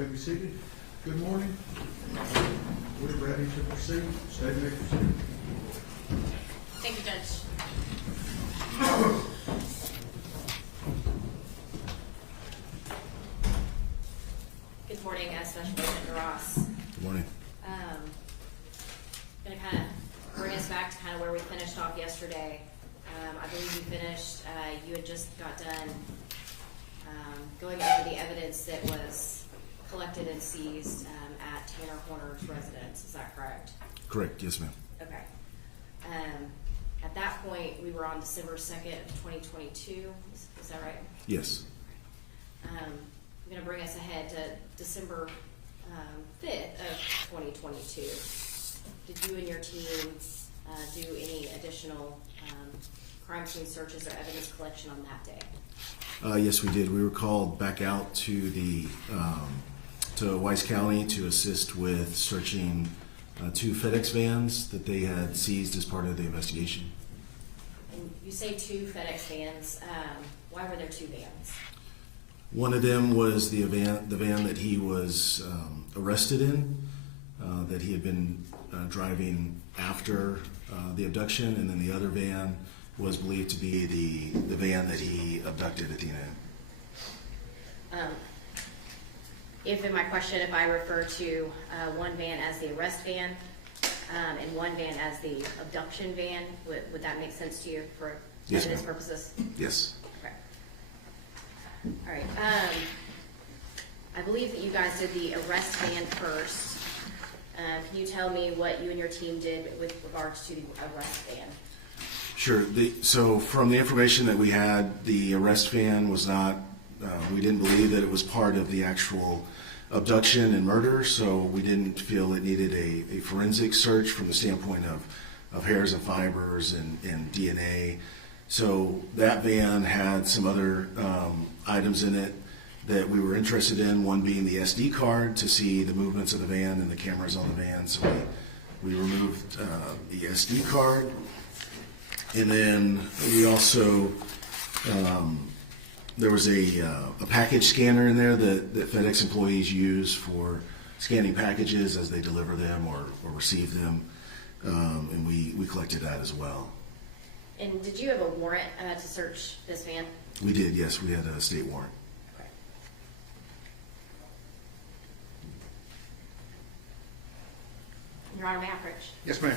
may be seated. Good morning. We're ready to proceed. State may proceed. Thank you, Judge. Good morning, Special Agent Ross. Good morning. Going to kind of bring us back to kind of where we finished off yesterday. I believe you finished, you had just got done going over the evidence that was collected and seized at Tanner Horner's residence. Is that correct? Correct, yes ma'am. Okay. At that point, we were on December 2nd of 2022. Is that right? Yes. I'm going to bring us ahead to December 5th of 2022. Did you and your team do any additional crime scene searches or evidence collection on that day? Yes, we did. We were called back out to the to Weiss County to assist with searching 2 FedEx vans that they had seized as part of the investigation. And you say 2 FedEx vans. Why were there 2 vans? One of them was the van that he was arrested in, that he had been driving after the abduction, and then the other van was believed to be the van that he abducted Athena in. If in my question, if I refer to one van as the arrest van and one van as the abduction van, would that make sense to you for Yes, evidence ma'am. purposes? Yes. Okay. All right. I believe that you guys did the arrest van first. Can you tell me what you and your team did with regards to the arrest van? Sure. So from the information that we had, the arrest van was not, we didn't believe that it was part of the actual abduction and murder, so we didn't feel it needed a forensic search from the standpoint of hairs and fibers and DNA. So that van had some other items in it that we were interested in, one being the SD card to see the movements of the van and the cameras on the van. So we removed the SD card. And then we also, there was a package scanner in there that FedEx employees use for scanning packages as they deliver them or receive them. And we collected that as well. And did you have a warrant to search this van? We did, yes. We had a state warrant. Okay. Your Honor, may I approach? Yes, ma'am.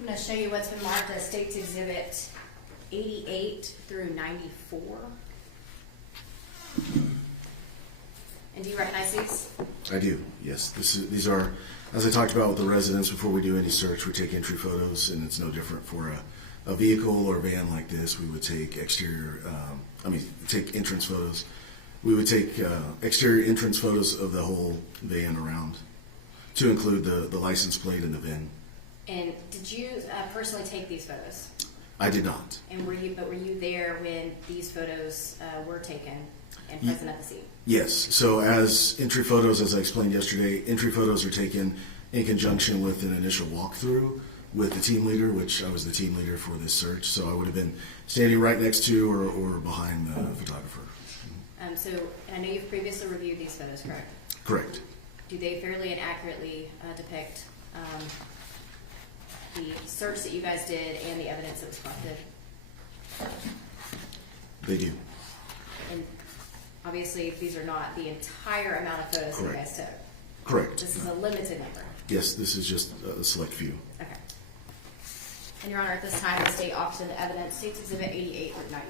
I'm going to show you what's been marked as State's Exhibit 88 through 94. And do you recognize these? I do, yes. These are, as I talked about with the residents before we do any search, we take entry photos, and it's no different for a vehicle or a van like this. We would take take entrance photos. We would take exterior entrance photos of the whole van around to include the license plate and the VIN. And did you personally take these photos? I did not. And were you there when these photos were taken and present at the scene? Yes. So as entry photos, as I explained yesterday, entry photos are taken in conjunction with an initial walkthrough with the team leader, which I was the team leader for this search. So I would have been standing right next to or behind the photographer. So I know you've previously reviewed these photos, correct? Correct. Do they fairly and accurately depict the search that you guys did and the evidence that was collected? They do. And obviously, these are not the entire amount of photos that you guys took. Correct. This is a limited number. Yes, this is just a select few. Okay. And Your Honor, at this time, the state offers the evidence, State's Exhibit 88 through 94.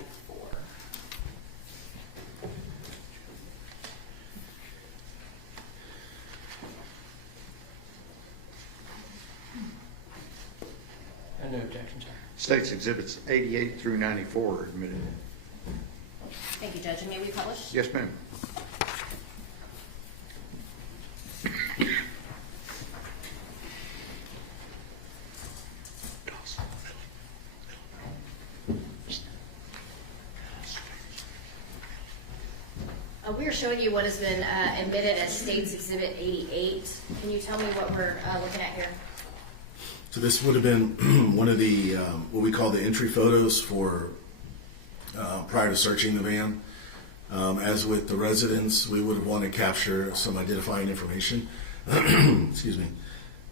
No objection, sir. State's Exhibits 88 through 94 are admitted. Thank you, Judge. And may we publish? Yes, ma'am. We are showing you what has been admitted as State's Exhibit 88. Can you tell me what we're looking at here? So this would have been one of the, what we call the entry photos for, prior to searching the van. As with the residents, we would have wanted to capture some identifying information, excuse me,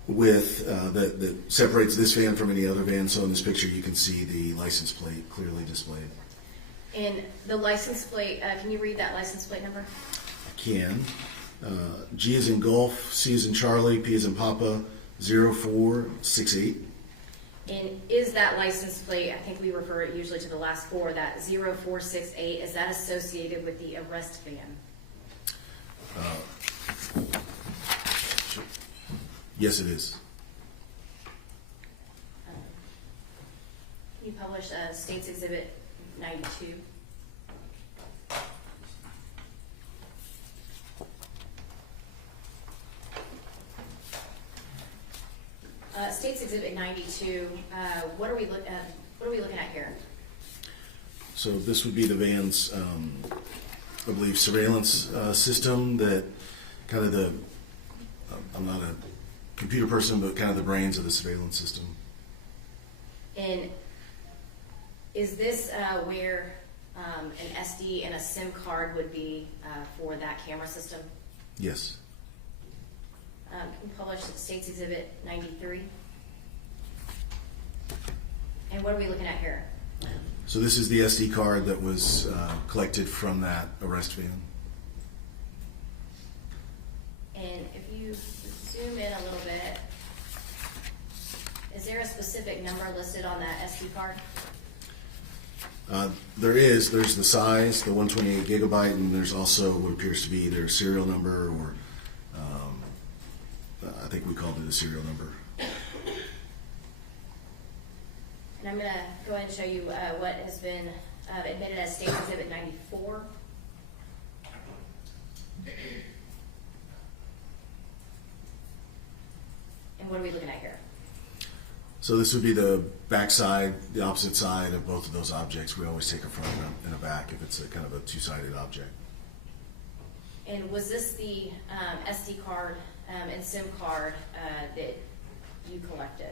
with, that separates this van from any other van. So in this picture, you can see the license plate clearly displayed. And the license plate, can you read that license plate number? I can. G is in Golf, C is in Charlie, P is in Papa, 0468. And is that license plate, I think we refer it usually to the last four, that 0468, is that associated with the arrest van? Yes, it is. Can you publish State's Exhibit 92? State's Exhibit 92, what are we looking at here? So this would be the van's, I believe, surveillance system that kind of the, I'm not a computer person, but kind of the brains of the surveillance system. And is this where an SD and a SIM card would be for that camera system? Yes. Can you publish State's Exhibit 93? And what are we looking at here? So this is the SD card that was collected from that arrest van. And if you zoom in a little bit, is there a specific number listed on that SD card? There's the size, the 128 gigabyte, and there's also what appears to be their serial number, or I think we called it a serial number. And I'm going to go ahead and show you what has been admitted as State Exhibit 94. And what are we looking at here? So this would be the back side, the opposite side of both of those objects. We always take a front and a back if it's a kind of a two-sided object. And was this the SD card and SIM card that you collected?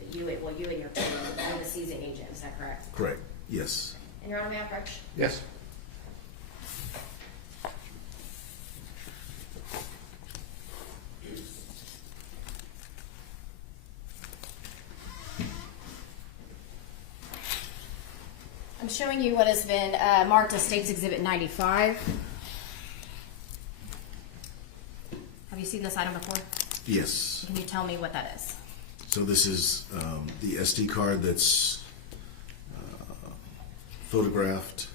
That you and your team, you're the seizing agent, is that correct? Correct. Yes. And Your Honor, may I approach? Yes. I'm showing you what has been marked as State's Exhibit 95. Have you seen this item before? Yes. Can you tell me what that is? So this is the SD card that's photographed.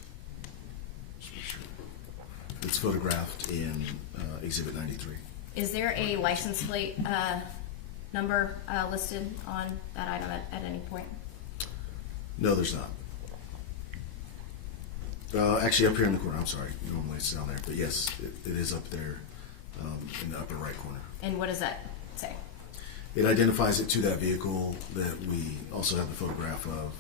It's photographed in Exhibit 93. Is there a license plate number listed on that item at any point? No, there's not. Actually, up here in the corner. I'm sorry. Normally it's down there, but yes, it is up there in the upper right corner. And what does that say? It identifies it to that vehicle that we also have the photograph of,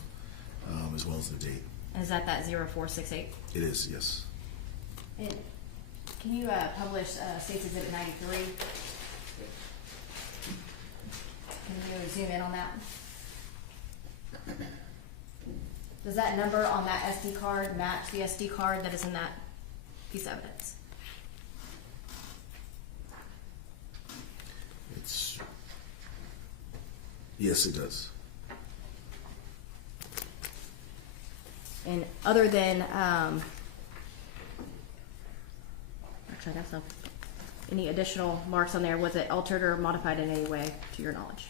as well as the date. And is that 0468? It is, yes. And can you publish State's Exhibit 93? Can you zoom in on that? Does that number on that SD card match the SD card that is in that piece of evidence? Yes, it does. And other than, actually, that's not, any additional marks on there, was it altered or modified in any way to your knowledge?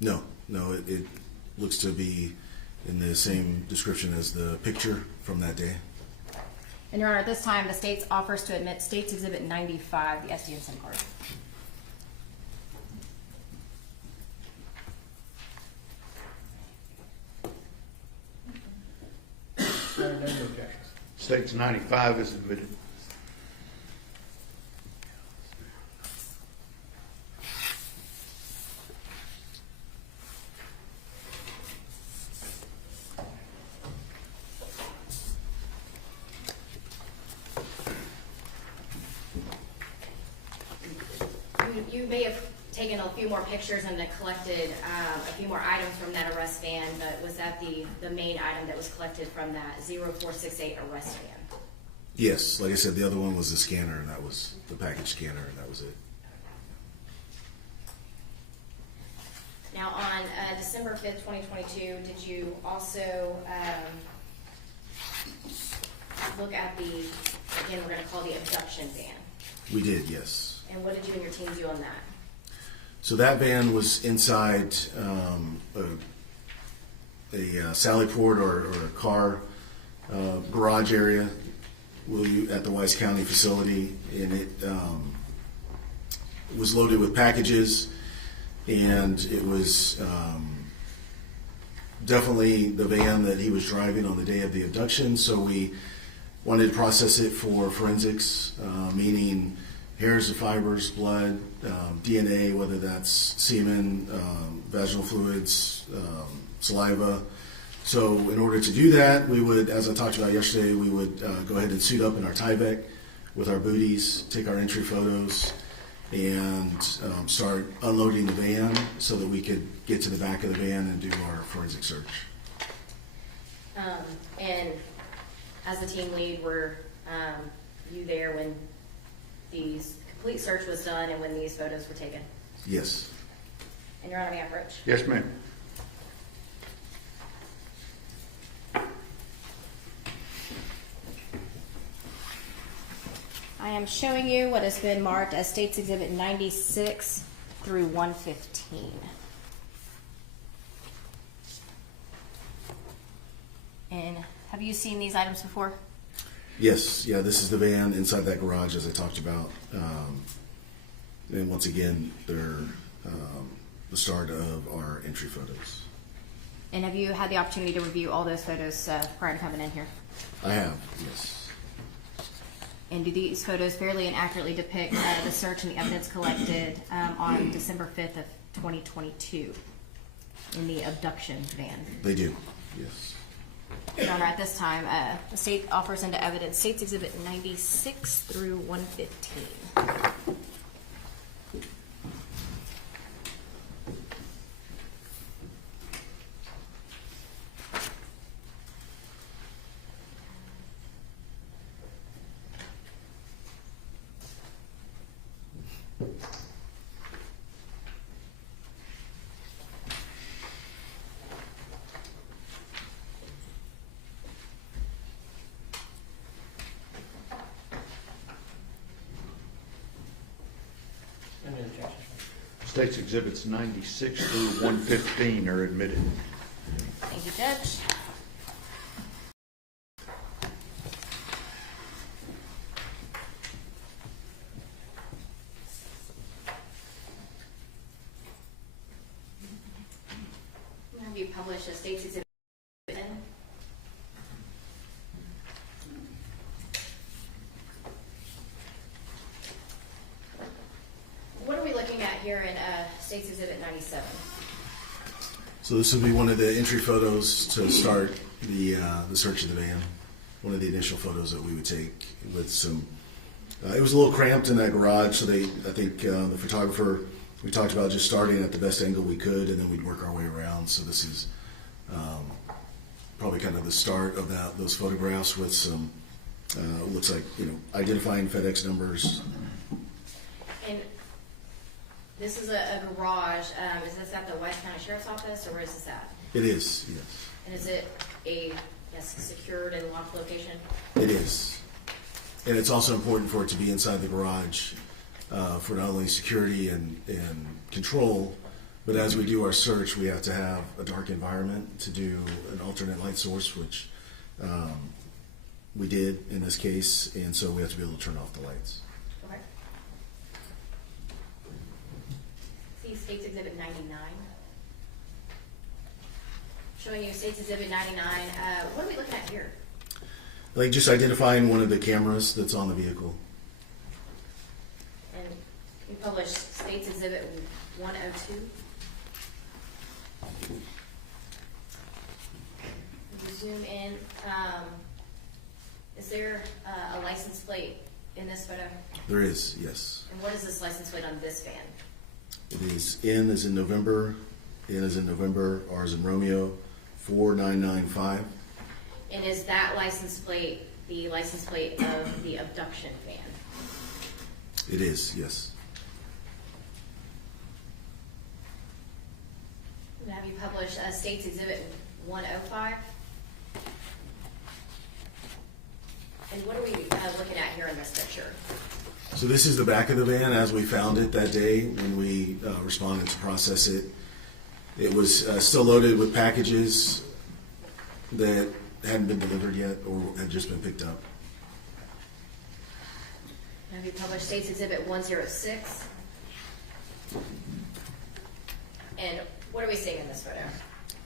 No, it looks to be in the same description as the picture from that day. And Your Honor, at this time, the state offers to admit State's Exhibit 95, the SD and SIM card. No objections. State's 95 is admitted. You may have taken a few more pictures and then collected a few more items from that arrest van, but was that the main item that was collected from that 0468 arrest van? Yes, like I said, the other one was the scanner, and that was the package scanner, and that was it. Now, on December 5th, 2022, did you also look at the, again, we're going to call the abduction van? We did, yes. And what did you and your team do on that? So that van was inside a sally port or a car garage area at the Wise County facility, and it was loaded with packages, and it was definitely the van that he was driving on the day of the abduction. So we wanted to process it for forensics, meaning hairs, fibers, blood, DNA, whether that's semen, vaginal fluids, saliva. So in order to do that, we would, as I talked about yesterday, we would go ahead and suit up in our Tyvek with our booties, take our entry photos, and start unloading the van so that we could get to the back of the van and do our forensic search. And as the team lead, were you there when the complete search was done and when these photos were taken? Yes. And Your Honor, may I approach? Yes, ma'am. I am showing you what has been marked as States Exhibit 96 through 115. And have you seen these items before? Yes, yeah, this is the van inside that garage as I talked about. And once again, they're the start of our entry photos. And have you had the opportunity to review all those photos prior to coming in here? I have, yes. And do these photos fairly and accurately depict the search and the evidence collected on December 5th of 2022 in the abduction van? They do, yes. Your Honor, at this time, the state offers into evidence States Exhibit 96 through 115. Any objections? States Exhibits 96 through 115 are admitted. Thank you, Judge. Have you published a States Exhibit? What are we looking at here in States Exhibit 97? So this would be one of the entry photos to start the search of the van. One of the initial photos that we would take with some. It was a little cramped in that garage, so I think the photographer, we talked about just starting at the best angle we could, and then we'd work our way around. So this is probably kind of the start of those photographs with some looks like identifying FedEx numbers. And this is a garage. Is this at the Wise County Sheriff's Office, or where is this at? It is, yes. And is it a secured and locked location? It is. And it's also important for it to be inside the garage for not only security and control, but as we do our search, we have to have a dark environment to do an alternate light source, which we did in this case, and so we have to be able to turn off the lights. Okay. See States Exhibit 99. Showing you States Exhibit 99. What are we looking at here? Like just identifying one of the cameras that's on the vehicle. And you published States Exhibit 102. If you zoom in, is there a license plate in this photo? There is, yes. And what is this license plate on this van? It is N as in November, N as in November, R as in Romeo, 4995. And is that license plate the license plate of the abduction van? It is, yes. And have you published State's Exhibit 105? And what are we looking at here in this picture? So this is the back of the van as we found it that day when we responded to process it. It was still loaded with packages that hadn't been delivered yet or had just been picked up. Have you published State's Exhibit 106? And what are we seeing in this photo?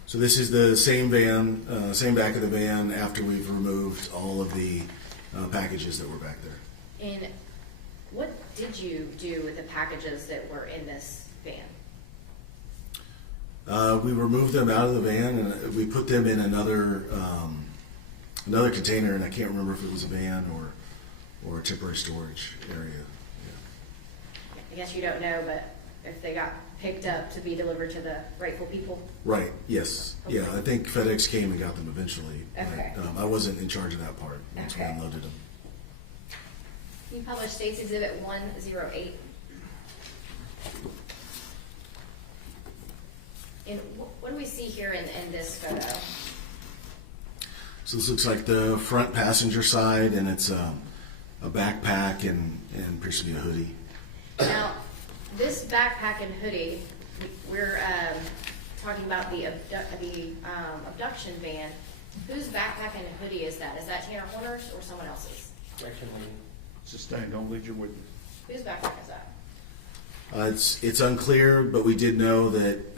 So this is the same van, same back of the van after we've removed all of the packages that were back there. And what did you do with the packages that were in this van? We removed them out of the van and we put them in another container, and I can't remember if it was a van or a temporary storage area. I guess you don't know, but if they got picked up to be delivered to the rightful people? Right, yes. Okay. Yeah, I think FedEx came and got them eventually. Okay. But, I wasn't in charge of that part once we Okay. unloaded them. You published State's Exhibit 108. And what do we see here in this photo? So this looks like the front passenger side, and it's a backpack and appears to be a hoodie. Now, this backpack and hoodie, we're talking about the abduction van. Whose backpack and hoodie is that? Is that Tanner Horner's or someone else's? Direction lead. Sustained, don't lead your witness. Whose backpack is that? It's unclear, but we did know that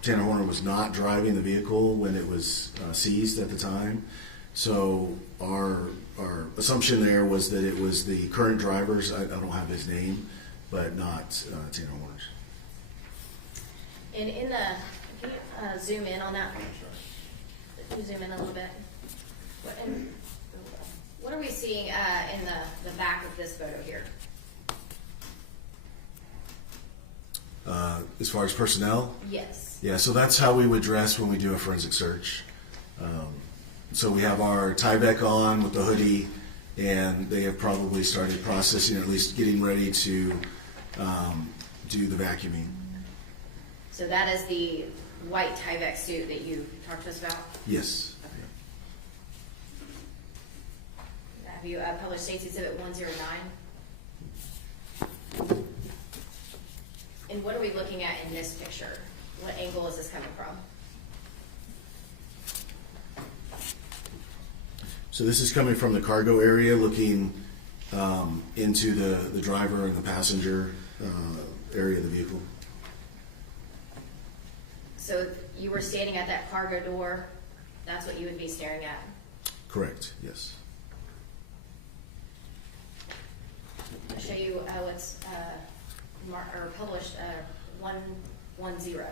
Tanner Horner was not driving the vehicle when it was seized at the time. So our assumption there was that it was the current driver's. I don't have his name, but not Tanner Horner's. And in the, can you zoom in on that? Can you zoom in a little bit? What are we seeing in the back of this photo here? As far as personnel? Yes. Yeah, so that's how we would dress when we do a forensic search. So we have our Tyvek on with the hoodie, and they have probably started processing, or at least getting ready to do the vacuuming. So that is the white Tyvek suit that you talked to us about? Yes. Have you published State's Exhibit 109? And what are we looking at in this picture? What angle is this coming from? So this is coming from the cargo area, looking into the driver and the passenger area of the vehicle. So if you were standing at that cargo door, that's what you would be staring at? Correct, yes. I'll show you what's published 110.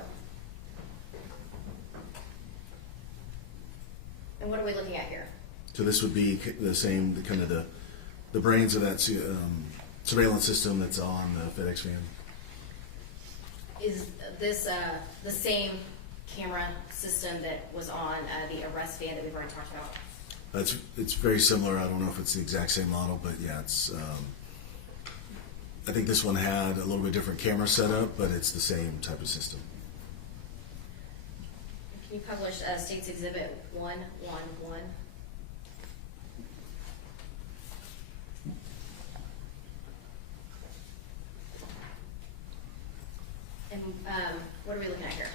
And what are we looking at here? So this would be the same, kind of the brains of that surveillance system that's on the FedEx van. Is this the same camera system that was on the arrest van that we've already talked about? It's very similar. I don't know if it's the exact same model, but yeah, it's. I think this one had a little bit different camera setup, but it's the same type of system. Can you publish State's Exhibit 111? And what are we looking at here?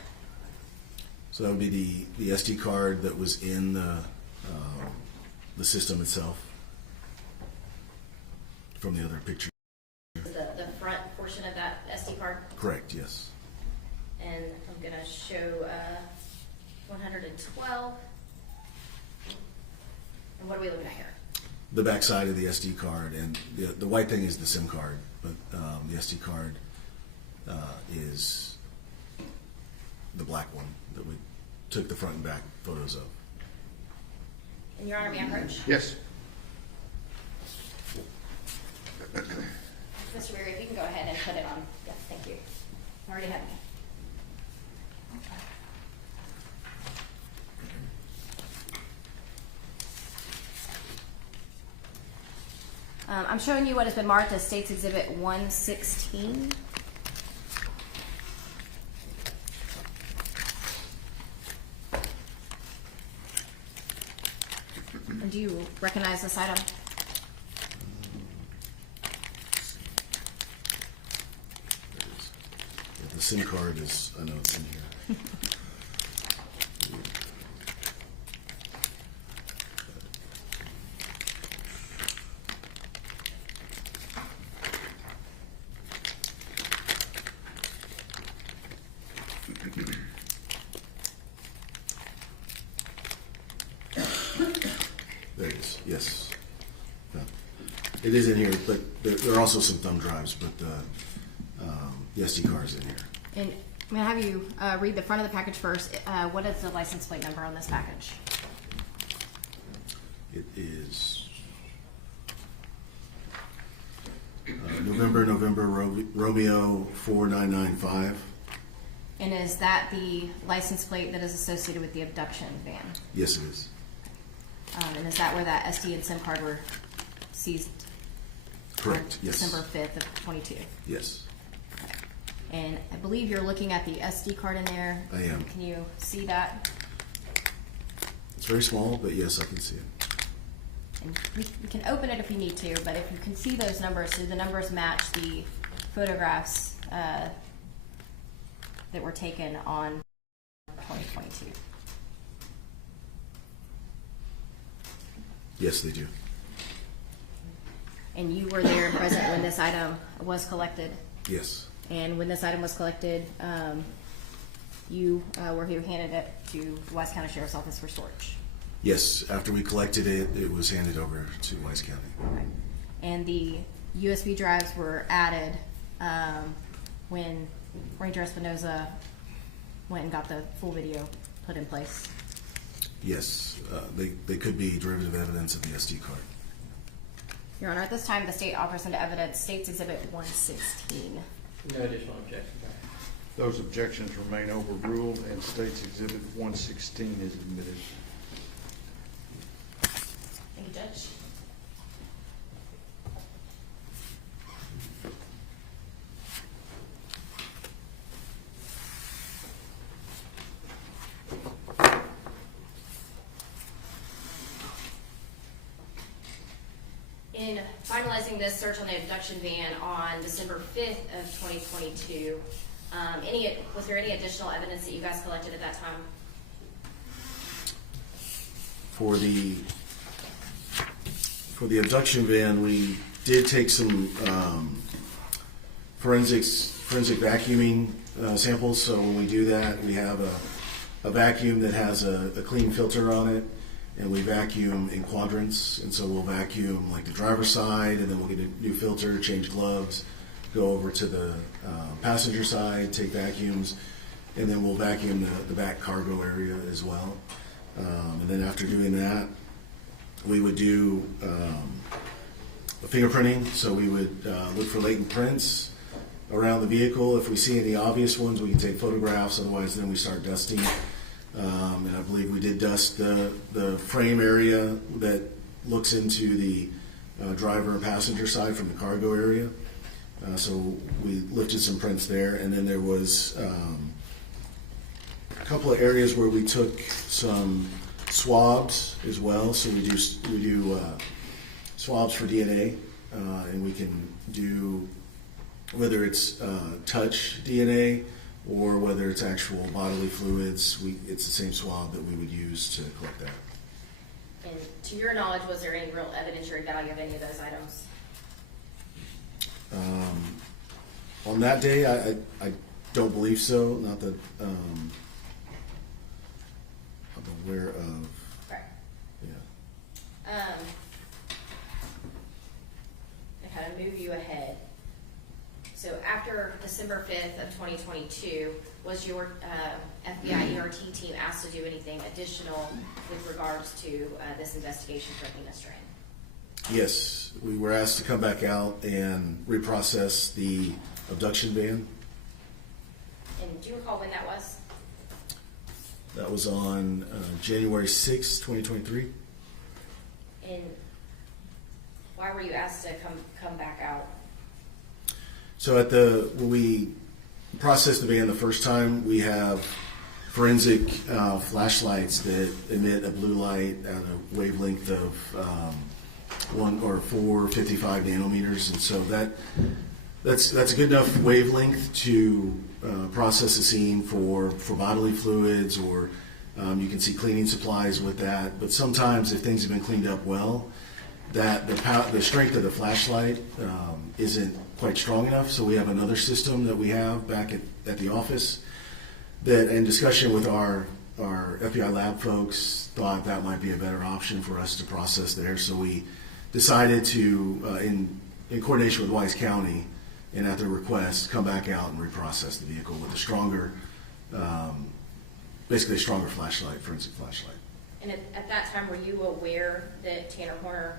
So that would be the SD card that was in the system itself from the other picture. The front portion of that SD card? Correct, yes. And I'm going to show 112. And what are we looking at here? The back side of the SD card, and the white thing is the SIM card, but the SD card is the black one that we took the front and back photos of. And Your Honor, may I approach? Yes. Mr. Berry, if you can go ahead and put it on. Yeah, thank you. Already had me. I'm showing you what has been marked as State's Exhibit 116. And do you recognize this item? Yeah, the SIM card is, I know it's in here. There it is, yes. Yeah. It is in here, but there are also some thumb drives, but the SD card is in here. And I'm going to have you read the front of the package first. What is the license plate number on this package? It is November Romeo 4995. And is that the license plate that is associated with the abduction van? Yes, it is. And is that where that SD and SIM card were seized? Correct, on yes. December 5th of 22. Yes, And I believe you're looking at the SD card in there. I am. Can you see that? it's very small, but yes, I can see it. And we can open it if you need to, but if you can see those numbers, do the numbers match the photographs that were taken on 2022? Yes, they do. And you were there and present when this item was collected. Yes, And when this item was collected, you were here handed it to the Wise County Sheriff's Office for storage. yes. After we collected it, it was handed over to Wise County. Okay. And the USB drives were added when Ranger Espinoza went and got the full video put in place. Yes, they could be derivative evidence of the SD card. Your Honor, at this time, the state offers into evidence State's Exhibit 116. No additional objections. Those objections remain overruled, and State's Exhibit 116 is admitted. Thank you, Judge. In finalizing this search on the abduction van on December 5th of 2022, was there any additional evidence that you guys collected at that time? For the abduction van, we did take some forensic vacuuming samples. So when we do that, we have a vacuum that has a clean filter on it, and we vacuum in quadrants. And so we'll vacuum like the driver's side, and then we'll get a new filter, change gloves, go over to the passenger side, take vacuums, and then we'll vacuum the back cargo area as well. And then after doing that, we would do fingerprinting. So we would look for latent prints around the vehicle. If we see any obvious ones, we can take photographs. Otherwise, then we start dusting. And I believe we did dust the frame area that looks into the driver and passenger side from the cargo area. So we lifted some prints there. And then there was a couple of areas where we took some swabs as well. So we do swabs for DNA, and we can do whether it's touch DNA or whether it's actual bodily fluids. It's the same swab that we would use to collect that. And to your knowledge, was there any real evidentiary value of any of those items? On that day, I don't believe so. Not that I'm aware of. Right. Yeah. To kind of move you ahead. So after December 5th of 2022, was your FBI ERT team asked to do anything additional with regards to this investigation for Athena Strand? Yes, we were asked to come back out and reprocess the abduction van. And do you recall when that was? That was on January 6, 2023. And why were you asked to come back out? So when we processed the van the first time, we have forensic flashlights that emit a blue light at a wavelength of 455 nanometers, and so that's a good enough wavelength to process the scene for bodily fluids, or you can see cleaning supplies with that. But sometimes, if things have been cleaned up well, that the strength of the flashlight isn't quite strong enough. So we have another system that we have back at the office that, in discussion with our FBI lab folks, thought that might be a better option for us to process there. So we decided to, in coordination with Wise County and at their request, come back out and reprocess the vehicle with a stronger, basically a stronger flashlight, forensic flashlight. And at that time, were you aware that Tanner Horner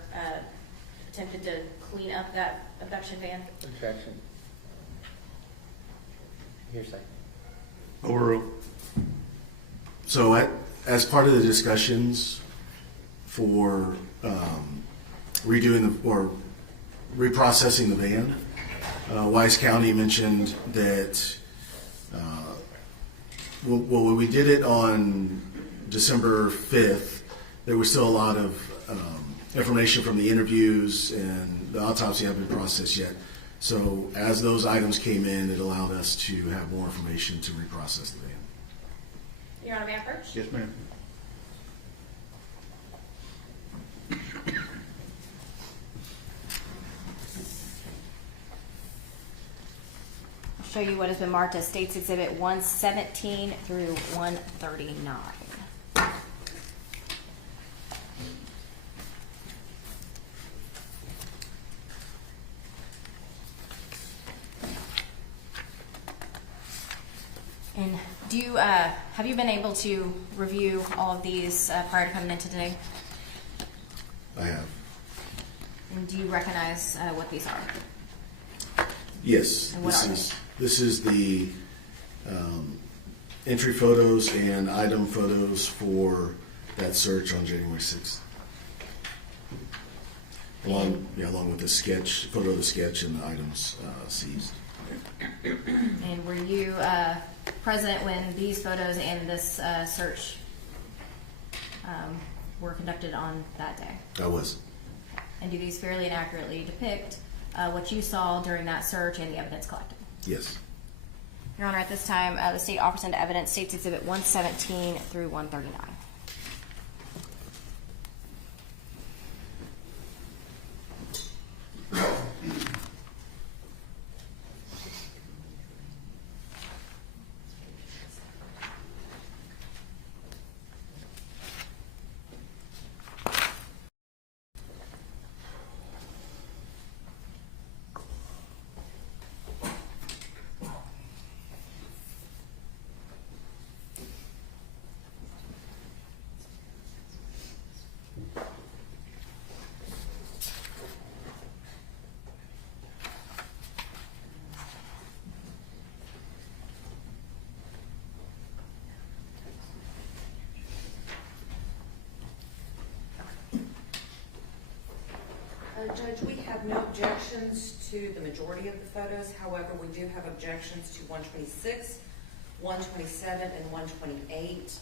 attempted to clean up that abduction van? Objection. Hearsay. Overruled. So as part of the discussions for reprocessing the van, Wise County mentioned that when we did it on December 5th, there was still a lot of information from the interviews, and the autopsy hadn't been processed yet. So as those items came in, it allowed us to have more information to reprocess the van. Your Honor, may I approach? Yes, ma'am. I'll show you what has been marked as State's Exhibit 117 through 139. And have you been able to review all of these prior to coming in today? I have. And do you recognize what these are? Yes. And what are they? This is the entry photos and item photos for that search on January 6th. Along with the sketch, photo of the sketch and the items seized. And were you present when these photos and this search were conducted on that day? I was. And do these fairly and accurately depict what you saw during that search and the evidence collected? Yes. Your Honor, at this time, the state offers into evidence State's Exhibit 117 through 139. Judge, we have no objections to the majority of the photos. However, we do have objections to 126, 127, and 128.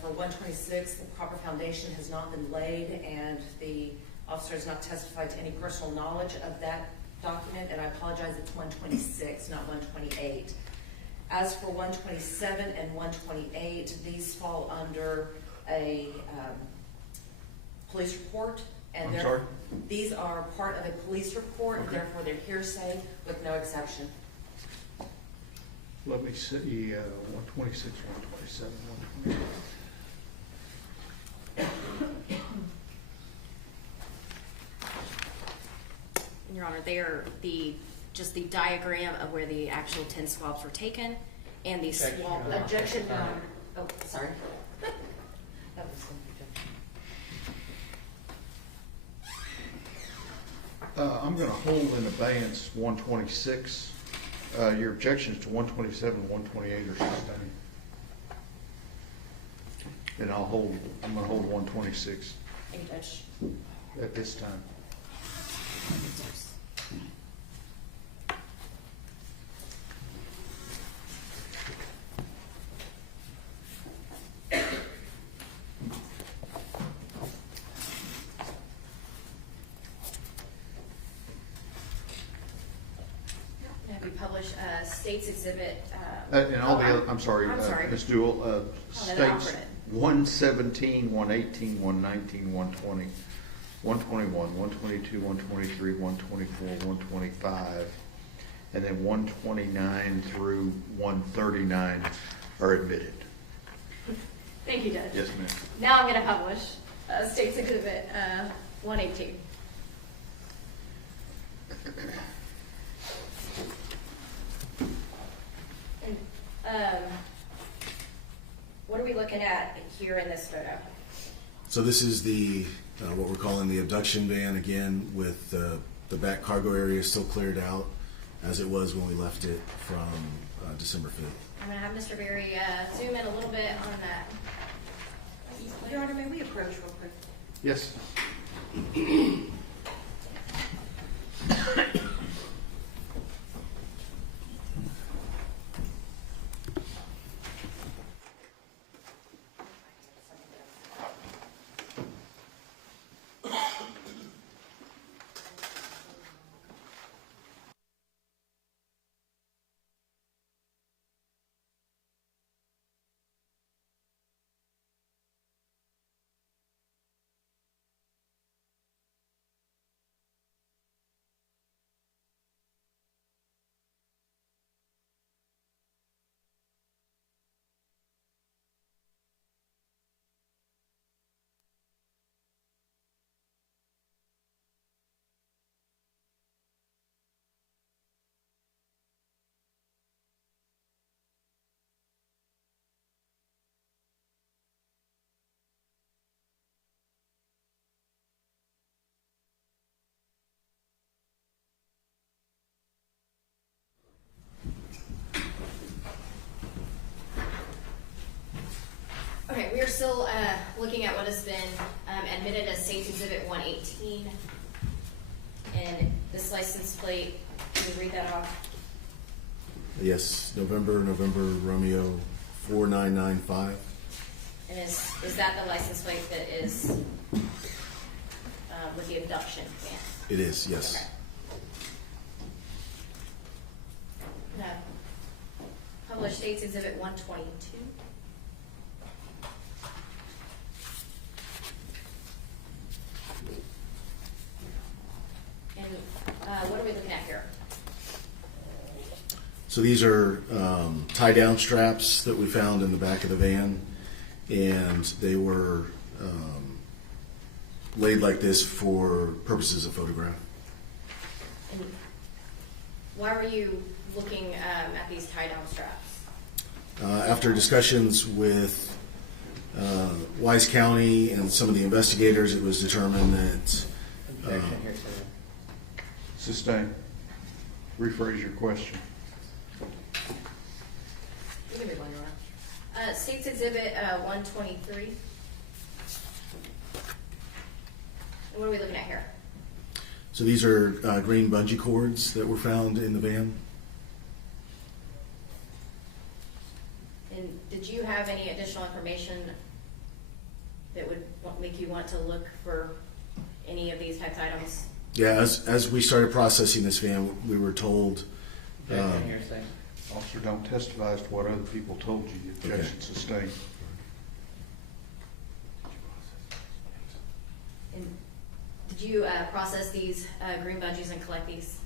For 126, the proper foundation has not been laid, and the officer has not testified to any personal knowledge of that document, and I apologize, it's 126, not 128. As for 127 and 128, these fall under a police report. And I'm sorry? These are part of a police report, Okay. therefore they're hearsay with no exception. Let me see, 126, 127, 128. Your Honor, they are just the diagram of where the actual 10 swabs were taken, and the Objection, swab. Your Honor. Objection, oh, sorry. That was an objection. I'm going to hold in abeyance 126 Your objections to 127, 128 are sustained. And I'm gonna hold 126 Thank you, Judge. at this time. Have you published States Exhibit? And all the oh, other, I'm sorry, I'm sorry. Ms. Dewell, then states alternate. 117, 118, 119, 120, 121, 122, 123, 124, 125, and then 129 through 139 are admitted. Thank you, Judge. Yes, ma'am. Now I'm going to publish States Exhibit 118. And, what are we looking at here in this photo? So this is the what we're calling the abduction van, again, with the back cargo area still cleared out as it was when we left it from December 5th. I'm going to have Mr. Berry zoom in a little bit on that. Your Honor, may we approach real quick? Yes. Okay, we are still looking at what has been admitted as States Exhibit 118. And this license plate, can you read that off? Yes, November Romeo 4995. And is that the license plate that is with the abduction van? It is, yes. Okay. No. Published States Exhibit 122. And what are we looking at here? So these are tie-down straps that we found in the back of the van, and they were laid like this for purposes of photograph. And why were you looking at these tie-down straps? After discussions with Wise County and some of the investigators, it was determined that Objection here, sir. Sustained. Rephrase your question. You can read one more. States Exhibit 123. And what are we looking at here? so these are green bungee cords that were found in the van. And did you have any additional information that would make you want to look for any of these types of items? Yeah, as we started processing this van, we were told. Objection here, sir. Officer, don't testify as to what other people told you. Objection sustained. And did you process these green bungees and collect these?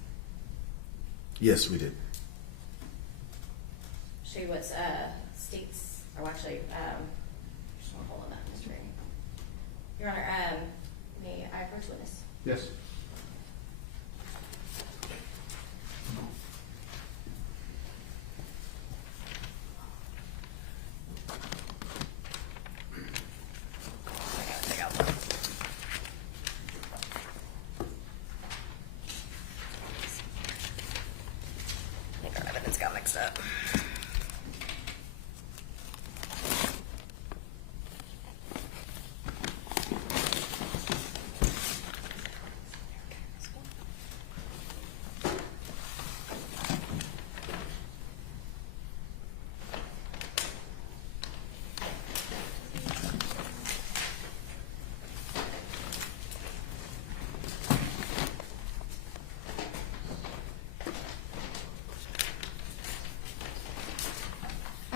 Yes, we did. Show you what states, or actually, just want to hold on that, Mr. Ray. Your Honor, may I approach witness? Yes.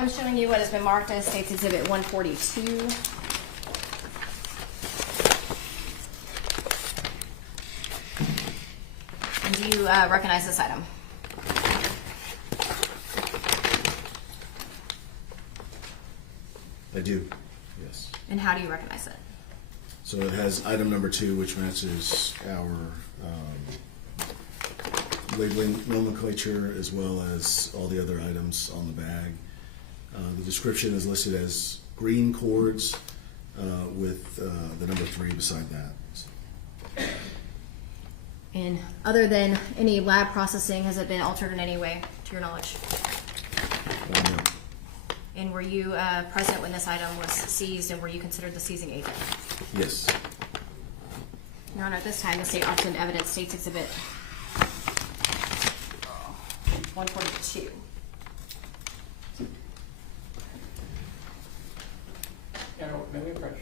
I'm showing you what has been marked as State's Exhibit 142. And do you recognize this item? I do, yes. And how do you recognize it? So it has item number 2, which matches our labeling nomenclature as well as all the other items on the bag. The description is listed as green cords with the number 3 beside that. So, And other than any lab processing, has it been altered in any way, to your knowledge? no. And were you present when this item was seized, and were you considered the seizing agent? Yes. Your Honor, at this time, the state offers in evidence State's Exhibit 142. Yaro, may we approach?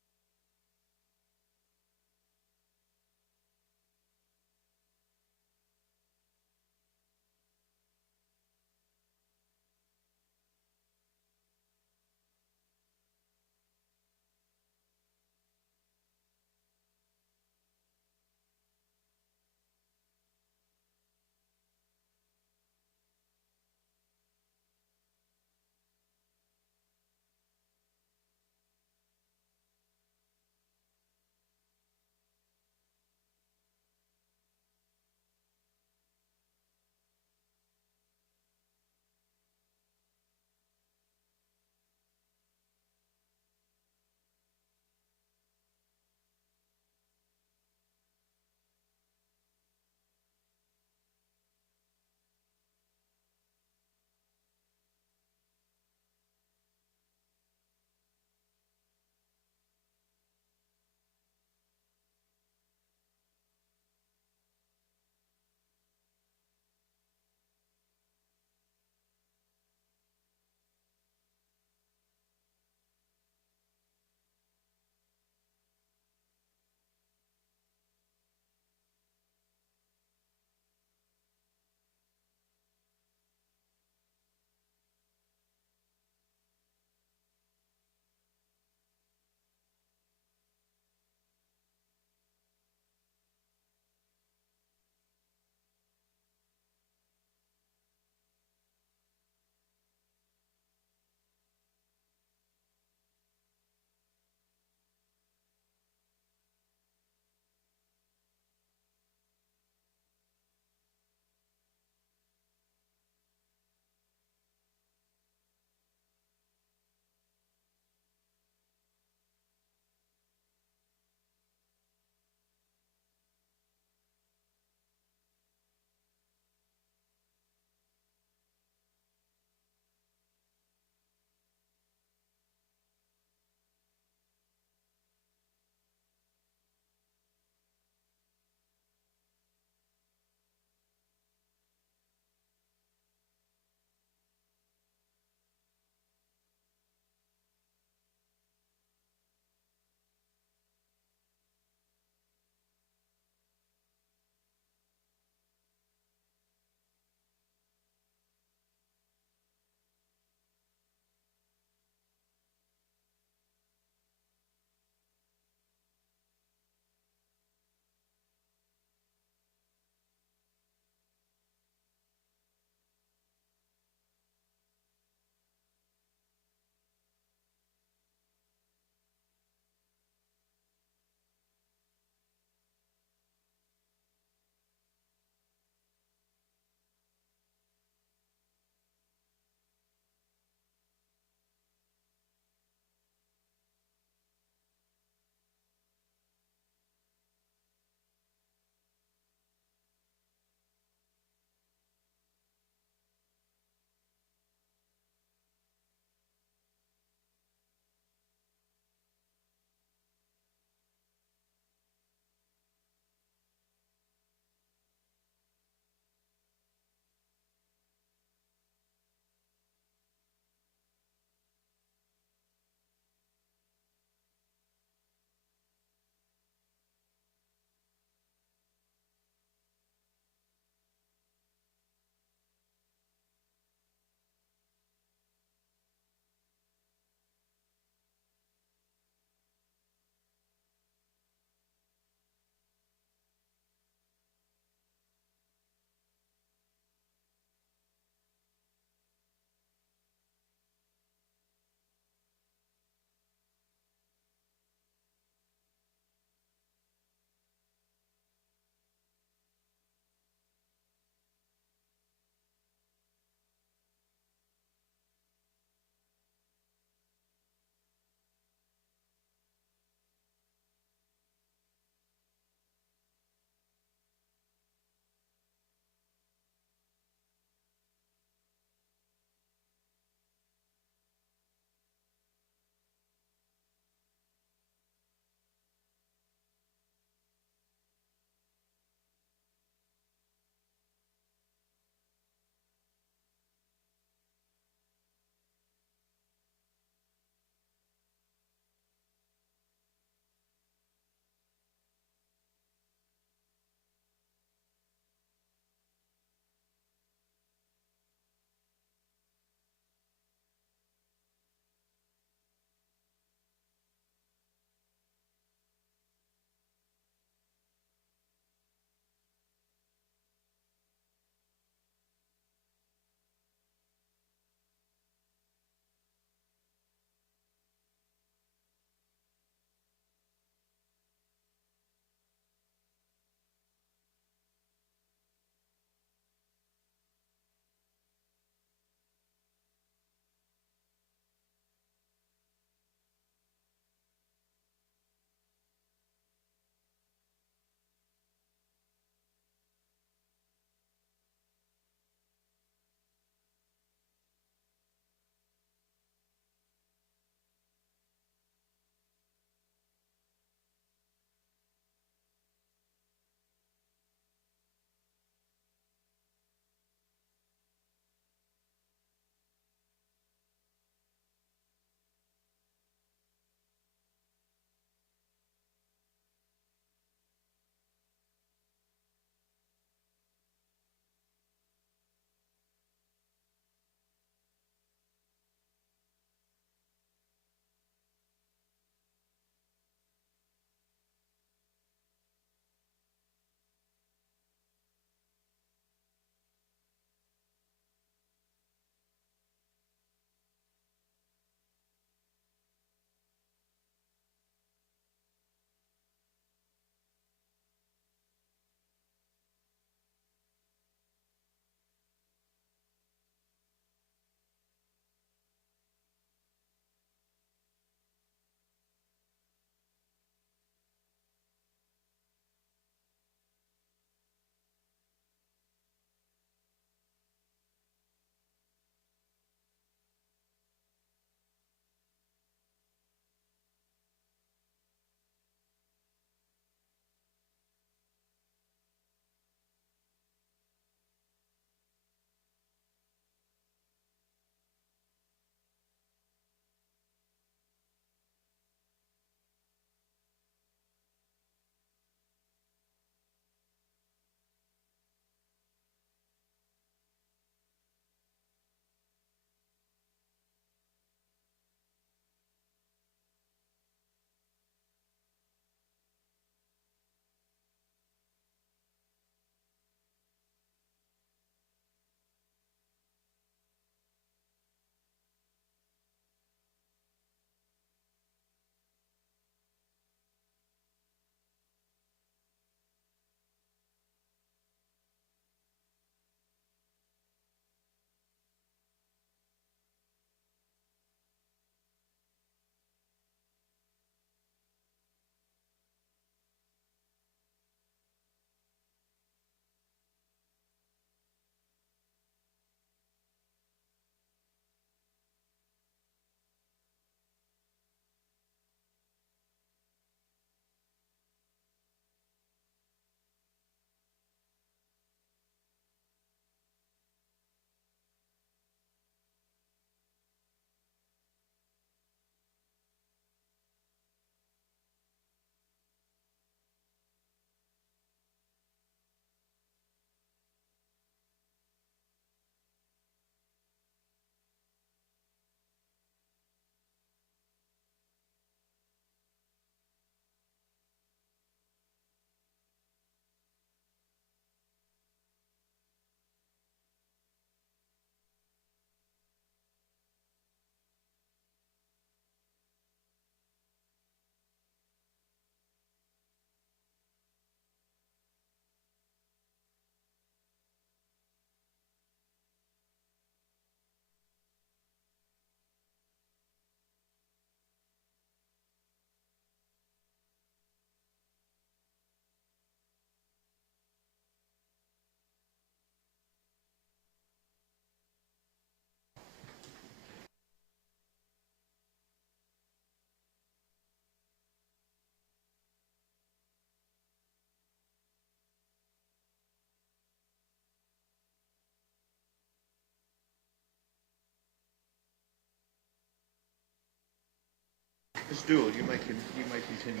Ms. Dooley, you may continue.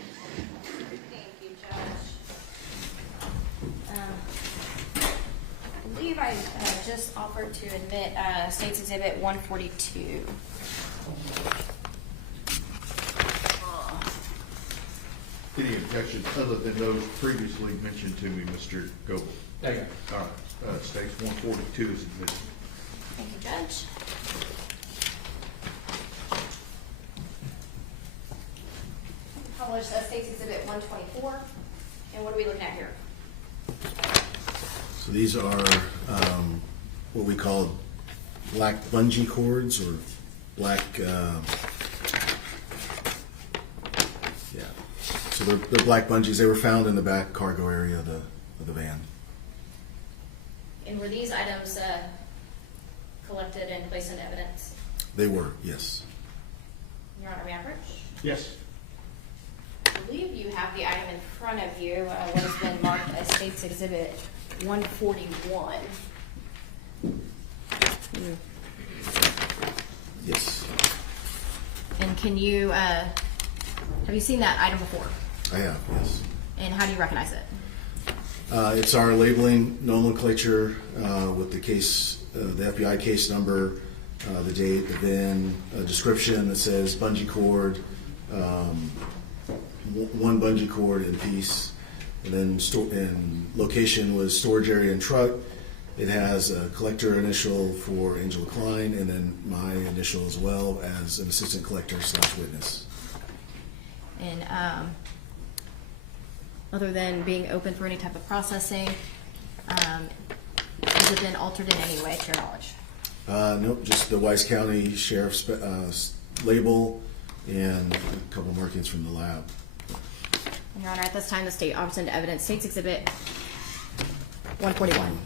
Thank you, Judge. I believe I just offered to admit State's Exhibit 142. Any objections other than those previously mentioned to me, Mr. Goble? There you go. All right, States 142 is admitted. Thank you, Judge. Published State's Exhibit 124. And what are we looking at here? So these are what we call black bungee cords or black, yeah. So they're black bungees. They were found in the back cargo area of the van. And were these items collected and placed in evidence? They were, yes. Your Honor, may I approach? Yes. I believe you have the item in front of you, what has been marked as State's Exhibit 141. Yes, And can you, have you seen that item before? I have, yes. And how do you recognize it? It's our labeling nomenclature with the case, the FBI case number, the date, the VIN, a description that says bungee cord, one bungee cord in piece, and then and location was storage area and truck. It has a collector initial for Angela Klein, and then my initial as well as an assistant collector / witness. And other than being open for any type of processing, has it been altered in any way to your knowledge? Nope, just the Wise County Sheriff's label and a couple markings from the lab. Your Honor, at this time, the state offers into evidence State's Exhibit 141.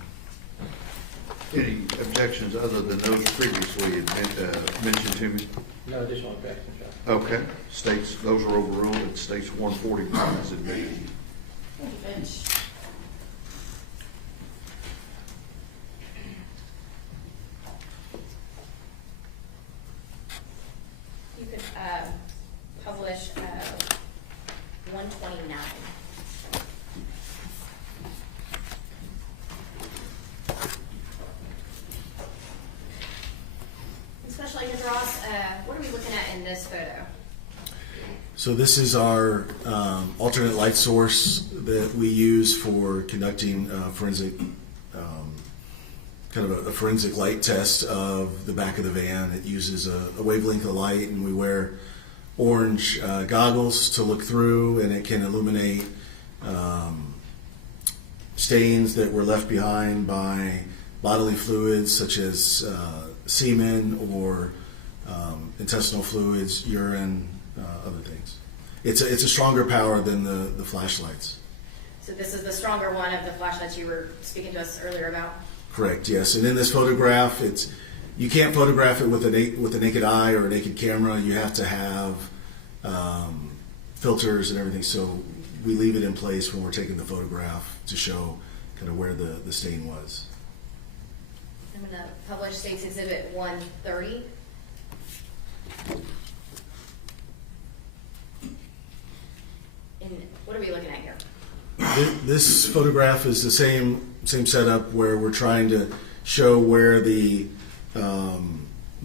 Any objections other than those previously mentioned to me? No additional objections, Judge. Okay, states, those are overruled, and states 141 is admitted. Thank you, Judge. You could publish 129. Special Agent Ross, what are we looking at in this photo? So this is our alternate light source that we use for conducting forensic, kind of a forensic light test of the back of the van. It uses a wavelength of light, and we wear orange goggles to look through, and it can illuminate stains that were left behind by bodily fluids such as semen or intestinal fluids, urine, other things. It's a stronger power than the flashlights. So this is the stronger one of the flashlights you were speaking to us earlier about? Correct, yes. And in this photograph, you can't photograph it with a naked eye or a naked camera. You have to have filters and everything. So we leave it in place when we're taking the photograph to show kind of where the stain was. I'm going to publish State's Exhibit 130. And what are we looking at here? This photograph is the same setup where we're trying to show where the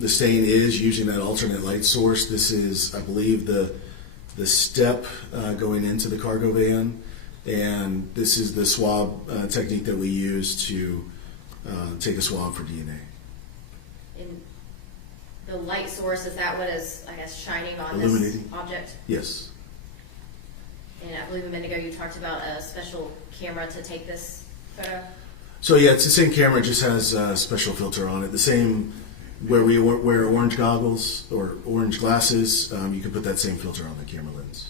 stain is using that alternate light source. This is, I believe, the step going into the cargo van, and this is the swab technique that we use to take a swab for DNA. And the light source, is that what is, I guess, shining on this Illuminating. object? Yes. And I believe a minute ago you talked about a special camera to take this photo. So yeah, it's the same camera, it just has a special filter on it. The same where we wear orange goggles or orange glasses, you can put that same filter on the camera lens.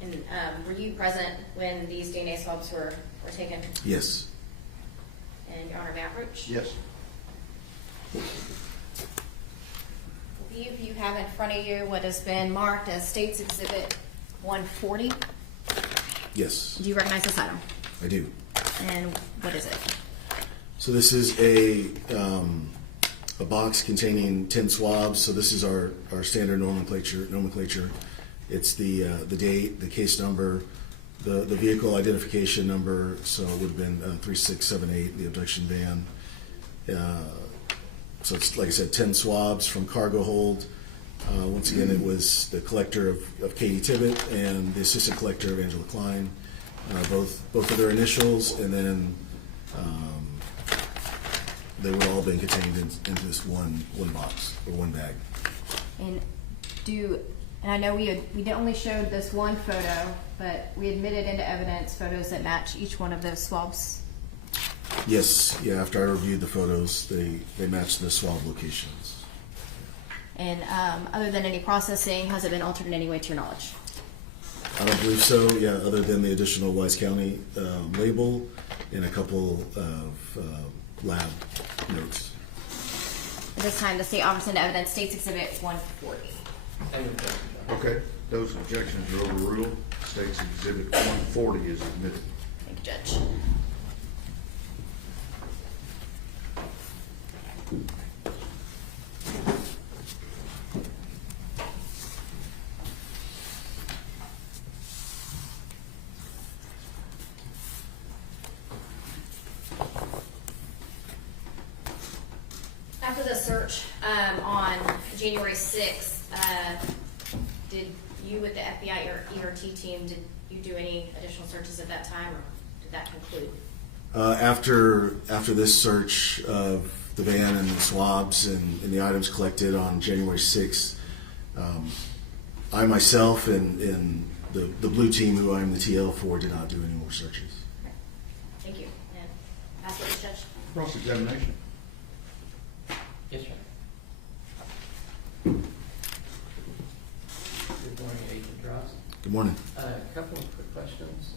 And were you present when these DNA swabs were taken? Yes. And Your Honor, may I approach? Yes. I believe you have in front of you what has been marked as State's Exhibit 140. Yes, Do you recognize this item? I do. And what is it? So this is a box containing 10 swabs. So this is our standard nomenclature. It's the date, the case number, the vehicle identification number, so it would have been 3678, the abduction van. So it's, like I said, 10 swabs from cargo hold. Once again, it was the collector of Katie Tibbett and the assistant collector of Angela Klein, both of their initials, and then they were all being contained into this one box or one bag. And I know we only showed this one photo, but we admitted into evidence photos that match each one of those swabs. Yes, yeah. After I reviewed the photos, they matched the swab locations. And other than any processing, has it been altered in any way to your knowledge? I don't believe so. Yeah, other than the additional Wise County label and a couple of lab notes. At this time, the state offers into evidence State's Exhibit 140. Any objection, Josh? Okay, those objections are overruled. State's Exhibit 140 is admitted. Thank you, Judge. After the search on January 6th, did you with the FBI or ERT team, did you do any additional searches at that time, or did that conclude? After this search of the van and the swabs and the items collected on January 6th, I myself and the blue team, who I am the TL for, did not do any more searches. Thank you. And last witness, Judge. Cross-examination. Yes, sir. Good morning, Agent Ross. Good morning. A couple of quick questions.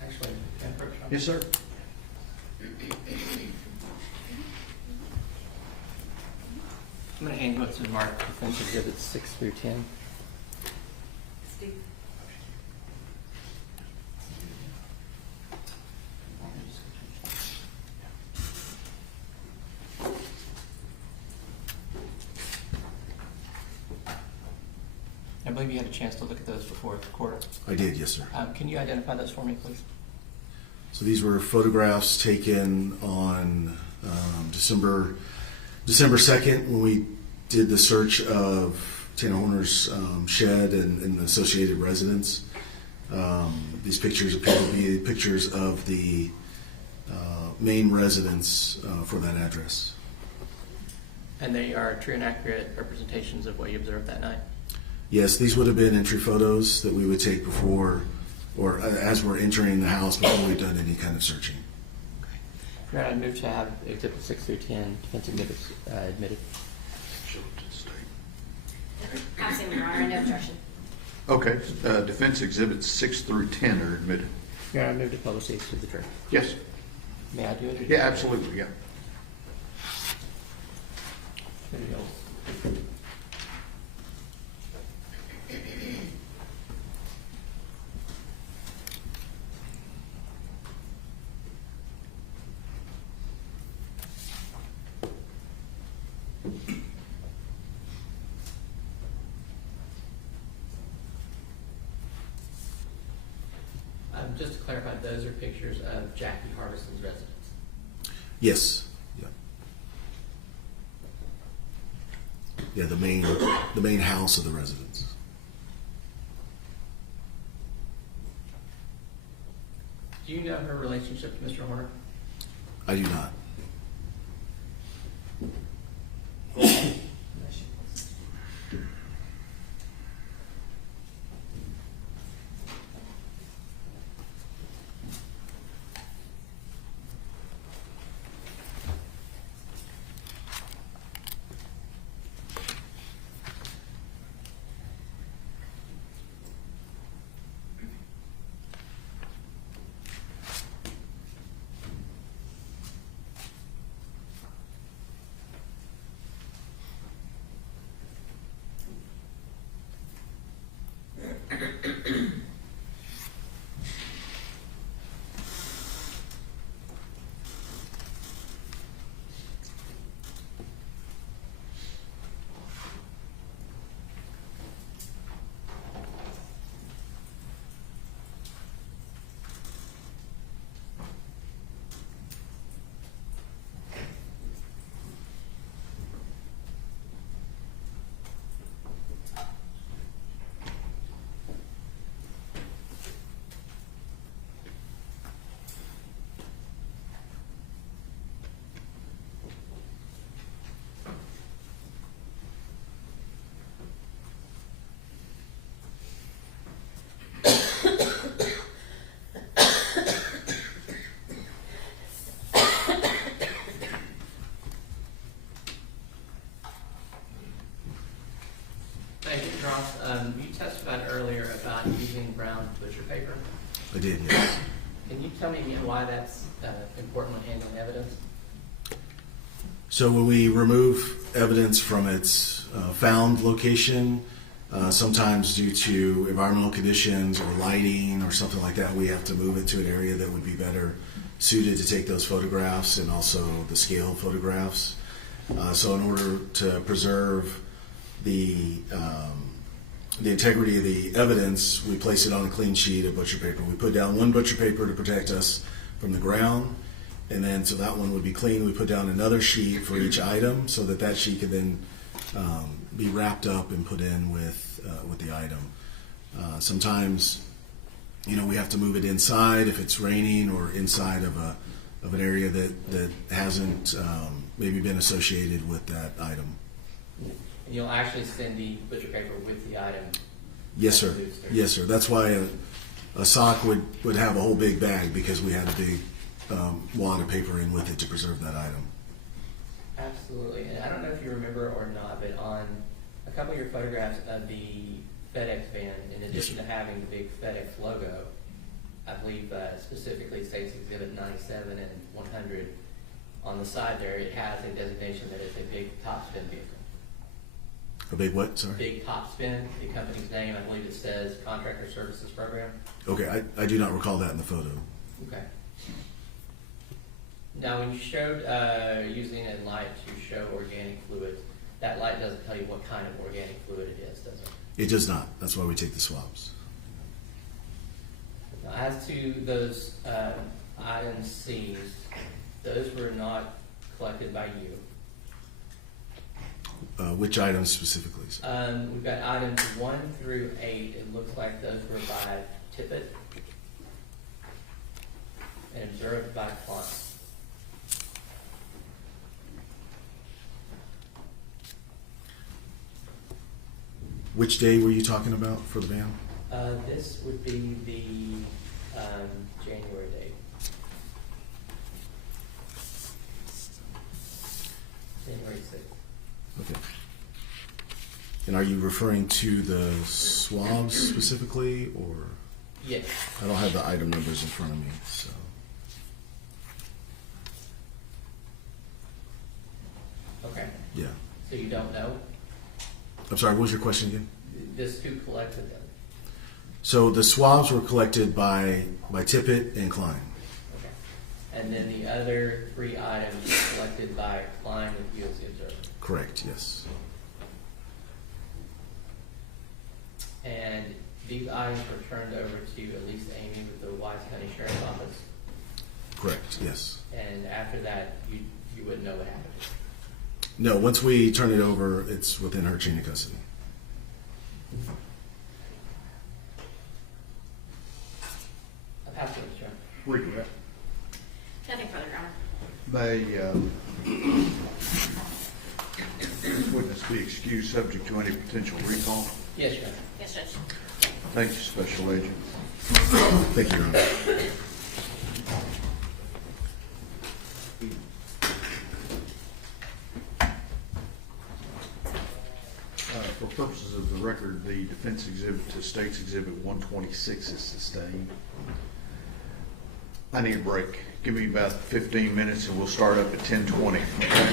Actually, can I approach you? Yes, sir. I'm going to hand what's marked defense exhibits 6 through 10. Steve? I believe you had a chance to look at those before the court. I did, yes, sir. Can you identify those for me, please? So these were photographs taken on December 2nd when we did the search of Tana Horner's shed and the associated residence. These pictures appear to be pictures of the main residence for that address. And they are true and accurate representations of what you observed that night? Yes, these would have been entry photos that we would take before or as we're entering the house before we've done any kind of searching. Your Honor, I move to have exhibits 6 through 10, defense exhibits admitted. Show it to the state. Passing, Your Honor, no objection. Okay, defense exhibits 6 through 10 are admitted. Your Honor, I move to publish these to the jury. Yes. May I do it? Yeah, absolutely, yeah. Video. Just to clarify, those are pictures of Jackie Hardison's residence. Yes. Yeah. Yeah, the main house of the residence. Do you know her relationship to Mr. Horner? I do not. Ross, you testified earlier about using brown butcher paper. I did, yes. Can you tell me again why that's important when handling evidence? So when we remove evidence from its found location, sometimes due to environmental conditions or lighting or something like that, we have to move it to an area that would be better suited to take those photographs and also the scale photographs. So in order to preserve the integrity of the evidence, we place it on a clean sheet of butcher paper. We put down one butcher paper to protect us from the ground, and then so that one would be clean. We put down another sheet for each item so that that sheet could then be wrapped up and put in with the item. Sometimes, we have to move it inside if it's raining, or inside of an area that hasn't maybe been associated with that item. And you'll actually send the butcher paper with the item? Yes, sir. Yes, sir. That's why a sock would have a whole big bag, because we had a big wad of paper in with it to preserve that item. Absolutely. And I don't know if you remember or not, but on a couple of your photographs of the FedEx van, in addition to having the big FedEx logo, I believe specifically states Exhibit 97 and 100, on the side there, it has a designation that it's a big top spin vehicle. A big what? Sorry. Big top spin, the company's name, I believe it says Contractor Services Program. Okay, I do not recall that in the photo. Okay. Now, when you showed using a light to show organic fluids, that light doesn't tell you what kind of organic fluid it is, does it? It does not. That's why we take the swabs. Now, as to those items seized, those were not collected by you. Which items specifically? We've got items 1 through 8. It looks like those were by Tippett and observed by Klein. Which day were you talking about for the van? This would be the January date. January 6th. Okay. And are you referring to the swabs specifically, or? Yes. I don't have the item numbers in front of me, so. Okay. Yeah. So you don't know? I'm sorry, what was your question again? This who collected them? So the swabs were collected by Tippett and Klein. Okay. And then the other 3 items were collected by Klein with you as the observer? Correct, yes. And these items were turned over to at least Amy with the Wise County Sheriff's Office? Correct, yes. And after that, you wouldn't know what happened? No, once we turn it over, it's within her chain of custody. I'll pass it to John. Where you at? Nothing further, Your Honor. May this witness be excused subject to any potential recall? Yes, Your Honor. Yes, Judge. Thank you, Special Agent. Thank you, Your Honor. For purposes of the record, the defense exhibit to State's Exhibit 126 is sustained. I need a break. Give me about 15 minutes and we'll start up at 10:20. Okay?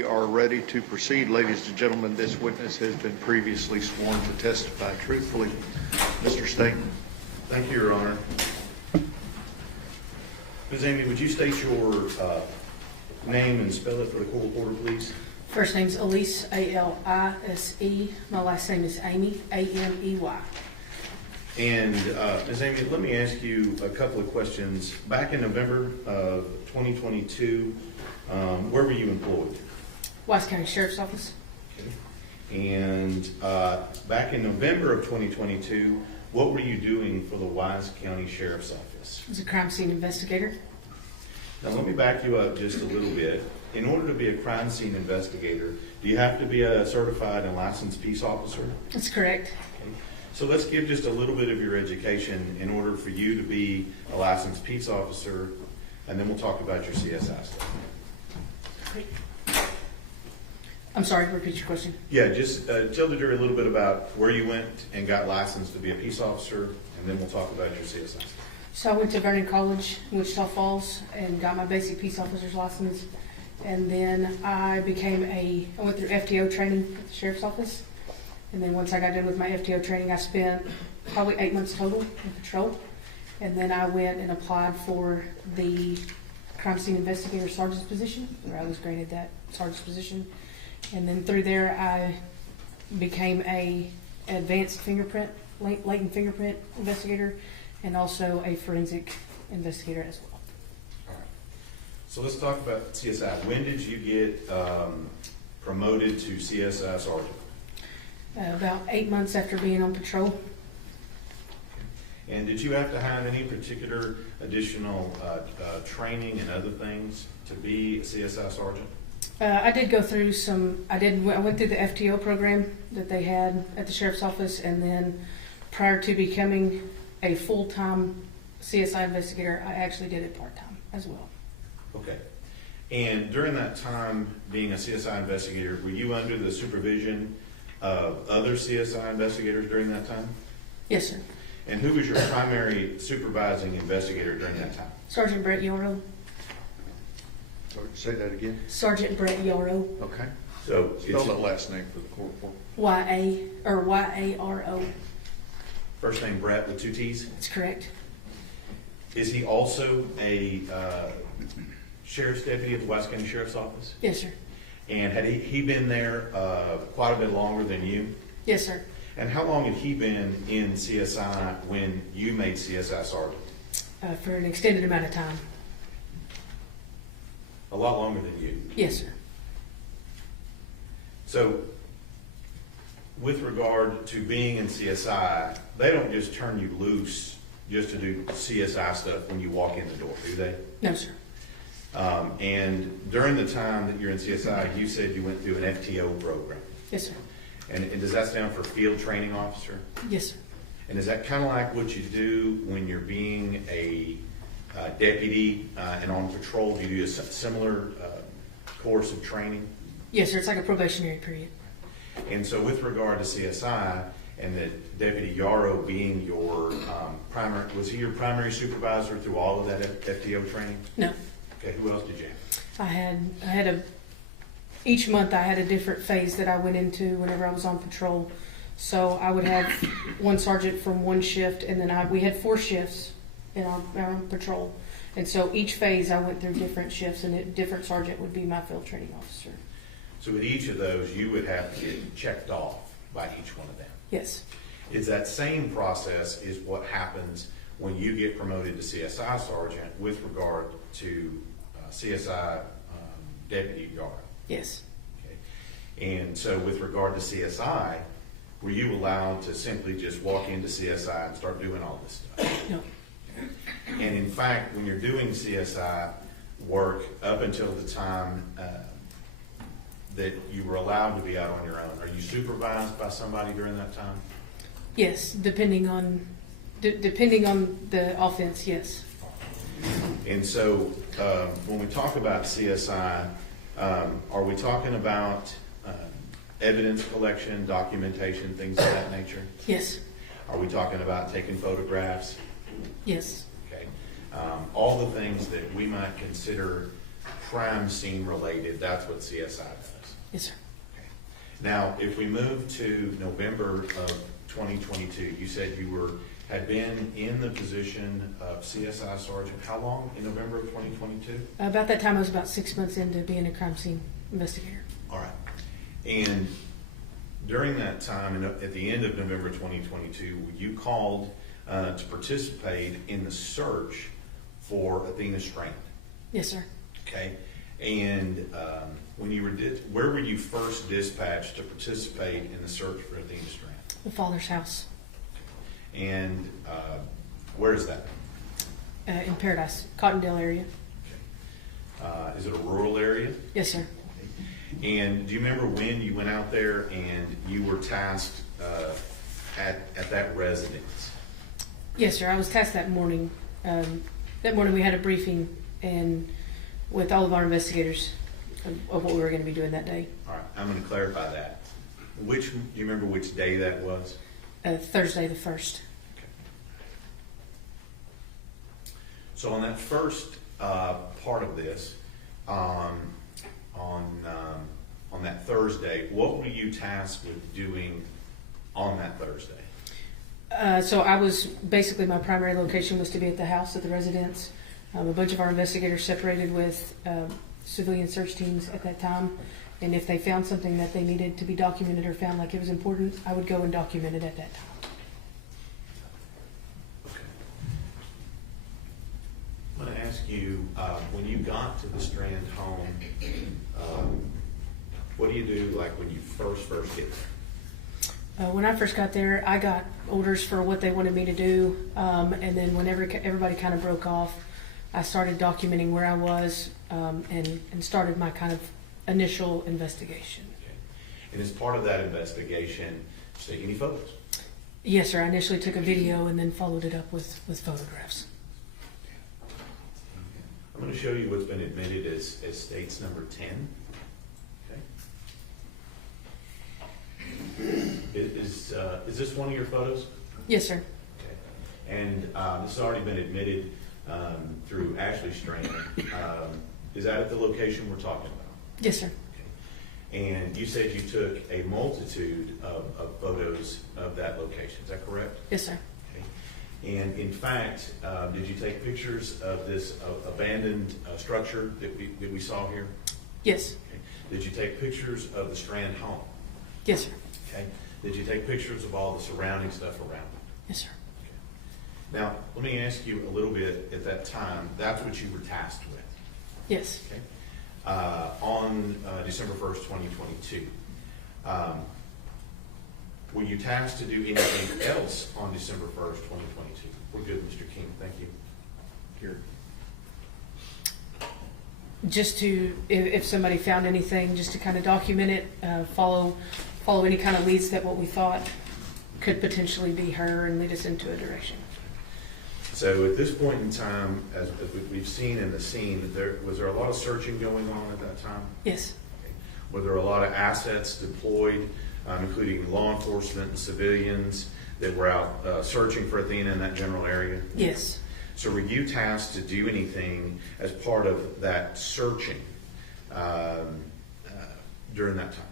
We are ready to proceed. Ladies and gentlemen, this witness has been previously sworn to testify truthfully. Mr. Staten. Thank you, Your Honor. Ms. Amy, would you state your name and spell it for the court reporter, please? First name's Elise, A-L-I-S-E. My last name is Amy, A-M-E-Y. And Ms. Amy, let me ask you a couple of questions. Back in November of 2022, where were you employed? Wise County Sheriff's Office. Okay. And back in November of 2022, what were you doing for the Wise County Sheriff's Office? I was a crime scene investigator. Now, let me back you up just a little bit. In order to be a crime scene investigator, do you have to be a certified and licensed peace officer? That's correct. Okay. So let's give just a little bit of your education in order for you to be a licensed peace officer, and then we'll talk about your CSI stuff. I'm sorry, repeat your question. Yeah, just tell the jury a little bit about where you went and got licensed to be a peace officer, and then we'll talk about your CSI stuff. So I went to Vernon College, Wichita Falls, and got my basic peace officer's license. And then I went through FTO training at the Sheriff's Office. And then once I got done with my FTO training, I spent probably 8 months total in patrol. And then I went and applied for the crime scene investigator sergeant's position, where I was granted that sergeant's position. And then through there, I became a advanced latent fingerprint investigator, and also a forensic investigator as well. All right. So let's talk about CSI. When did you get promoted to CSI sergeant? About 8 months after being on patrol. And did you have to have any particular additional training and other things to be a CSI sergeant? I did go through I went through the FTO program that they had at the Sheriff's Office, and then prior to becoming a full-time CSI investigator, I actually did it part-time as well. Okay. And during that time being a CSI investigator, were you under the supervision of other CSI investigators during that time? Yes, sir. And who was your primary supervising investigator during that time? Sergeant Brett Yaro. Say that again. Sergeant Brett Yaro. Okay. So Spell that last name for the court report. Y-A-R-O. first name Brett with 2 T's. That's correct. Is he also a sheriff's deputy at the Wise County Sheriff's Office? Yes, sir. And had he been there quite a bit longer than you? Yes, sir. And how long had he been in CSI when you made CSI sergeant? For an extended amount of time. A lot longer than you. Yes, sir. So, with regard to being in CSI, they don't just turn you loose just to do CSI stuff when you walk in the door, do they? No, sir. And during the time that you're in CSI, you said you went through an FTO program. Yes, sir. And does that stand for Field Training Officer? Yes, sir. And is that kind of like what you do when you're being a deputy and on patrol? Do you do a similar course of training? Yes, sir. It's like a probationary period. And so with regard to CSI and the Deputy Yaro being your primary, was he your primary supervisor through all of that FTO training? No. Okay, who else did you have? Each month I had a different phase that I went into whenever I was on patrol. So I would have one sergeant from one shift, and then we had 4 shifts in our patrol. And so each phase I went through different shifts, and a different sergeant would be my field training officer. So with each of those, you would have to get checked off by each one of them. Yes. Is that same process is what happens when you get promoted to CSI sergeant with regard to CSI Deputy Yaro? Yes. Okay. And so with regard to CSI, were you allowed to simply just walk into CSI and start doing all this stuff? No. And in fact, when you're doing CSI work up until the time that you were allowed to be out on your own, are you supervised by somebody during that time? Yes, depending on the offense, yes. And so when we talk about CSI, are we talking about evidence collection, documentation, things of that nature? Yes. Are we talking about taking photographs? Yes. Okay. All the things that we might consider crime scene related, that's what CSI does. Yes, sir. Now, if we move to November of 2022, you said you had been in the position of CSI sergeant. How long in November of 2022? About that time, I was about 6 months into being a crime scene investigator. All right. And during that time, and at the end of November 2022, you called to participate in the search for Athena Strand. Yes, sir. Okay. And when you where were you first dispatched to participate in the search for Athena Strand? The father's house And where is that? in Paradise, Cottondale area. Is it a rural area? Yes, sir. And do you remember when you went out there and you were tasked at that residence? Yes, sir. I was tasked that morning. That morning we had a briefing and with all of our investigators of what we were going to be doing that day. All right, I'm going to clarify that. Do you remember which day that was? Thursday the 1st. So on that first part of this, on that Thursday, what were you tasked with doing on that Thursday? So I was basically, my primary location was to be at the house, at the residence. A bunch of our investigators separated with civilian search teams at that time. And if they found something that they needed to be documented or found like it was important, I would go and document it at that time. Okay. I'm going to ask you, when you got to the Strand home, what do you do like when you first get there? When I first got there, I got orders for what they wanted me to do. And then whenever everybody kind of broke off, I started documenting where I was and started my kind of initial investigation. Okay. And as part of that investigation, did you take any photos? Yes, sir. I initially took a video and then followed it up with photographs. I'm going to show you what's been admitted as states number 10. Okay. Is this one of your photos? Yes, sir. Okay. And this has already been admitted through Ashley Strand. Is that at the location we're talking about? Yes, sir. Okay. And you said you took a multitude of photos of that location. Is that correct? Yes, sir. Okay. And in fact, did you take pictures of this abandoned structure that we saw here? Yes. Okay. Did you take pictures of the Strand home? Yes, sir. Okay. Did you take pictures of all the surrounding stuff around it? Yes, sir. Now, let me ask you a little bit at that time, that's what you were tasked with. Yes. Okay. On December 1st, 2022. Were you tasked to do anything else on December 1st, 2022? We're good, Mr. King. Thank you. Here. Just to, if somebody found anything, just to kind of document it, follow any kind of leads that what we thought could potentially be her and lead us into a direction. So at this point in time, as we've seen in the scene, was there a lot of searching going on at that time? Yes. Okay. Were there a lot of assets deployed, including law enforcement and civilians that were out searching for Athena in that general area? Yes. So were you tasked to do anything as part of that searching during that time?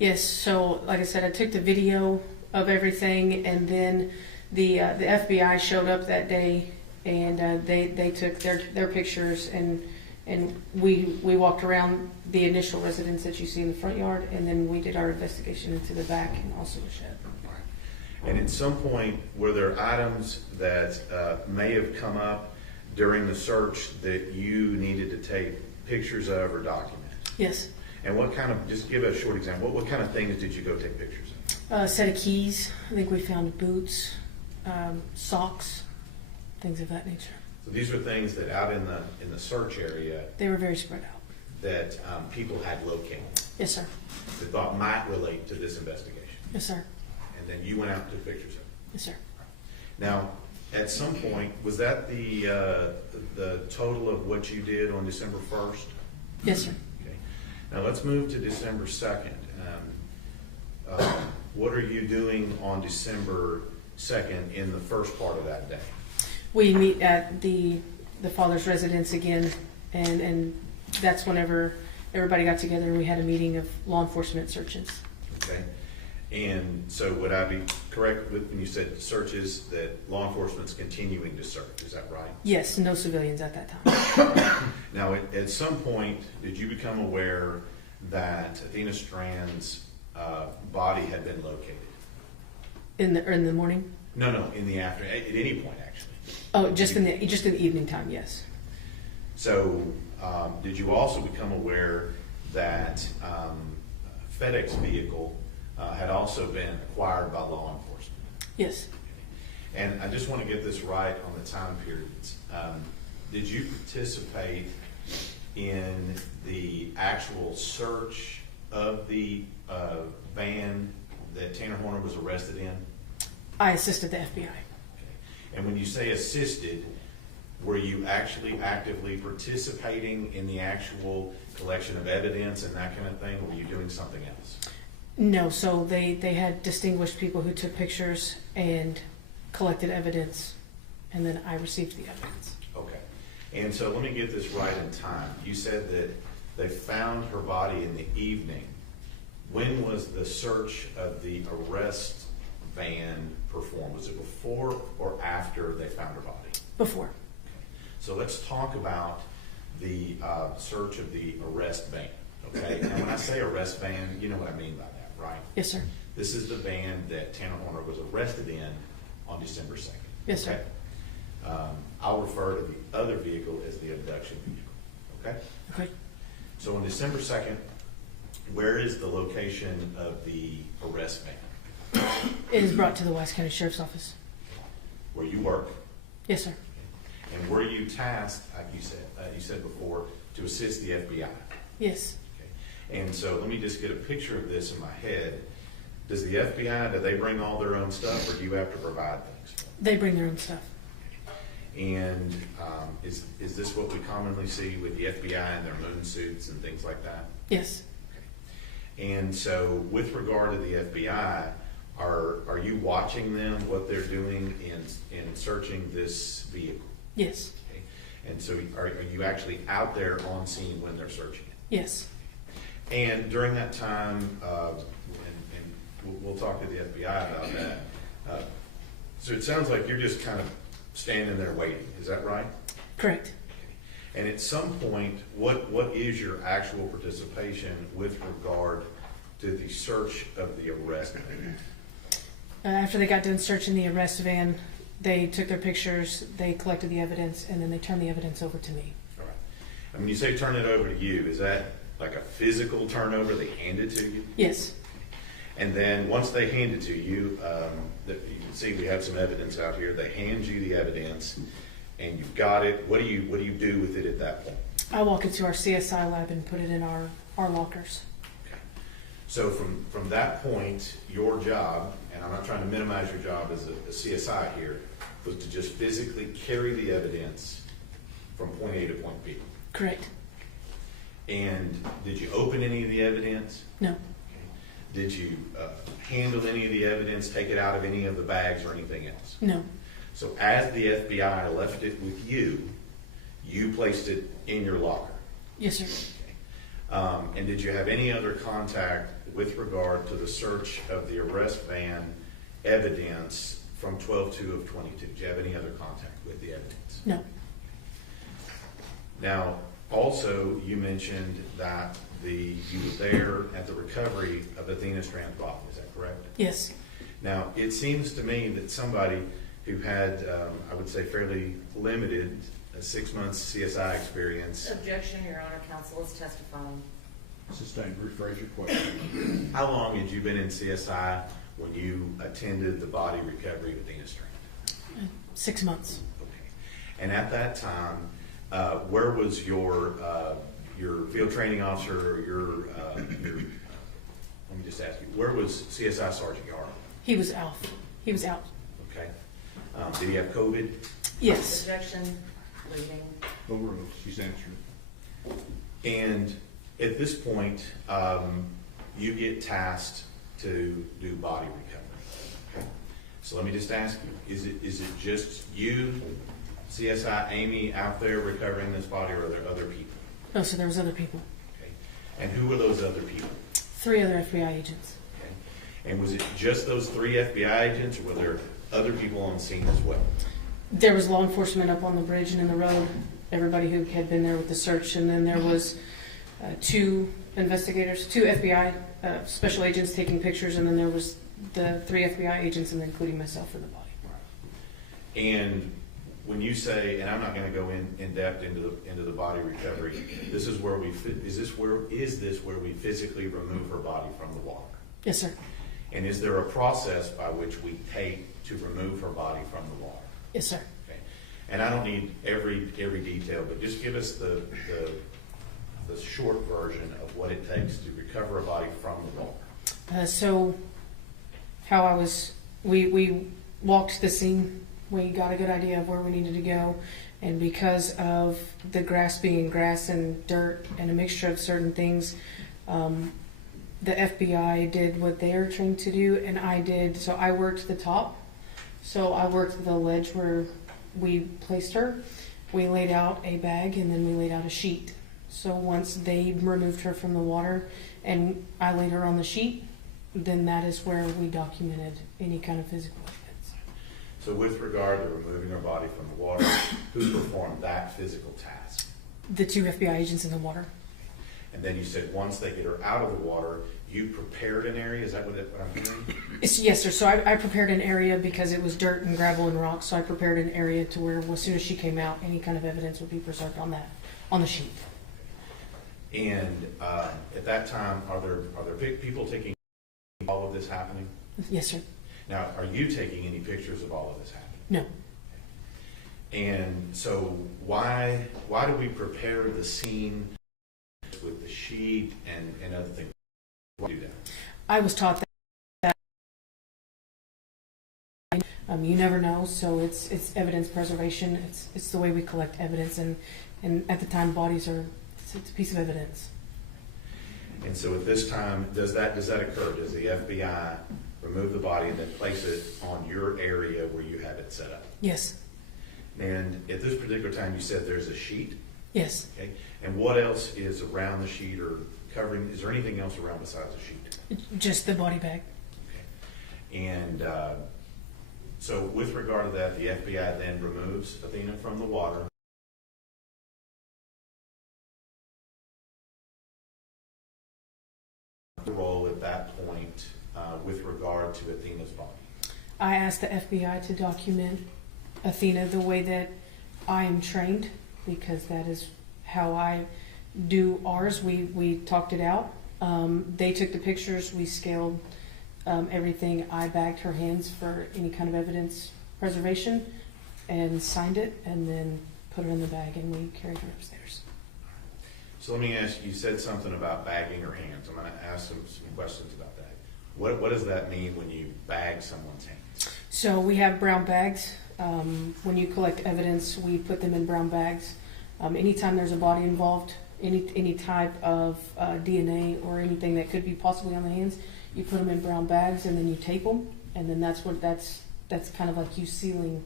Yes. So, like I said, I took the video of everything, and then the FBI showed up that day, and they took their pictures, and we walked around the initial residence that you see in the front yard, and then we did our investigation into the back and also the shed. And at some point, were there items that may have come up during the search that you needed to take pictures of or document? Yes. And what kind of, just give a short example, what kind of things did you go take pictures of? A set of keys. I think we found boots, socks, things of that nature. So these are things that out in the search area They were very spread out. that people had located Yes, sir. that thought might relate to this investigation. Yes, sir. And then you went out and took pictures of it. Yes, sir. Now, at some point, was that the total of what you did on December 1st? Yes, sir. Okay. Now let's move to December 2nd. What are you doing on December 2nd in the first part of that day? We meet at the father's residence again and that's whenever everybody got together and we had a meeting of law enforcement searches. Okay. And so would I be correct when you said searches that law enforcement's continuing to search? Is that right? Yes, no civilians at that time. Now, at some point, did you become aware that Athena Strand's body had been located? In the morning? No, in the afternoon, at any point, actually. Oh, just in the evening time, yes. So, did you also become aware that FedEx vehicle had also been acquired by law enforcement? Yes. And I just want to get this right on the time periods. Did you participate in the actual search of the van that Tanner Horner was arrested in? I assisted the FBI. Okay. And when you say assisted, were you actually actively participating in the actual collection of evidence and that kind of thing, or were you doing something else? No, so they had distinguished people who took pictures and collected evidence, and then I received the evidence. Okay. And so let me get this right in time. You said that they found her body in the evening. When was the search of the arrest van performed? Was it before or after they found her body? Before. So let's talk about the search of the arrest van. Okay. Now, when I say arrest van, you know what I mean by that, right? Yes, sir. This is the van that Tanner Horner was arrested in on December 2nd. Yes, sir. Okay? I'll refer to the other vehicle as the abduction vehicle. Okay? Okay. So on December 2nd, where is the location of the arrest van? It is brought to the Wise County Sheriff's Office. Where you work? Yes, sir. And were you tasked, like you said before, to assist the FBI? Yes. Okay. And so let me just get a picture of this in my head. Does the FBI, do they bring all their own stuff, or do you have to provide things for them? They bring their own stuff. And is this what we commonly see with the FBI in their moon suits and things like that? Yes. And so with regard to the FBI, are you watching them, what they're doing in searching this vehicle? Yes. Okay. And so are you actually out there on scene when they're searching it? Yes. And during that time, and we'll talk to the FBI about that. So it sounds like you're just kind of standing there waiting. Is that right? Correct. And at some point, what is your actual participation with regard to the search of the arrest van? After they got done searching the arrest van, they took their pictures, they collected the evidence, and then they turned the evidence over to me. All right. And when you say turn it over to you, is that like a physical turnover? They hand it to you? Yes. And then once they hand it to you, that you can see we have some evidence out here. They hand you the evidence, and you've got it. What do you do with it at that point? I walk into our CSI lab and put it in our lockers. Okay. So from that point, your job, and I'm not trying to minimize your job as a CSI here, was to just physically carry the evidence from point A to point B. Correct. And did you open any of the evidence? No. Did you handle any of the evidence, take it out of any of the bags or anything else? No. So as the FBI left it with you, you placed it in your locker. Yes, sir. Okay. And did you have any other contact with regard to the search of the arrest van evidence from 12/2 of 22? Did you have any other contact with the evidence? No. Now, also, you mentioned that you were there at the recovery of Athena Strand's body. Is that correct? Yes. Now, it seems to me that somebody who had, I would say, fairly limited 6 months CSI experience. Objection, Your Honor, counsel is testifying. Sustained. Rephrase your question. How long had you been in CSI when you attended the body recovery of Athena Strand? 6 months. Okay. And at that time, where was your field training officer, or let me just ask you, where was CSI Sergeant Yaro? He was out. He was out. Okay. Did he have COVID? Yes. Objection, leaving. Overruled. She's answered. And at this point, you get tasked to do body recovery. Okay. So let me just ask you, is it just you, CSI Amy, out there recovering this body, or are there other people? No, so there was other people. Okay. And who were those other people? 3 other FBI agents. Okay. And was it just those 3 FBI agents, or were there other people on scene as well? There was law enforcement up on the bridge and in the road, everybody who had been there with the search, and then there was 2 investigators, 2 FBI special agents taking pictures, and then there was the 3 FBI agents, and including myself for the body. And when you say, and I'm not going to go in depth into the body recovery, this is where is this where we physically remove her body from the water? Yes, sir. And is there a process by which we take to remove her body from the water? Yes, sir. Okay. And I don't need every detail, but just give us the short version of what it takes to recover a body from the water. So how we walked the scene. We got a good idea of where we needed to go, and because of the grass being grass and dirt and a mixture of certain things, the FBI did what they are trained to do, and I did. So I worked the top. So I worked the ledge where we placed her. We laid out a bag, and then we laid out a sheet. So once they removed her from the water and I laid her on the sheet, then that is where we documented any kind of physical evidence. So with regard to removing her body from the water, who performed that physical task? The 2 FBI agents in the water. And then you said once they get her out of the water, you prepared an area? Is that what I'm hearing? Yes, sir. So I prepared an area because it was dirt and gravel and rocks. So I prepared an area to where as soon as she came out, any kind of evidence would be preserved on the sheet. And at that time, are there people taking all of this happening? Yes, sir. Now, are you taking any pictures of all of this happening? No. And so why do we prepare the scene with the sheet and other things? Why do that? I was taught that you never know, so it's evidence preservation. It's the way we collect evidence, and at the time, bodies are it's a piece of evidence. And so at this time, does that occur? Does the FBI remove the body and then place it on your area where you have it set up? Yes. And at this particular time, you said there's a sheet. Yes. Okay. And what else is around the sheet or covering? Is there anything else around besides the sheet? Just the body bag. Okay. And so with regard to that, the FBI then removes Athena from the water. The role at that point with regard to Athena's body. I asked the FBI to document Athena the way that I am trained, because that is how I do ours. We talked it out. They took the pictures. We scaled everything. I bagged her hands for any kind of evidence preservation and signed it, and then put her in the bag, and we carried her upstairs. So let me ask you, said something about bagging her hands. I'm going to ask some questions about that. What does that mean when you bag someone's hands? So we have brown bags. When you collect evidence, we put them in brown bags. Anytime there's a body involved, any type of DNA or anything that could be possibly on the hands, you put them in brown bags and then you tape them, and then that's kind of like you sealing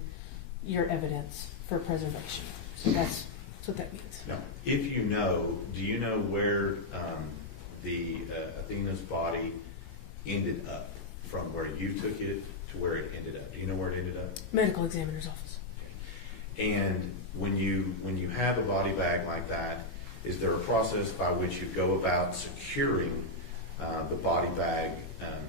your evidence for preservation. So that's what that means. Now, if you know, do you know where the Athena's body ended up from where you took it to where it ended up? Do you know where it ended up? Medical examiner's office. Okay. And when you have a body bag like that, is there a process by which you go about securing the body bag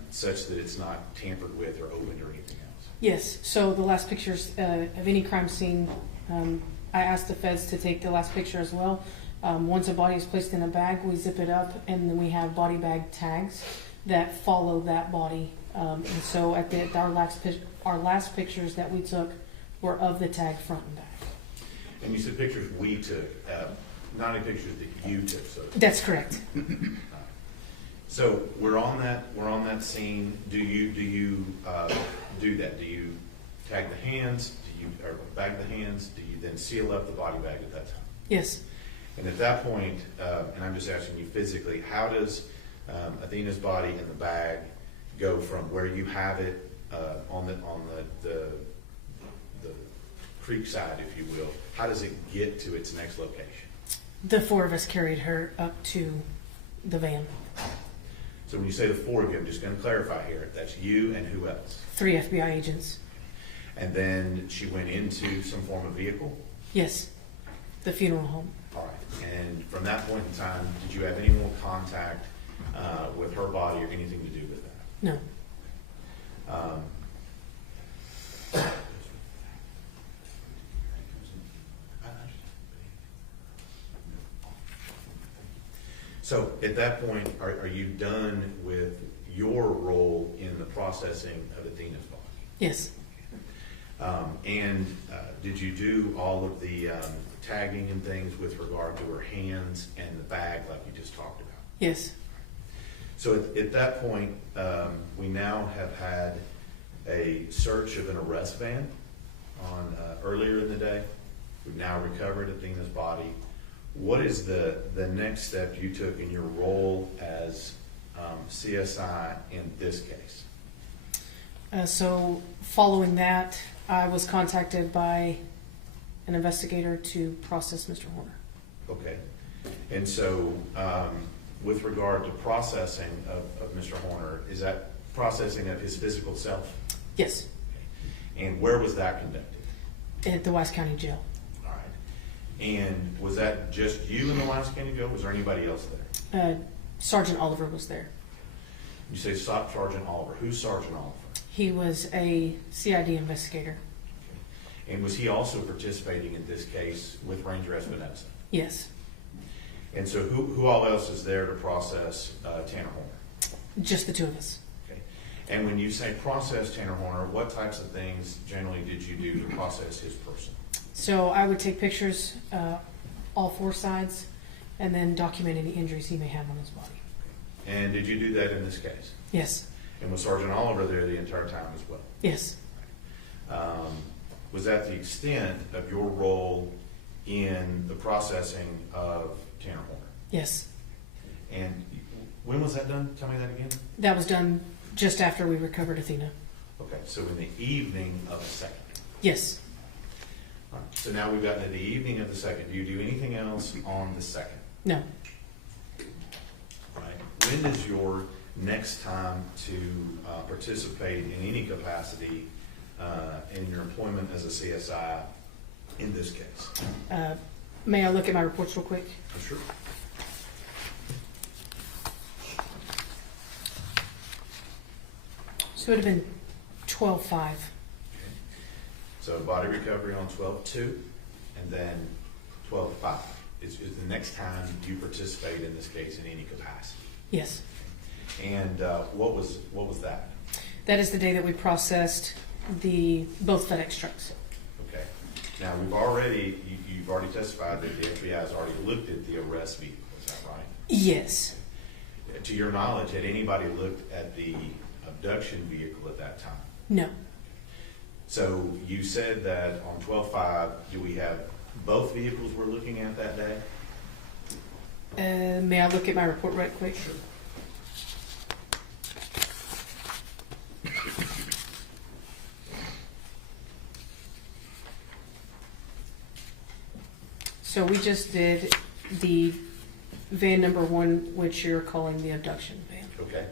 such that it's not tampered with or opened or anything else? Yes. So the last pictures of any crime scene, I asked the feds to take the last picture as well. Once a body is placed in a bag, we zip it up, and then we have body bag tags that follow that body. And so at our last pictures that we took were of the tag front and back. And you said pictures we took, not any pictures that you took. So That's correct. So we're on that scene. Do you do that? Do you tag the hands? Or bag the hands? Do you then seal up the body bag at that time? Yes. And at that point, and I'm just asking you physically, how does Athena's body in the bag go from where you have it on the creek side, if you will? How does it get to its next location? The four of us carried her up to the van. So when you say the four of you, I'm just going to clarify here, that's you and who else? 3 FBI agents. And then she went into some form of vehicle? Yes, the funeral home. All right. And from that point in time, did you have any more contact with her body or anything to do with that? No. So at that point, are you done with your role in the processing of Athena's body? Yes. And did you do all of the tagging and things with regard to her hands and the bag like you just talked about? Yes. So at that point, we now have had a search of an arrest van on earlier in the day. We've now recovered Athena's body. What is the next step you took in your role as CSI in this case? So following that, I was contacted by an investigator to process Mr. Horner. Okay. And so with regard to processing of Mr. Horner, is that processing of his physical self? Yes, And where was that conducted? at the Wise County Jail. All right. And was that just you in the Wise County Jail? Was there anybody else there? Sergeant Oliver was there. You say Sergeant Oliver. Who's Sergeant Oliver? He was a CID investigator. And was he also participating in this case with Ranger Espinosa? Yes, And so who all else is there to process Tanner Horner? just the two of us. Okay. And when you say process Tanner Horner, what types of things generally did you do to process his person? So I would take pictures, all 4 sides, and then document any injuries he may have on his body. And did you do that in this case? Yes, And was Sergeant Oliver there the entire time as well? yes, Was that the extent of your role in the processing of Tanner Horner? yes. And when was that done? Tell me that again. That was done just after we recovered Athena. Okay, so in the evening of the second. Yes. All right, so now we've gotten to the evening of the second. Do you do anything else on the second? No. Right. When is your next time to participate in any capacity in your employment as a CSI in this case? May I look at my reports real quick? Sure. So it would have been 12/5. So body recovery on 12/2, and then 12/5 is the next time you participate in this case in any capacity. Yes. And what was that? That is the day that we processed both FedEx trucks. Okay. Now you've already testified that the FBI has already looked at the arrest vehicle. Is that right? Yes. To your knowledge, had anybody looked at the abduction vehicle at that time? No. So you said that on 12/5, do we have both vehicles we're looking at that day? May I look at my report right quick? Sure. So we just did the van number 1, which you're calling the abduction van. Okay.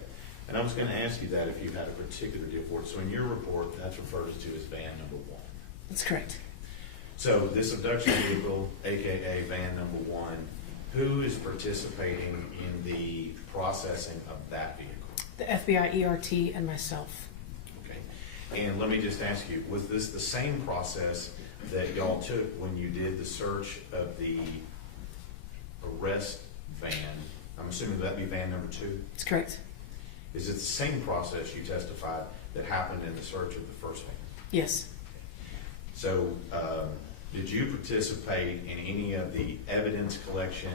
And I was going to ask you that if you had a particular deal for it. So in your report, that's referred to as van number 1. That's correct. So this abduction vehicle, AKA van number 1, who is participating in the processing of that vehicle? The FBI ERT and myself. Okay. And let me just ask you, was this the same process that y'all took when you did the search of the arrest van? I'm assuming that'd be van number 2? That's correct. Is it the same process you testified that happened in the search of the first van? Yes. So, did you participate in any of the evidence collection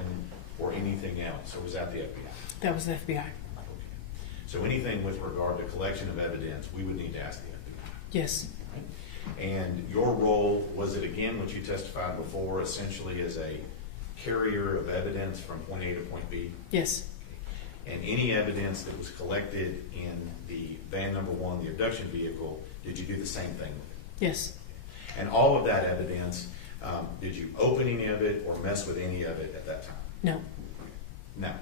or anything else, or was that the FBI? That was the FBI. Okay. So anything with regard to collection of evidence, we would need to ask the FBI. Yes. Right? And your role, was it again what you testified before, essentially as a carrier of evidence from point A to point B? Yes. And any evidence that was collected in the van number 1, the abduction vehicle, did you do the same thing with it? Yes. And all of that evidence, Did you open any of it or mess with any of it at that time? No. No.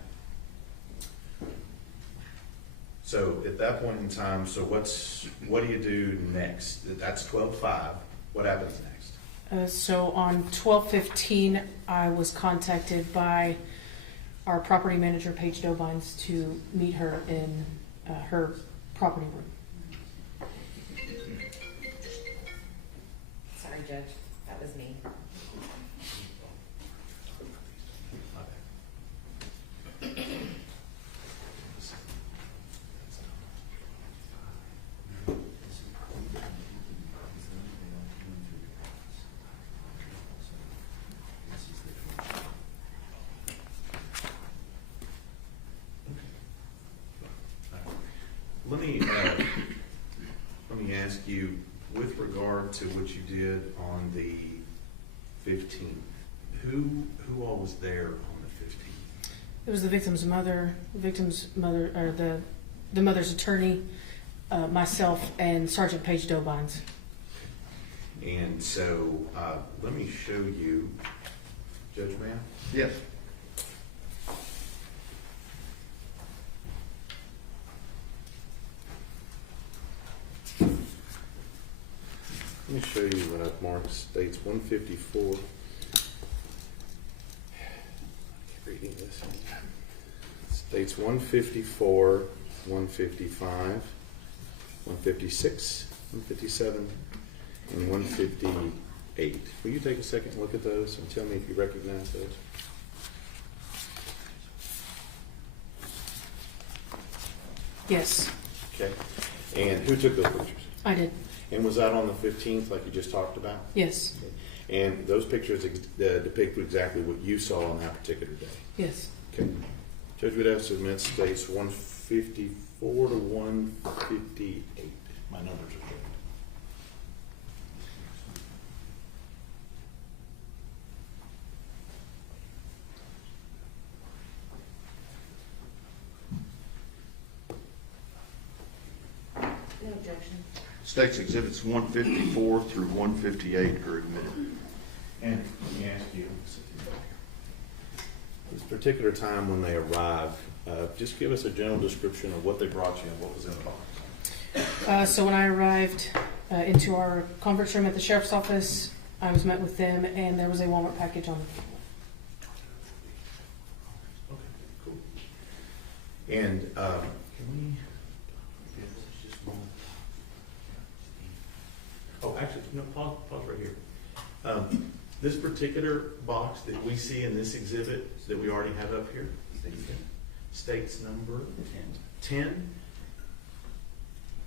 So at that point in time, so what do you do next? That's 12/5. What happens next? So on 12/15, I was contacted by our property manager, Paige Dobines, to meet her in her property room. Sorry, Judge, that was me. Let me ask you, with regard to what you did on the 15th, who all was there on the 15th? It was the victim's mother, or the mother's attorney, myself, and Sergeant Paige Dobines. And so, let me show you, Judge Mann. Yes. Let me show you what I've marked. States 154. I keep reading this. States 154, 155, 156, 157, and 158. Will you take a second and look at those and tell me if you recognize those? Yes, Okay. And who took those pictures? I did. And was that on the 15th like you just talked about? Yes, And those pictures depict exactly what you saw on that particular day? yes. Okay. Judge would have to submit states 154 to 158. My numbers are correct. No objection. States Exhibits 154 through 158 are admitted. And let me ask you, this particular time when they arrived, just give us a general description of what they brought you and what was in the box. So when I arrived into our conference room at the sheriff's office, I was met with them, and there was a Walmart package on the table. Okay, cool. And can we? Oh, actually, no. Pause right here. This particular box that we see in this exhibit that we already have up here, states number 10.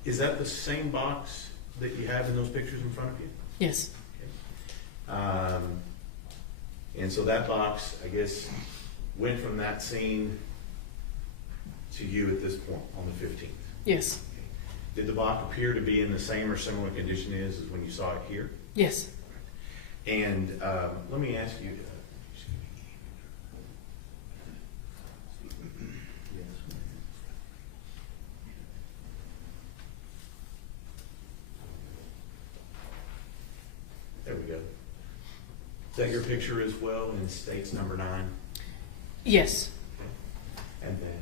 Is that the same box that you have in those pictures in front of you? Yes, And so that box, I guess, went from that scene to you at this point on the 15th. yes, Did the box appear to be in the same or similar condition as when you saw it here? yes. And let me ask you. There we go. Is that your picture as well in states number 9? Yes. And then.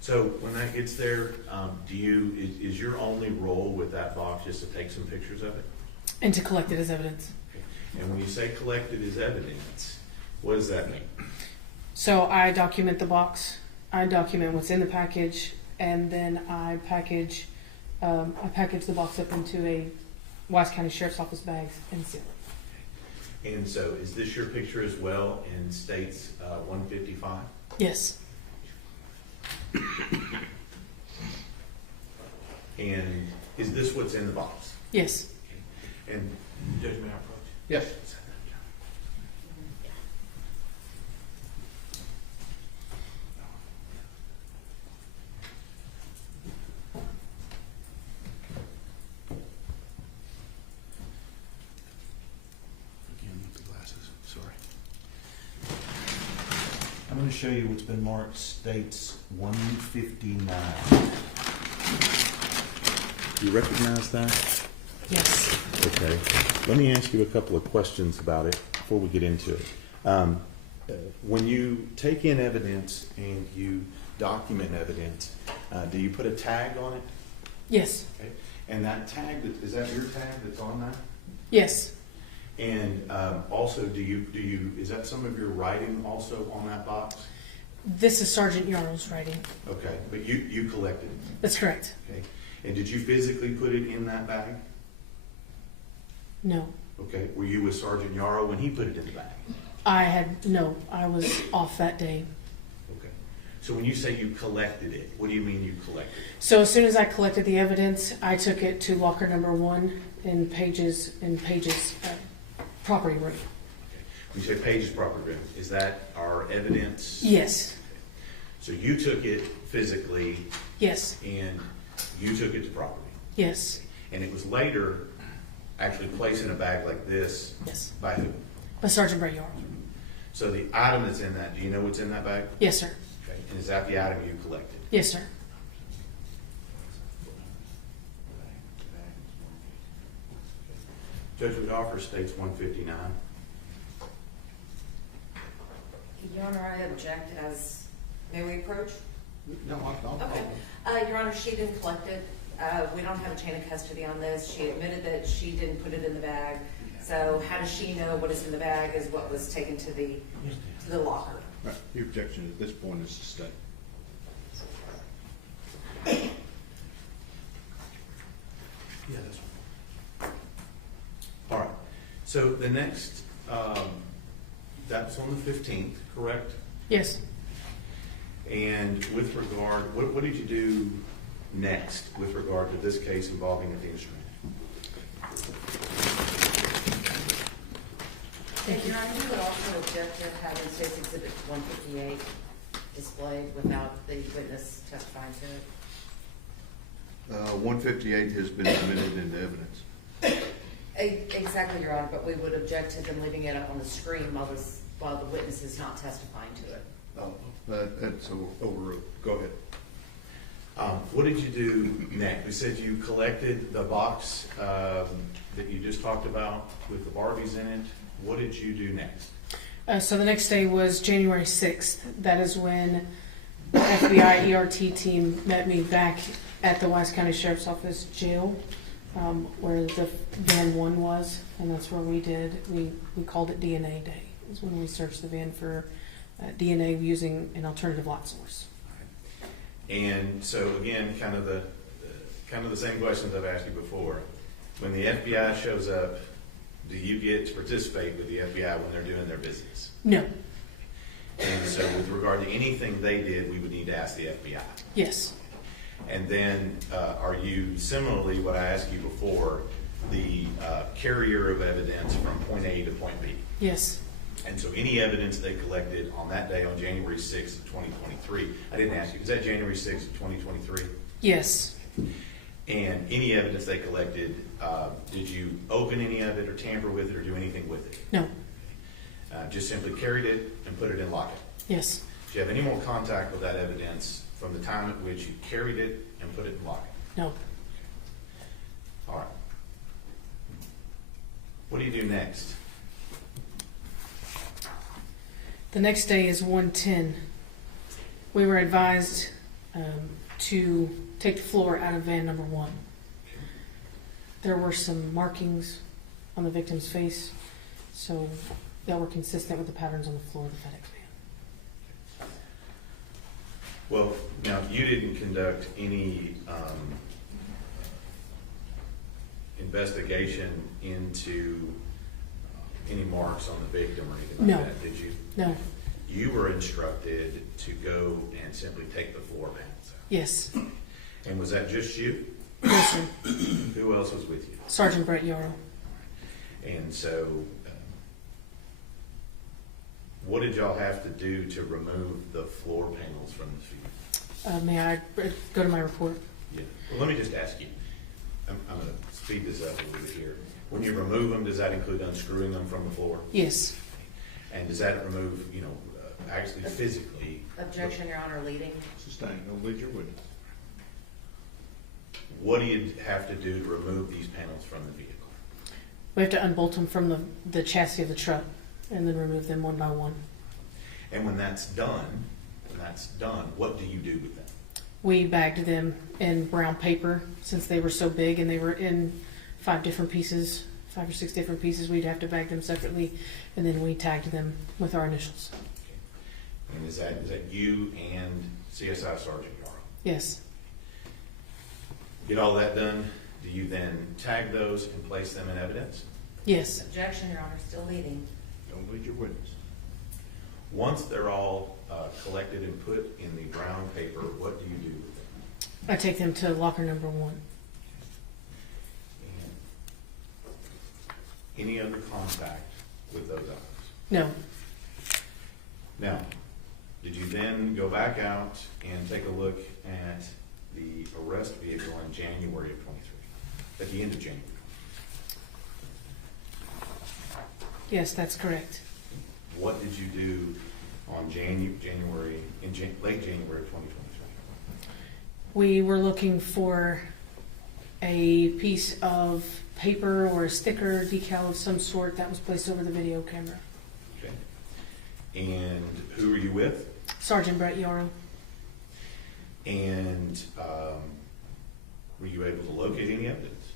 So when that gets there, is your only role with that box just to take some pictures of it? And to collect it as evidence. And when you say collected as evidence, what does that mean? So I document the box, I document what's in the package, and then I package the box up into a Wise County Sheriff's Office bags and seal it. And so is this your picture as well in states 155? Yes, And is this what's in the box? yes. And Judge, may I approach? Yes. Again with the glasses, sorry. going to show you what's been marked states 159. You recognize that? Yes. Okay. Let me ask you a couple of questions about it before we get into it. When you take in evidence and you document evidence, do you put a tag on it? Yes. Okay. And that tag, is that your tag that's on that? Yes. And also, is that some of your writing also on that box? This is Sergeant Yaro's writing. Okay, but you collected it. That's correct. Okay. And did you physically put it in that bag? No. Okay. Were you with Sergeant Yaro when he put it in the bag? I was off that day. Okay. So when you say you collected it, what do you mean you collected it? So as soon as I collected the evidence, I took it to locker number 1 in Page's property room. Okay. When you say Page's property room, is that our evidence? Yes. So you took it physically Yes. and you took it to property. Yes. And it was later actually placed in a bag like this. Yes. By who? By Sergeant Brett Yaro. So the item that's in that, do you know what's in that bag? Yes, sir. Okay. And is that the item you collected? Yes, sir. Judgment offer states 159. Your Honor, I object as, may we approach? No, I'll. Okay. Your Honor, she didn't collect it. We don't have a chain of custody on this. She admitted that she didn't put it in the bag. So how does she know what is in the bag is what was taken to the locker? Right. Your objection at this point is to stay. Yeah, that's right. All right. So the next, that's on the 15th, correct? Yes. And with regard, what did you do next with regard to this case involving Athena Strand? And Your Honor, you would also object to having State's Exhibit 158 displayed without the witness testifying to it? 158 has been admitted into evidence. Exactly, Your Honor, but we would object to them leaving it up on the screen while the witness is not testifying to it. Oh, that's overruled. Go ahead. What did you do next? We said you collected the box that you just talked about with the Barbies in it. What did you do next? So the next day was January 6th. That is when the FBI ERT team met me back at the Wise County Sheriff's Office jail, where the van 1 was, and that's where we called it DNA Day. It was when we searched the van for DNA using an alternative light source. And so again, kind of the same questions I've asked you before. When the FBI shows up, do you get to participate with the FBI when they're doing their business? No. And so with regard to anything they did, we would need to ask the FBI. Yes. And then are you, similarly, what I asked you before, the carrier of evidence from point A to point B? Yes. And so any evidence they collected on that day on January 6th of 2023, I didn't ask you, is that January 6th of 2023? Yes. And any evidence they collected, did you open any of it or tamper with it or do anything with it? No. Just simply carried it and put it in locket? Yes. Do you have any more contact with that evidence from the time at which you carried it and put it in locket? No. All right. What do you do next? The next day is 110. We were advised to take the floor out of van number 1. There were some markings on the victim's face, so that were consistent with the patterns on the floor of the FedEx van. Well, now, you didn't conduct any investigation into any marks on the victim or anything like No. that, did you? No. You were instructed to go and simply take the floor panels out. Yes. And was that just you? Yes, sir. Who else was with you? Sergeant Brett Yaro. And so, what did y'all have to do to remove the floor panels from the feet? May I go to my report? Yeah. Well, let me just ask you. I'm going to speed this up a little bit here. When you remove them, does that include unscrewing them from the floor? Yes. And does that remove, actually physically. Objection, Your Honor, leading. Sustained. Don't lead your witness. What do you have to do to remove these panels from the vehicle? We have to unbolt them from the chassis of the truck and then remove them one by one. And when that's done, what do you do with them? We bagged them in brown paper since they were so big and they were in 5 or 6 different pieces. We'd have to bag them separately, and then we tagged them with our initials. And is that you and CSI Sergeant Yaro? Yes. Get all that done, do you then tag those and place them in evidence? Yes. Objection, Your Honor, still leading. Don't lead your witness. Once they're all collected and put in the brown paper, what do you do with them? I take them to locker number 1. And any other contact with those items? No. Now, did you then go back out and take a look at the arrest vehicle in January of 23, at the end of January? Yes, that's correct. What did you do on late January of 2023? We were looking for a piece of paper or a sticker, decal of some sort that was placed over the video camera. Okay. And who were you with? Sergeant Brett Yaro. And were you able to locate any evidence?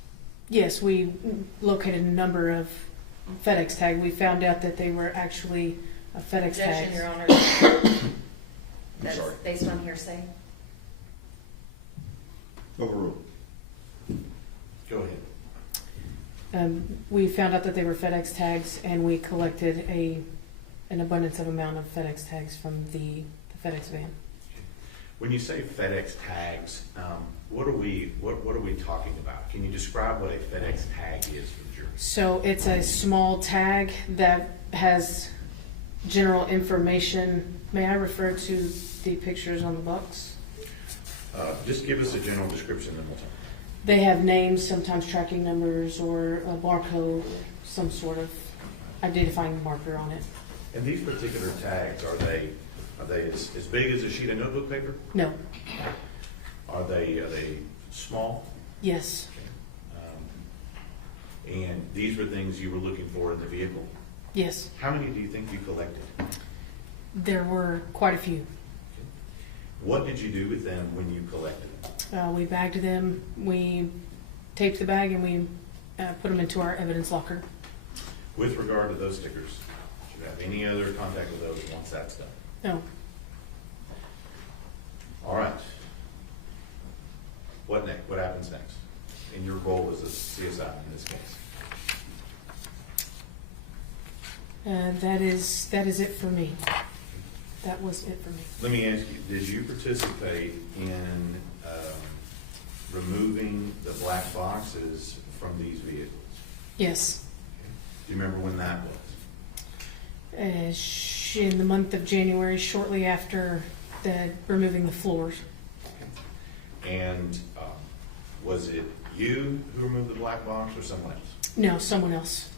Yes, we located a number of FedEx tags. We found out that they were actually FedEx Objection, tags. Your Honor. That's sorry. based on hearsay. Overruled. Go ahead. We found out that they were FedEx tags, and we collected an abundance of amount of FedEx tags from the FedEx van. When you say FedEx tags, what are we talking about? Can you describe what a FedEx tag is for the jury? So it's a small tag that has general information. May I refer to the pictures on the box? Just give us a general description, then we'll talk. They have names, sometimes tracking numbers, or a barcode, some sort of identifying marker on it. And these particular tags, are they as big as a sheet of notebook paper? No. Are they small? Yes. And these were things you were looking for in the vehicle? Yes. How many do you think you collected? There were quite a few. What did you do with them when you collected them? We bagged them, we taped the bag, and we put them into our evidence locker. With regard to those stickers, do you have any other contact with those once that's done? No. All right. What next? What happens next in your role as a CSI in this case? That is it for me. That was it for me. Let me ask you, did you participate in removing the black boxes from these vehicles? Yes. Do you remember when that was? In the month of January, shortly after removing the floors. And was it you who removed the black box or someone else? No, someone else.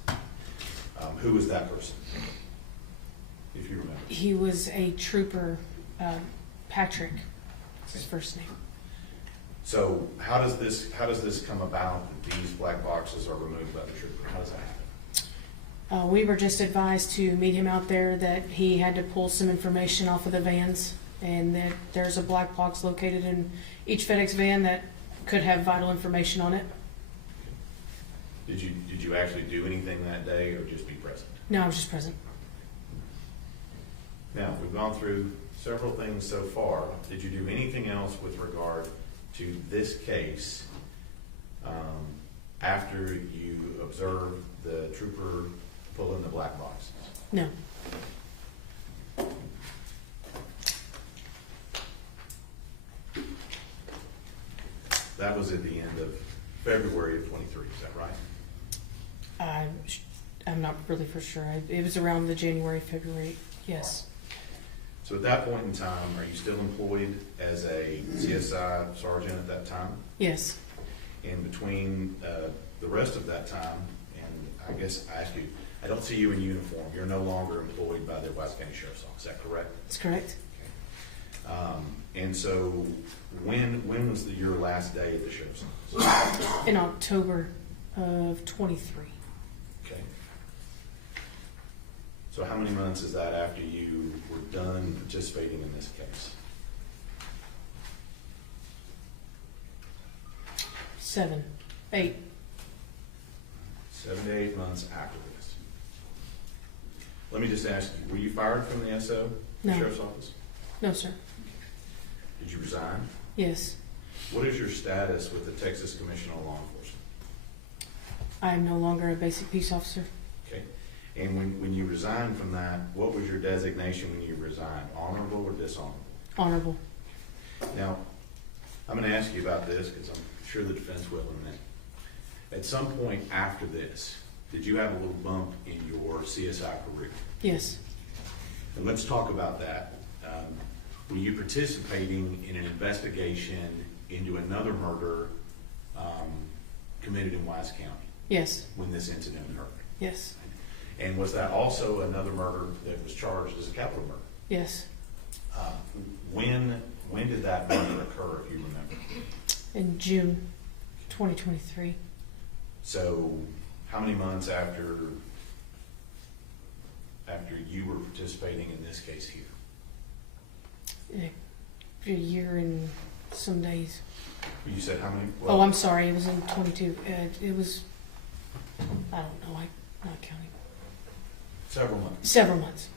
Who was that person, if you remember? He was a trooper, Patrick, his first name. So how does this come about that these black boxes are removed by the trooper? How does that happen? We were just advised to meet him out there, that he had to pull some information off of the vans, and that there's a black box located in each FedEx van that could have vital information on it. Did you actually do anything that day or just be present? No, I was just present. Now, we've gone through several things so far. Did you do anything else with regard to this case after you observed the trooper pull in the black boxes? No. That was at the end of February of 23, is that right? I'm not really for sure. It was around the January, February, yes. So at that point in time, are you still employed as a CSI sergeant at that time? Yes. And between the rest of that time and I guess I ask you, I don't see you in uniform. You're no longer employed by the Wise County Sheriff's Office. Is that correct? That's correct. And so when was your last day at the Sheriff's Office? In October of 23. Okay. So how many months is that after you were done participating in this case? 7, 8. 7 to 8 months after this. Let me just ask you, were you fired from the SO, the No. Sheriff's Office? No, sir. Did you resign? Yes. What is your status with the Texas Commission on Law Enforcement? I am no longer a basic peace officer. Okay. And when you resigned from that, what was your designation when you resigned? Honorable or dishonorable? Honorable. Now, I'm going to ask you about this because I'm sure the defense will in a minute. At some point after this, did you have a little bump in your CSI career? Yes. And let's talk about that. Were you participating in an investigation into another murder committed in Wise County Yes. when this incident occurred? Yes. And was that also another murder that was charged as a capital murder? Yes. When did that murder occur, if you remember? In June 2023. So how many months after you were participating in this case here? A year and some days. You said how many? Oh, I'm sorry. It was in 22. It was, I don't know. I'm not counting. Several months. Several months.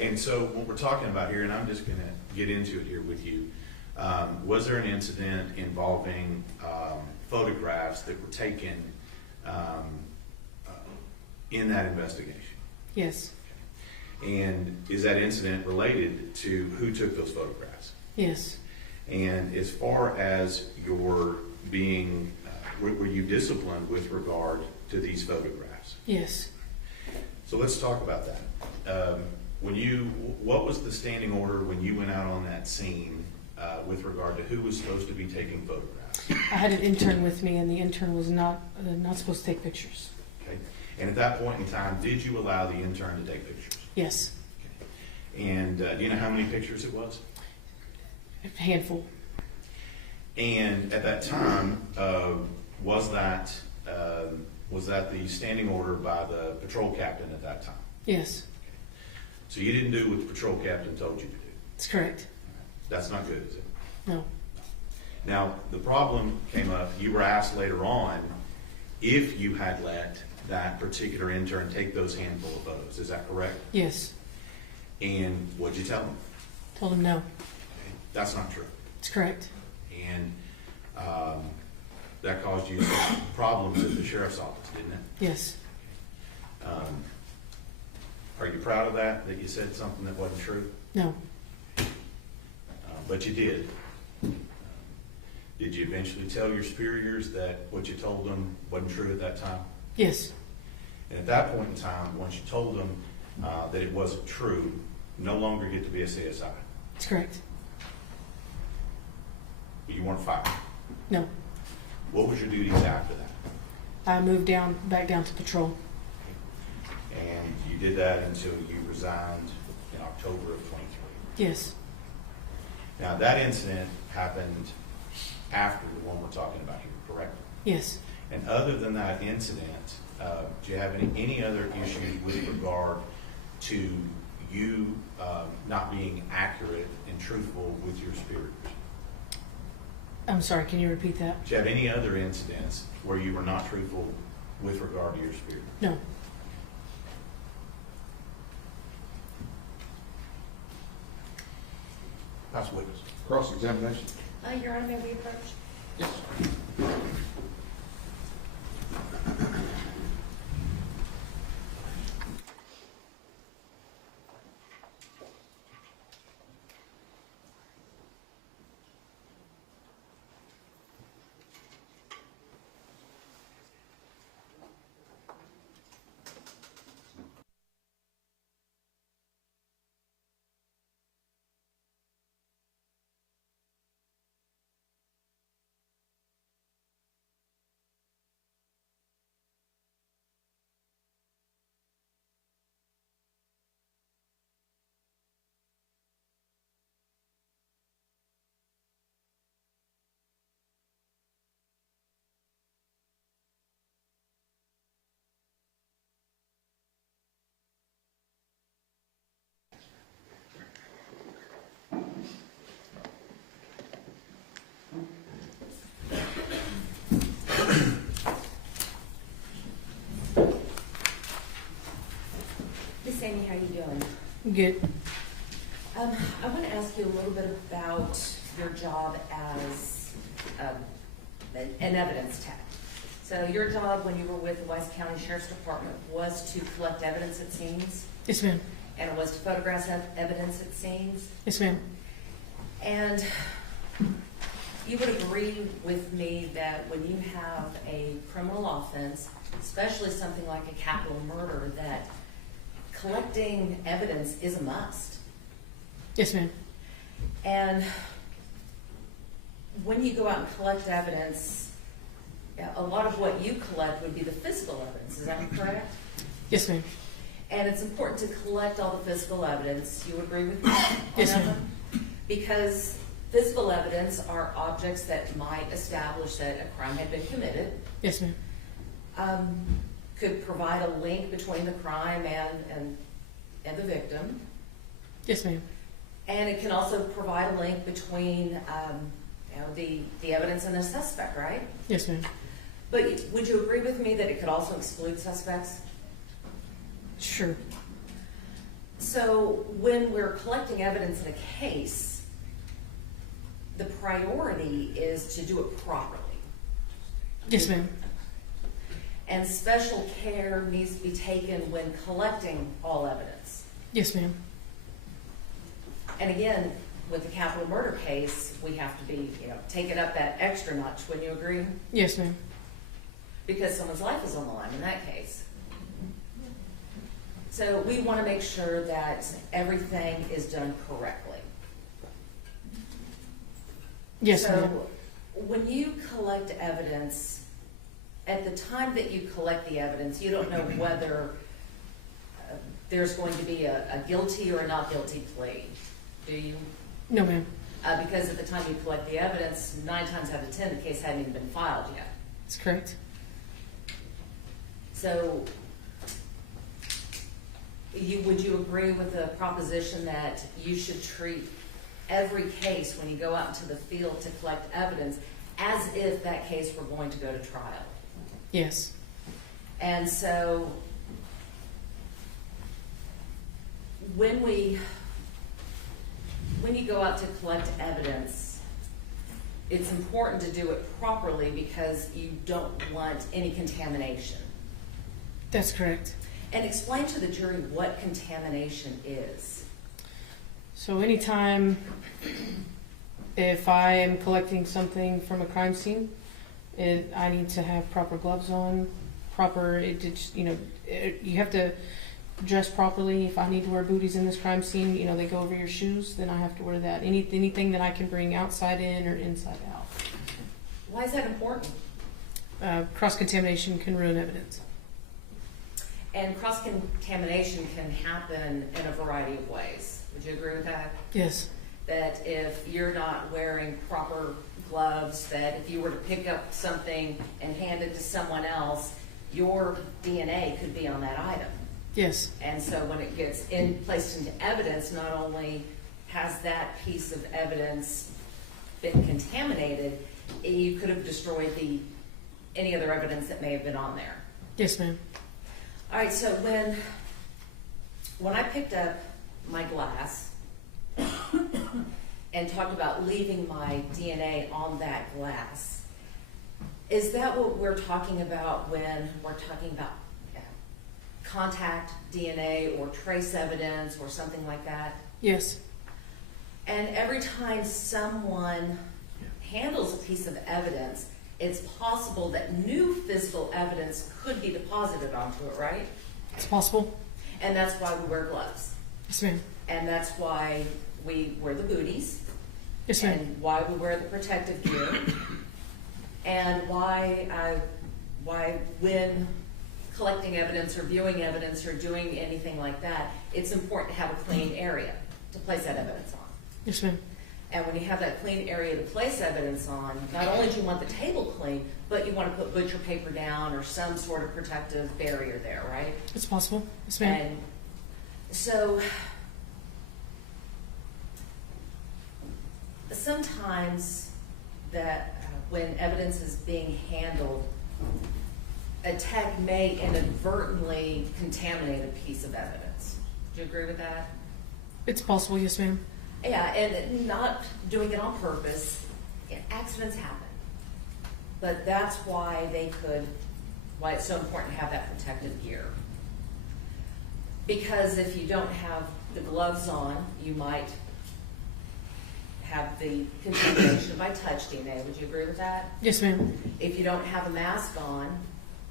And so what we're talking about here, and I'm just going to get into it here with you, was there an incident involving photographs that were taken in that investigation? Yes. And is that incident related to who took those photographs? Yes. And as far as your being, were you disciplined with regard to these photographs? Yes. So let's talk about that. What was the standing order when you went out on that scene with regard to who was supposed to be taking photographs? I had an intern with me, and the intern was not supposed to take pictures. Okay. And at that point in time, did you allow the intern to take pictures? Yes. Okay. And do you know how many pictures it was? A handful. And at that time, was that the standing order by the patrol captain at that time? Yes. So you didn't do what the patrol captain told you to do. That's correct. That's not good, is it? No. Now, the problem came up, you were asked later on if you had let that particular intern take those handful of photos. Is that correct? Yes. And what'd you tell him? Told him no. Okay. That's not true. It's correct. And that caused you some problems at the sheriff's office, didn't it? Yes. Are you proud of that you said something that wasn't true? No. But you did. Did you eventually tell your superiors that what you told them wasn't true at that time? Yes. And at that point in time, once you told them that it wasn't true, you no longer get to be a CSI. That's correct. But you weren't fired. No. What was your duties after that? I moved back down to patrol. And you did that until you resigned in October of 23. Yes. Now, that incident happened after the one we're talking about here, correct? Yes. And other than that incident, do you have any other issues with regard to you not being accurate and truthful with your superiors? I'm sorry, can you repeat that? Do you have any other incidents where you were not truthful with regard to your superiors? No. House witness. Cross-examination. Your Honor, may we approach? Yes. Good. I want to ask you a little bit about your job as an evidence tech. So your job when you were with the Wise County Sheriff's Department was to collect evidence at scenes, Yes, ma'am. and it was to photograph evidence at scenes. Yes, ma'am. And you would agree with me that when you have a criminal offense, especially something like a capital murder, that collecting evidence is a must. Yes, ma'am. And when you go out and collect evidence, a lot of what you collect would be the physical evidence, is that correct? Yes, ma'am. And it's important to collect all the physical evidence. You agree with me? Yes, on that ma'am. one? Because physical evidence are objects that might establish that a crime had been committed, Yes, ma'am. could provide a link between the crime and the victim. Yes, ma'am. And it can also provide a link between the evidence and the suspect, right? Yes, ma'am. But would you agree with me that it could also exclude suspects? Sure. So when we're collecting evidence in a case, the priority is to do it properly. Yes, ma'am. And special care needs to be taken when collecting all evidence. Yes, ma'am. And again, with the capital murder case, we have to be, take it up that extra notch. Wouldn't you agree? Yes, ma'am. Because someone's life is on the line in that case. So we want to make sure that everything is done correctly. Yes, ma'am. So when you collect evidence, at the time that you collect the evidence, you don't know whether there's going to be a guilty or a not guilty plea, do you? No, ma'am. Because at the time you collect the evidence, 9 times out of 10, the case hadn't even been filed yet. That's correct. So would you agree with the proposition that you should treat every case when you go out into the field to collect evidence as if that case were going to go to trial? Yes. And so when you go out to collect evidence, it's important to do it properly because you don't want any contamination. That's correct. And explain to the jury what contamination is. So anytime if I am collecting something from a crime scene, I need to have proper gloves on, you have to dress properly. If I need to wear booties in this crime scene, they go over your shoes, then I have to wear that. Anything that I can bring outside in or inside out. Why is that important? Cross-contamination can ruin evidence. And cross-contamination can happen in a variety of ways. Would you agree with that? Yes. That if you're not wearing proper gloves, that if you were to pick up something and hand it to someone else, your DNA could be on that item. Yes. And so when it gets placed into evidence, not only has that piece of evidence been contaminated, you could have destroyed any other evidence that may have been on there. Yes, ma'am. All right, so when I picked up my glass and talked about leaving my DNA on that glass, is that what we're talking about when we're talking about contact DNA or trace evidence or something like that? Yes. And every time someone handles a piece of evidence, it's possible that new physical evidence could be deposited onto it, right? It's possible. And that's why we wear gloves. Yes, ma'am. And that's why we wear the booties. Yes, ma'am. And why we wear the protective gear. And why when collecting evidence or viewing evidence or doing anything like that, it's important to have a clean area to place that evidence on. Yes, ma'am. And when you have that clean area to place evidence on, not only do you want the table clean, but you want to put butcher paper down or some sort of protective barrier there, right? It's possible. Yes, ma'am. And so sometimes that when evidence is being handled, a tech may inadvertently contaminate a piece of evidence. Do you agree with that? It's possible, yes, ma'am. Yeah, and not doing it on purpose. Accidents happen. But that's why why it's so important to have that protective gear. Because if you don't have the gloves on, you might have the contamination by touch DNA. Would you agree with that? Yes, ma'am. If you don't have a mask on,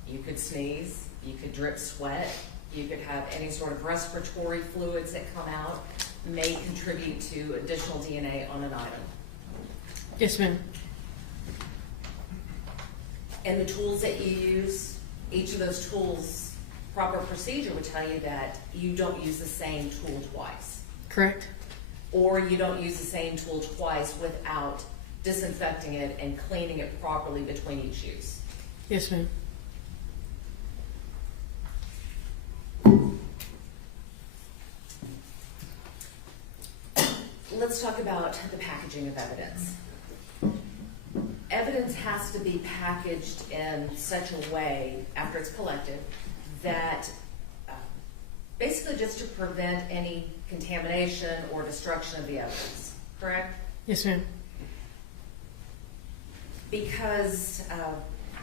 you could sneeze, you could drip sweat, you could have any sort of respiratory fluids that come out, may contribute to additional DNA on an item. Yes, ma'am. And the tools that you use, each of those tools, proper procedure would tell you that you don't use the same tool twice. Correct. Or you don't use the same tool twice without disinfecting it and cleaning it properly between each use. Yes, ma'am. Let's talk about the packaging of evidence. Evidence has to be packaged in such a way, after it's collected, that basically just to prevent any contamination or destruction of the evidence, correct? Yes, ma'am. Because,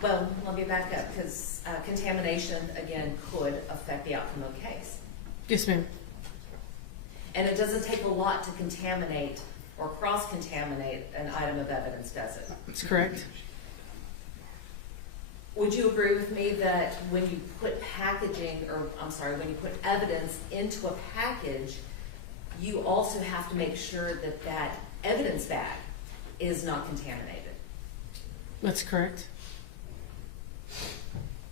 well, let me back up, because contamination, again, could affect the outcome of the case. Yes, ma'am. And it doesn't take a lot to contaminate or cross-contaminate an item of evidence, does it? That's correct. Would you agree with me that when you put when you put evidence into a package, you also have to make sure that that evidence bag is not contaminated? That's correct.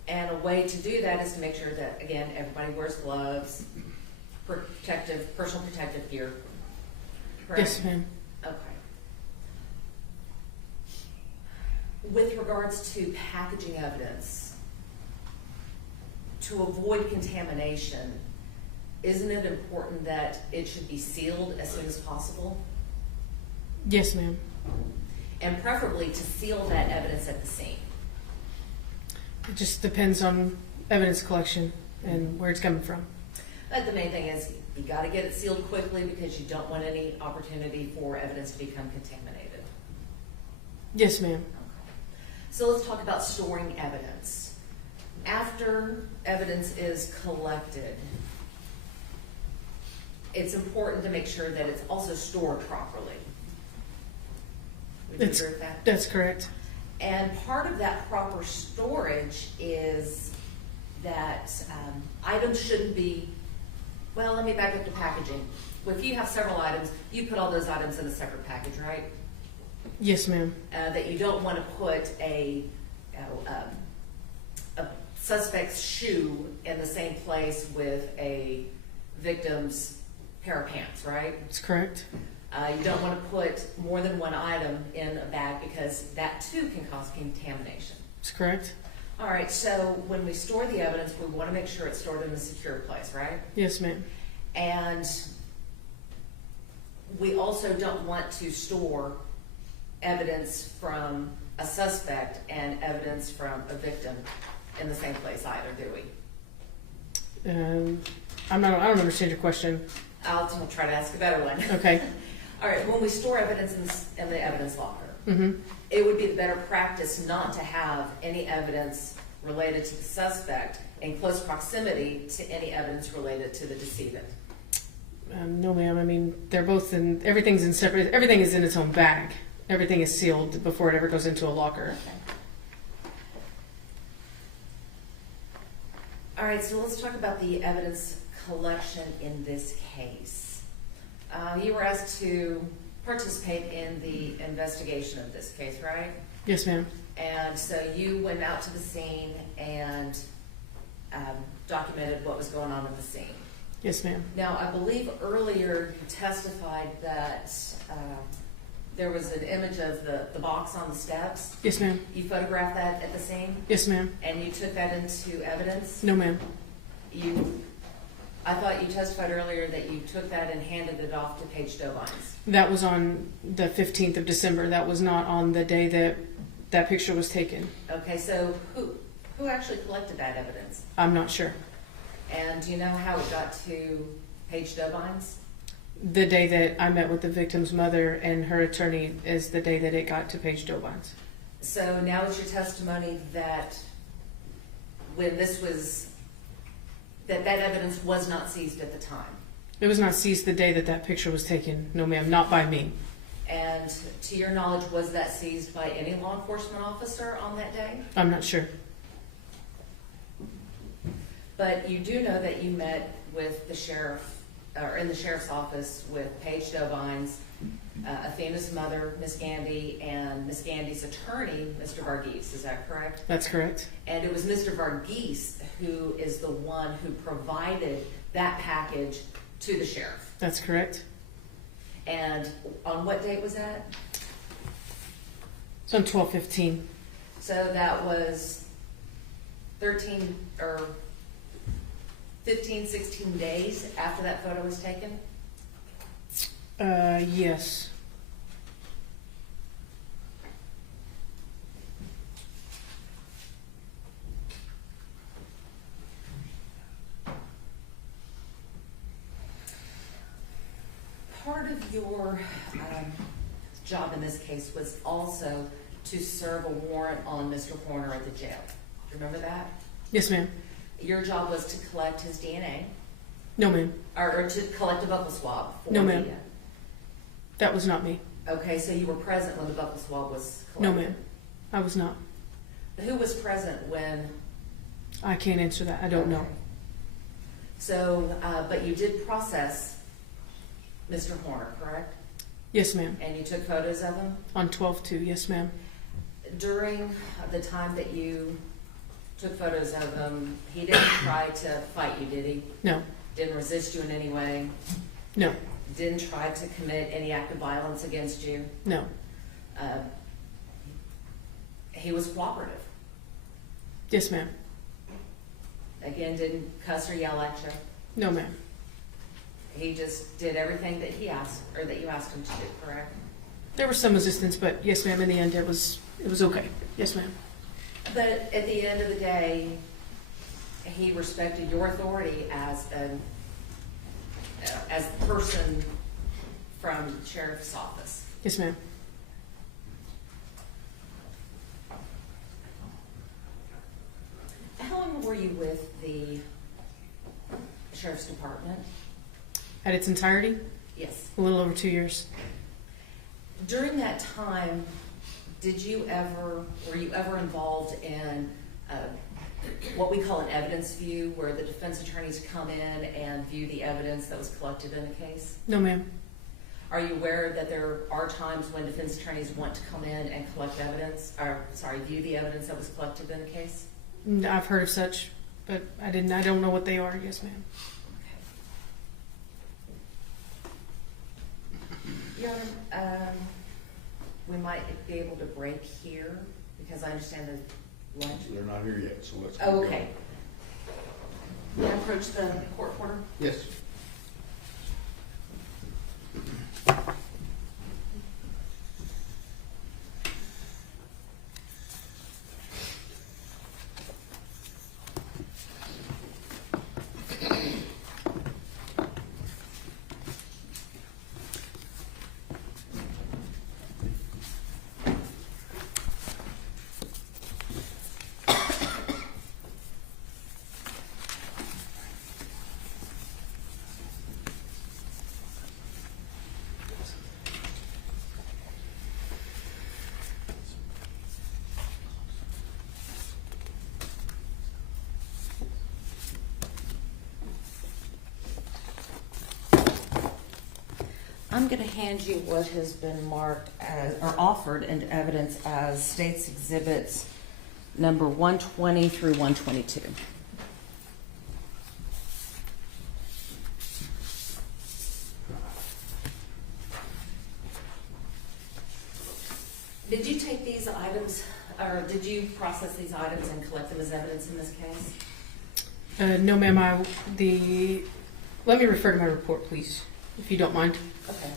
And a way to do that is to make sure that, again, everybody wears gloves, personal protective gear. Correct? Yes, ma'am. Okay. With regards to packaging evidence, to avoid contamination, isn't it important that it should be sealed as soon as possible? Yes, ma'am. And preferably to seal that evidence at the scene. It just depends on evidence collection and where it's coming from. But the main thing is you got to get it sealed quickly because you don't want any opportunity for evidence to become contaminated. Yes, ma'am. Okay. So let's talk about storing evidence. After evidence is collected, it's important to make sure that it's also stored properly. Would you agree with that? That's correct. And part of that proper storage is that items shouldn't be, well, let me back up to packaging. If you have several items, you put all those items in a separate package, right? Yes, ma'am. That you don't want to put a suspect's shoe in the same place with a victim's pair of pants, right? That's correct. You don't want to put more than one item in a bag because that too can cause contamination. That's correct. All right, so when we store the evidence, we want to make sure it's stored in a secure place, right? Yes, ma'am. And we also don't want to store evidence from a suspect and evidence from a victim in the same place either, do we? I don't understand your question. I'll try to ask a better one. Okay. All right, when we store evidence in the evidence locker, Mm-hmm. it would be the better practice not to have any evidence related to the suspect in close proximity to any evidence related to the decedent. No, ma'am. I mean, they're both everything is in its own bag. Everything is sealed before it ever goes into a locker. All right, so let's talk about the evidence collection in this case. You were asked to participate in the investigation of this case, right? Yes, ma'am. And so you went out to the scene and documented what was going on at the scene. Yes, ma'am. Now, I believe earlier you testified that there was an image of the box on the steps. Yes, ma'am. You photographed that at the scene? Yes, ma'am. And you took that into evidence? No, ma'am. I thought you testified earlier that you took that and handed it off to Paige Dovines. That was on the 15th of December. That was not on the day that picture was taken. Okay, so who actually collected that evidence? I'm not sure. And do you know how it got to Paige Dovines? The day that I met with the victim's mother and her attorney is the day that it got to Paige Dobines. So now is your testimony that when this was, that evidence was not seized at the time? It was not seized the day that that picture was taken. No, ma'am, not by me. And to your knowledge, was that seized by any law enforcement officer on that day? I'm not sure. But you do know that you met with the sheriff, or in the sheriff's office with Paige Dobines, Athena's mother, Miss Gandy, and Miss Gandy's attorney, Mr. Varghese. Is that correct? That's correct. And it was Mr. Varghese who is the one who provided that package to the sheriff. That's correct. And on what date was that? It's on 12/15. So that was 13 or 15, 16 days after that photo was taken? Yes. Part of your job in this case was also to serve a warrant on Mr. Horner at the jail. Do you remember that? Yes, ma'am. Your job was to collect his DNA, No, ma'am. or to collect a buccal swab. For No, ma'am. the, That was not me. Okay, so you were present when the buccal swab was No, collected? ma'am. I was not. Who was present when? I can't answer that. I don't know. Okay. So, but you did process Mr. Horner, correct? Yes, ma'am. And you took photos of him? On 12/2. Yes, ma'am. During the time that you took photos of him, he didn't try to fight you, did he? No. Didn't resist you in any way? No. Didn't try to commit any act of violence against you? No. He was cooperative. Yes, ma'am. Again, didn't cuss or yell at you? No, ma'am. He just did everything that he asked, or that you asked him to do, correct? There was some resistance, but yes, ma'am. In the end, it was okay. Yes, ma'am. But at the end of the day, he respected your authority as the person from the sheriff's office. Yes, ma'am. How long were you with the sheriff's department? At its entirety, Yes. a little over 2 years. During that time, were you ever involved in what we call an evidence view, where the defense attorneys come in and view the evidence that was collected in a case? No, ma'am. Are you aware that there are times when defense attorneys want to come in and collect evidence, view the evidence that was collected in a case? I've heard of such, but I don't know what they are. Yes, ma'am. Your Honor, we might be able to break here, because I understand the lunch. They're not here yet, so let's. Oh, okay. May I approach the court reporter? Yes. I'm going to hand you what has been marked as, or offered into evidence as State's Exhibits number 120 through 122. Did you take these items, or did you process these items and collect them as evidence in this case? No, ma'am. Let me refer to my report, please, if you don't mind. Okay.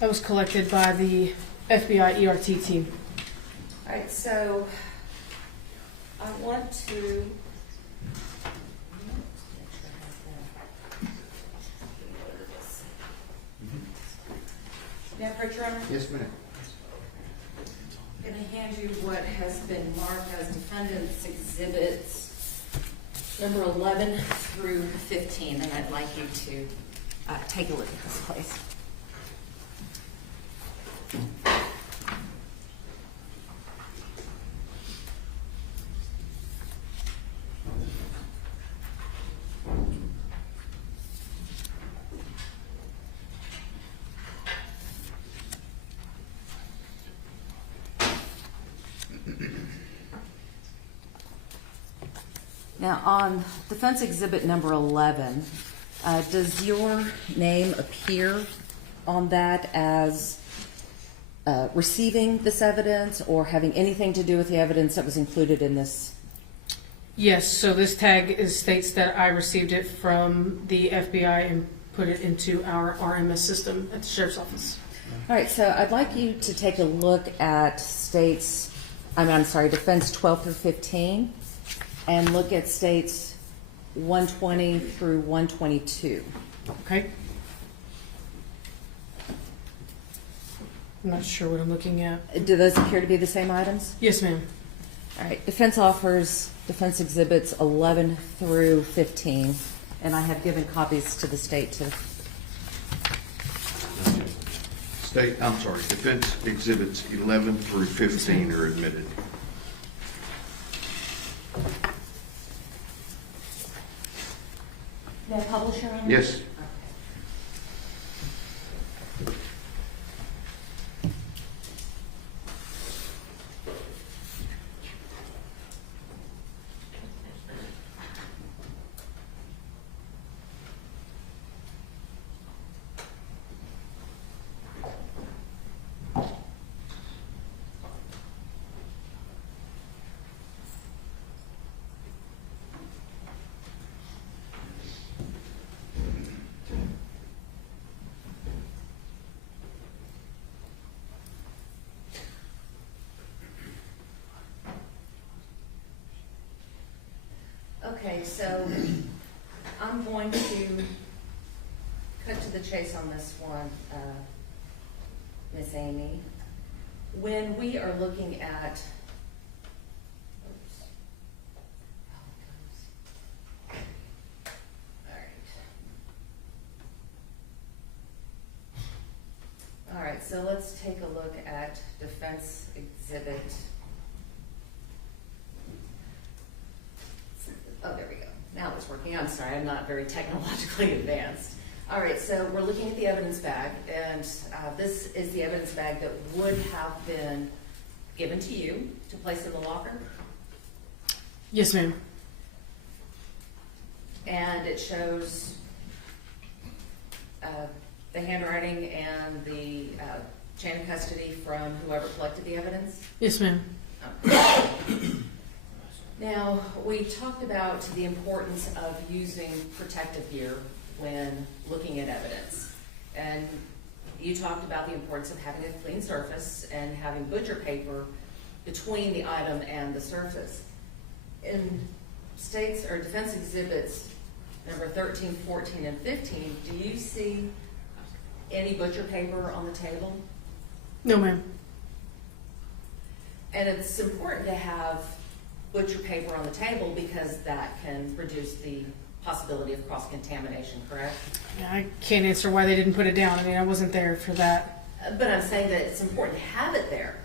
That was collected by the FBI ERT team. All right, so I want to. Now, Pritchard, I'm Yes, ma'am. going to hand you what has been marked as defendant's exhibits number 11 through 15, and I'd like you to take a look at this, please. Now, on defense exhibit number 11, does your name appear on that as receiving this evidence or having anything to do with the evidence that was included in this? Yes, so this tag states that I received it from the FBI and put it into our RMS system at the sheriff's office. All right, so I'd like you to take a look at defense 12 through 15, and look at states 120 through 122. Okay? I'm not sure what I'm looking at. Do those appear to be the same items? Yes, ma'am. All right, defense offers defense exhibits 11 through 15, and I have given copies to the state to. Defense exhibits 11 through 15 are admitted. May I publish, Your Honor? Yes. Okay, so I'm going to cut to the chase on this one, Miss Amy. When we are looking at, all right, so let's take a look at defense exhibit. Oh, there we go. Now it's working. I'm sorry, I'm not very technologically advanced. All right, so we're looking at the evidence bag, and this is the evidence bag that would have been given to you to place in the locker. Yes, ma'am. And it shows the handwriting and the chain of custody from whoever collected the evidence. Yes, ma'am. Now, we talked about the importance of using protective gear when looking at evidence. And you talked about the importance of having a clean surface and having butcher paper between the item and the surface. In states or defense exhibits number 13, 14, and 15, do you see any butcher paper on the table? No, ma'am. And it's important to have butcher paper on the table because that can reduce the possibility of cross-contamination, correct? Yeah, I can't answer why they didn't put it down. I mean, I wasn't there for that. But I'm saying that it's important to have it there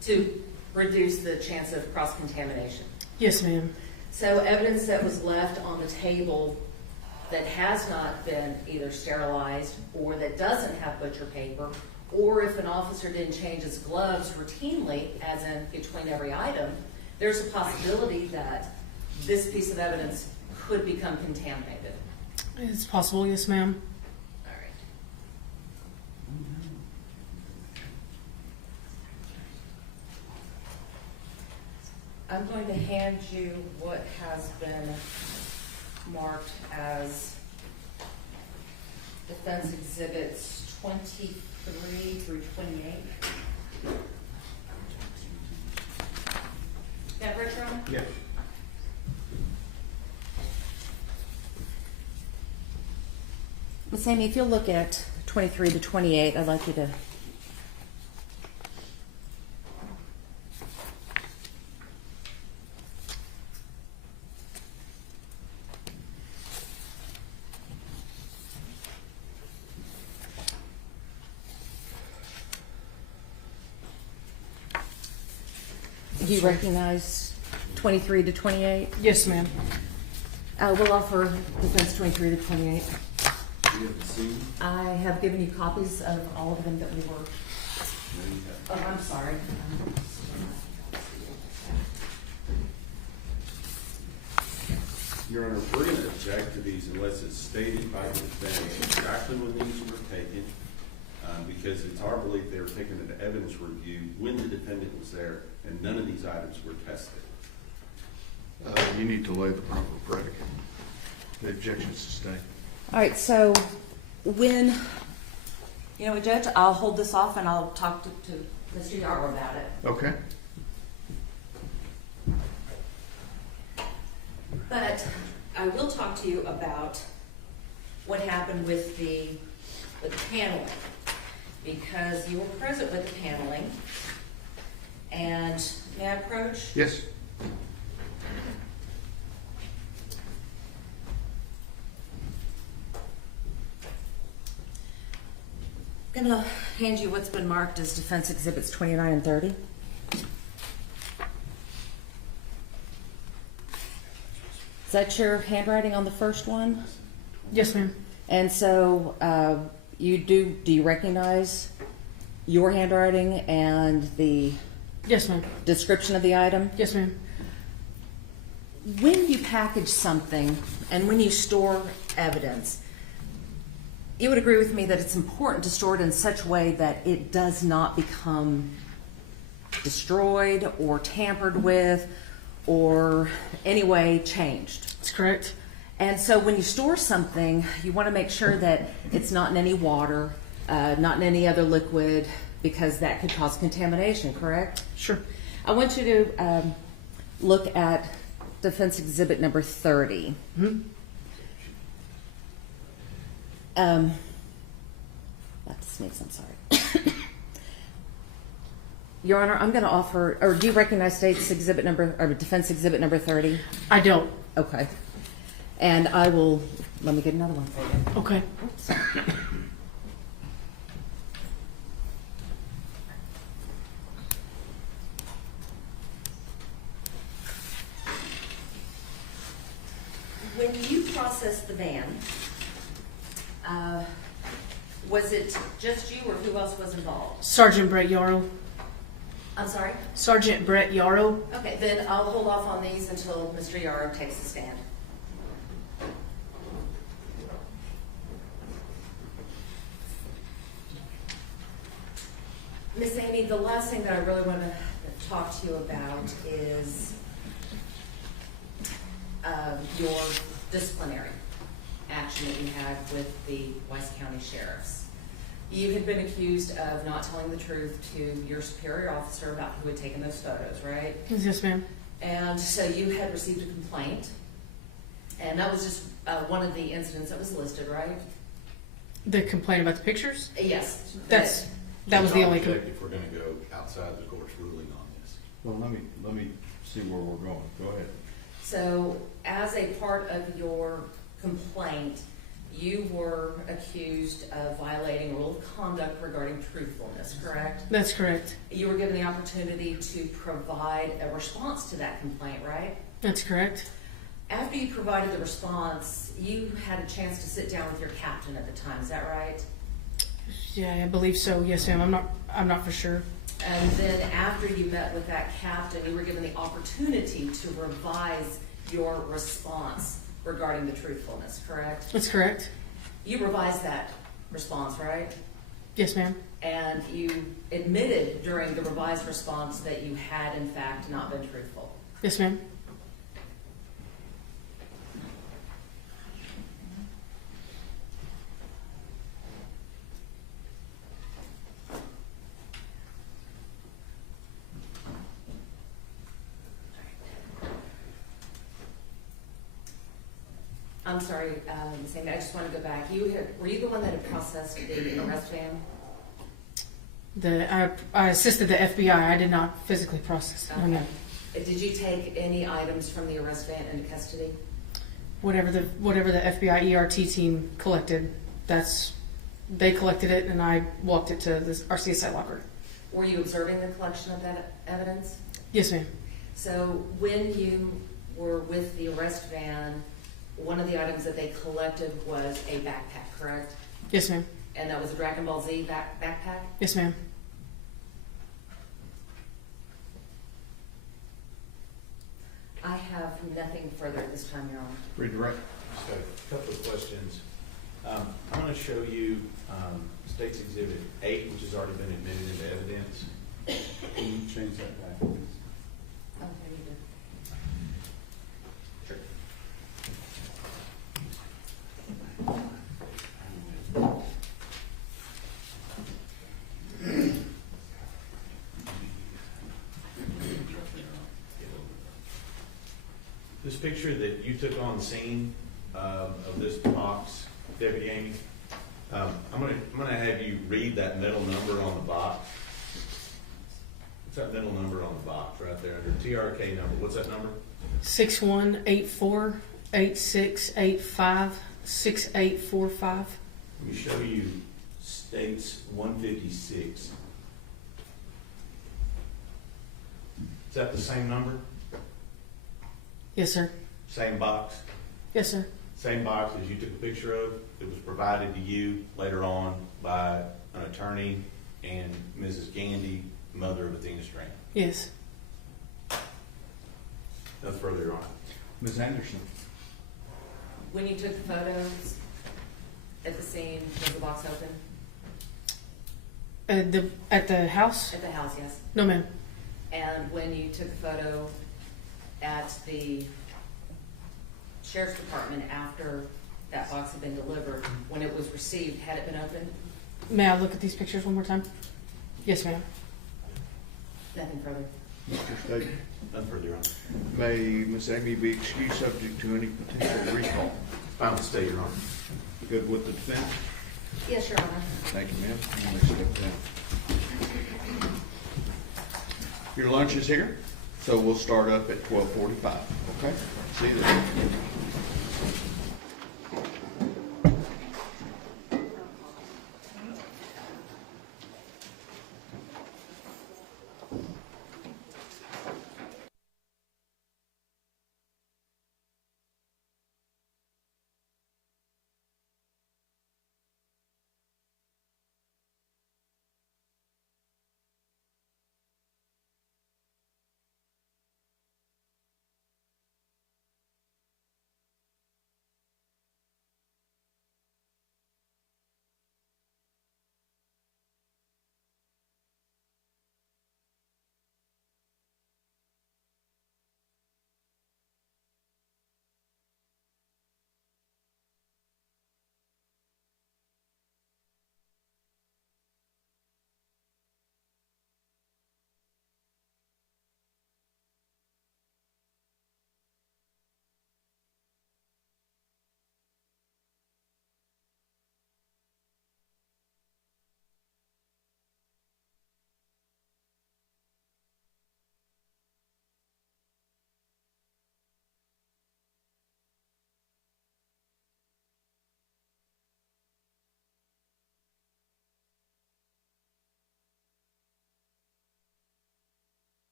to reduce the chance of cross-contamination. Yes, ma'am. So evidence that was left on the table that has not been either sterilized or that doesn't have butcher paper, or if an officer didn't change his gloves routinely, as in between every item, there's a possibility that this piece of evidence could become contaminated. It's possible, yes, ma'am. All right. I'm going to hand you what has been marked as defense exhibits 24 through 28. Got Rich on? Yeah. Miss Amy, if you'll look at 23 to 28, I'd like you to. Do you recognize 23 to 28? Yes, ma'am. We'll offer defense 23 to 28. I have given you copies of all of them that we were. Oh, I'm sorry. Your Honor, we're going to object to these unless it's stated by the defendant exactly when these were taken, because it's our belief they were taken into evidence review when the defendant was there, and none of these items were tested. You need to lay the proper predicate. The objection's sustained. All right, so when, you know what, Judge, I'll hold this off and I'll talk to Mr. Yaro about it. Okay. But I will talk to you about what happened with the paneling, because you were present with the paneling. And may I approach? Yes. I'm gonna hand you what's been marked as defense exhibits 29 and 30. Is that your handwriting on the first one? Yes, ma'am. And so do you recognize your handwriting and the Yes, ma'am. description of the item? Yes, ma'am. When you package something and when you store evidence, you would agree with me that it's important to store it in such a way that it does not become destroyed or tampered with or any way changed. That's correct. And so when you store something, you want to make sure that it's not in any water, not in any other liquid, because that could cause contamination, correct? Sure. I want you to look at defense exhibit number 30. Mm-hmm. That sneeze, I'm sorry. Your Honor, I'm going to offer, or do you recognize state's exhibit number, or defense exhibit number 30? I don't. Okay. And I will, let me get another one for you. Okay. Oops. When you processed the van, was it just you or who else was involved? Sergeant Brett Yaro. I'm sorry? Sergeant Brett Yaro. Okay, then I'll hold off on these until Mr. Yaro takes the stand. Miss Amy, the last thing that I really want to talk to you about is your disciplinary action that you had with the Weiss County Sheriffs. You had been accused of not telling the truth to your superior officer about who had taken those photos, right? Yes, ma'am. And so you had received a complaint, and that was just one of the incidents that was listed, right? The complaint about the pictures? Yes. That was the only. Object if we're going to go outside the court's ruling on this. Well, let me see where we're going. Go ahead. So as a part of your complaint, you were accused of violating a rule of conduct regarding truthfulness, correct? That's correct. You were given the opportunity to provide a response to that complaint, right? That's correct. After you provided the response, you had a chance to sit down with your captain at the time, is that right? Yeah, I believe so. Yes, ma'am. I'm not for sure. And then after you met with that captain, you were given the opportunity to revise your response regarding the truthfulness, correct? That's correct. You revised that response, right? Yes, ma'am. And you admitted during the revised response that you had, in fact, not been truthful. Yes, ma'am. I'm sorry, Ms. Amy, I just want to go back. Were you the one that had processed the arrest van? I assisted the FBI. I did not physically process it. No, ma'am. Did you take any items from the arrest van into custody? Whatever the FBI ERT team collected, they collected it, and I walked it to our CSI locker. Were you observing the collection of that evidence? Yes, ma'am. So when you were with the arrest van, one of the items that they collected was a backpack, correct? Yes, ma'am. And that was a Dragon Ball Z backpack? Yes, ma'am. I have nothing further at this time, Your Honor. Redirect. Just got a couple of questions. I'm going to show you State's Exhibit 8, which has already been admitted into evidence. Can you change that back, please? Oh, there you go. Sure. This picture that you took on scene of this box, Deputy Amy, I'm gonna have you read that middle number on the box. What's that middle number on the box right there under TRK number? What's that number? 618486856845. Let me show you States 156. Is that the same number? Yes, sir. Same box? Yes, sir. Same box as you took a picture of? It was provided to you later on by an attorney and Mrs. Gandy, mother of Athena Strand. Yes. Nothing further on. Ms. Anderson? When you took the photos at the scene, was the box open? At the house? At the house, yes. No, ma'am. And when you took the photo at the sheriff's department after that box had been delivered, when it was received, had it been opened? May I look at these pictures one more time? Yes, ma'am. Nothing further. Mr. State, Nothing further on. may Ms. Amy be excused subject to any potential recall? Final state, Your Honor. Good with the defense? Yes, Your Honor. Thank you, ma'am. You may step down. Your lunch is here, so we'll start up at 12:45, okay? See you there.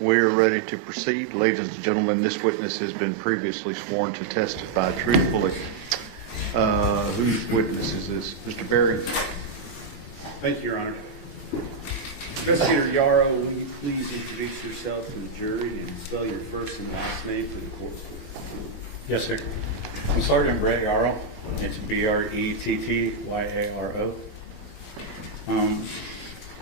We're ready to proceed. Ladies and gentlemen, this witness has been previously sworn to testify truthfully. Whose witness is this? Mr. Berry? Thank you, Your Honor. Investigator Yaro, will you please introduce yourself to the jury and spell your first and last name for the court? Yes, sir. I'm Sergeant Brett Yaro. It's Bretttyaro.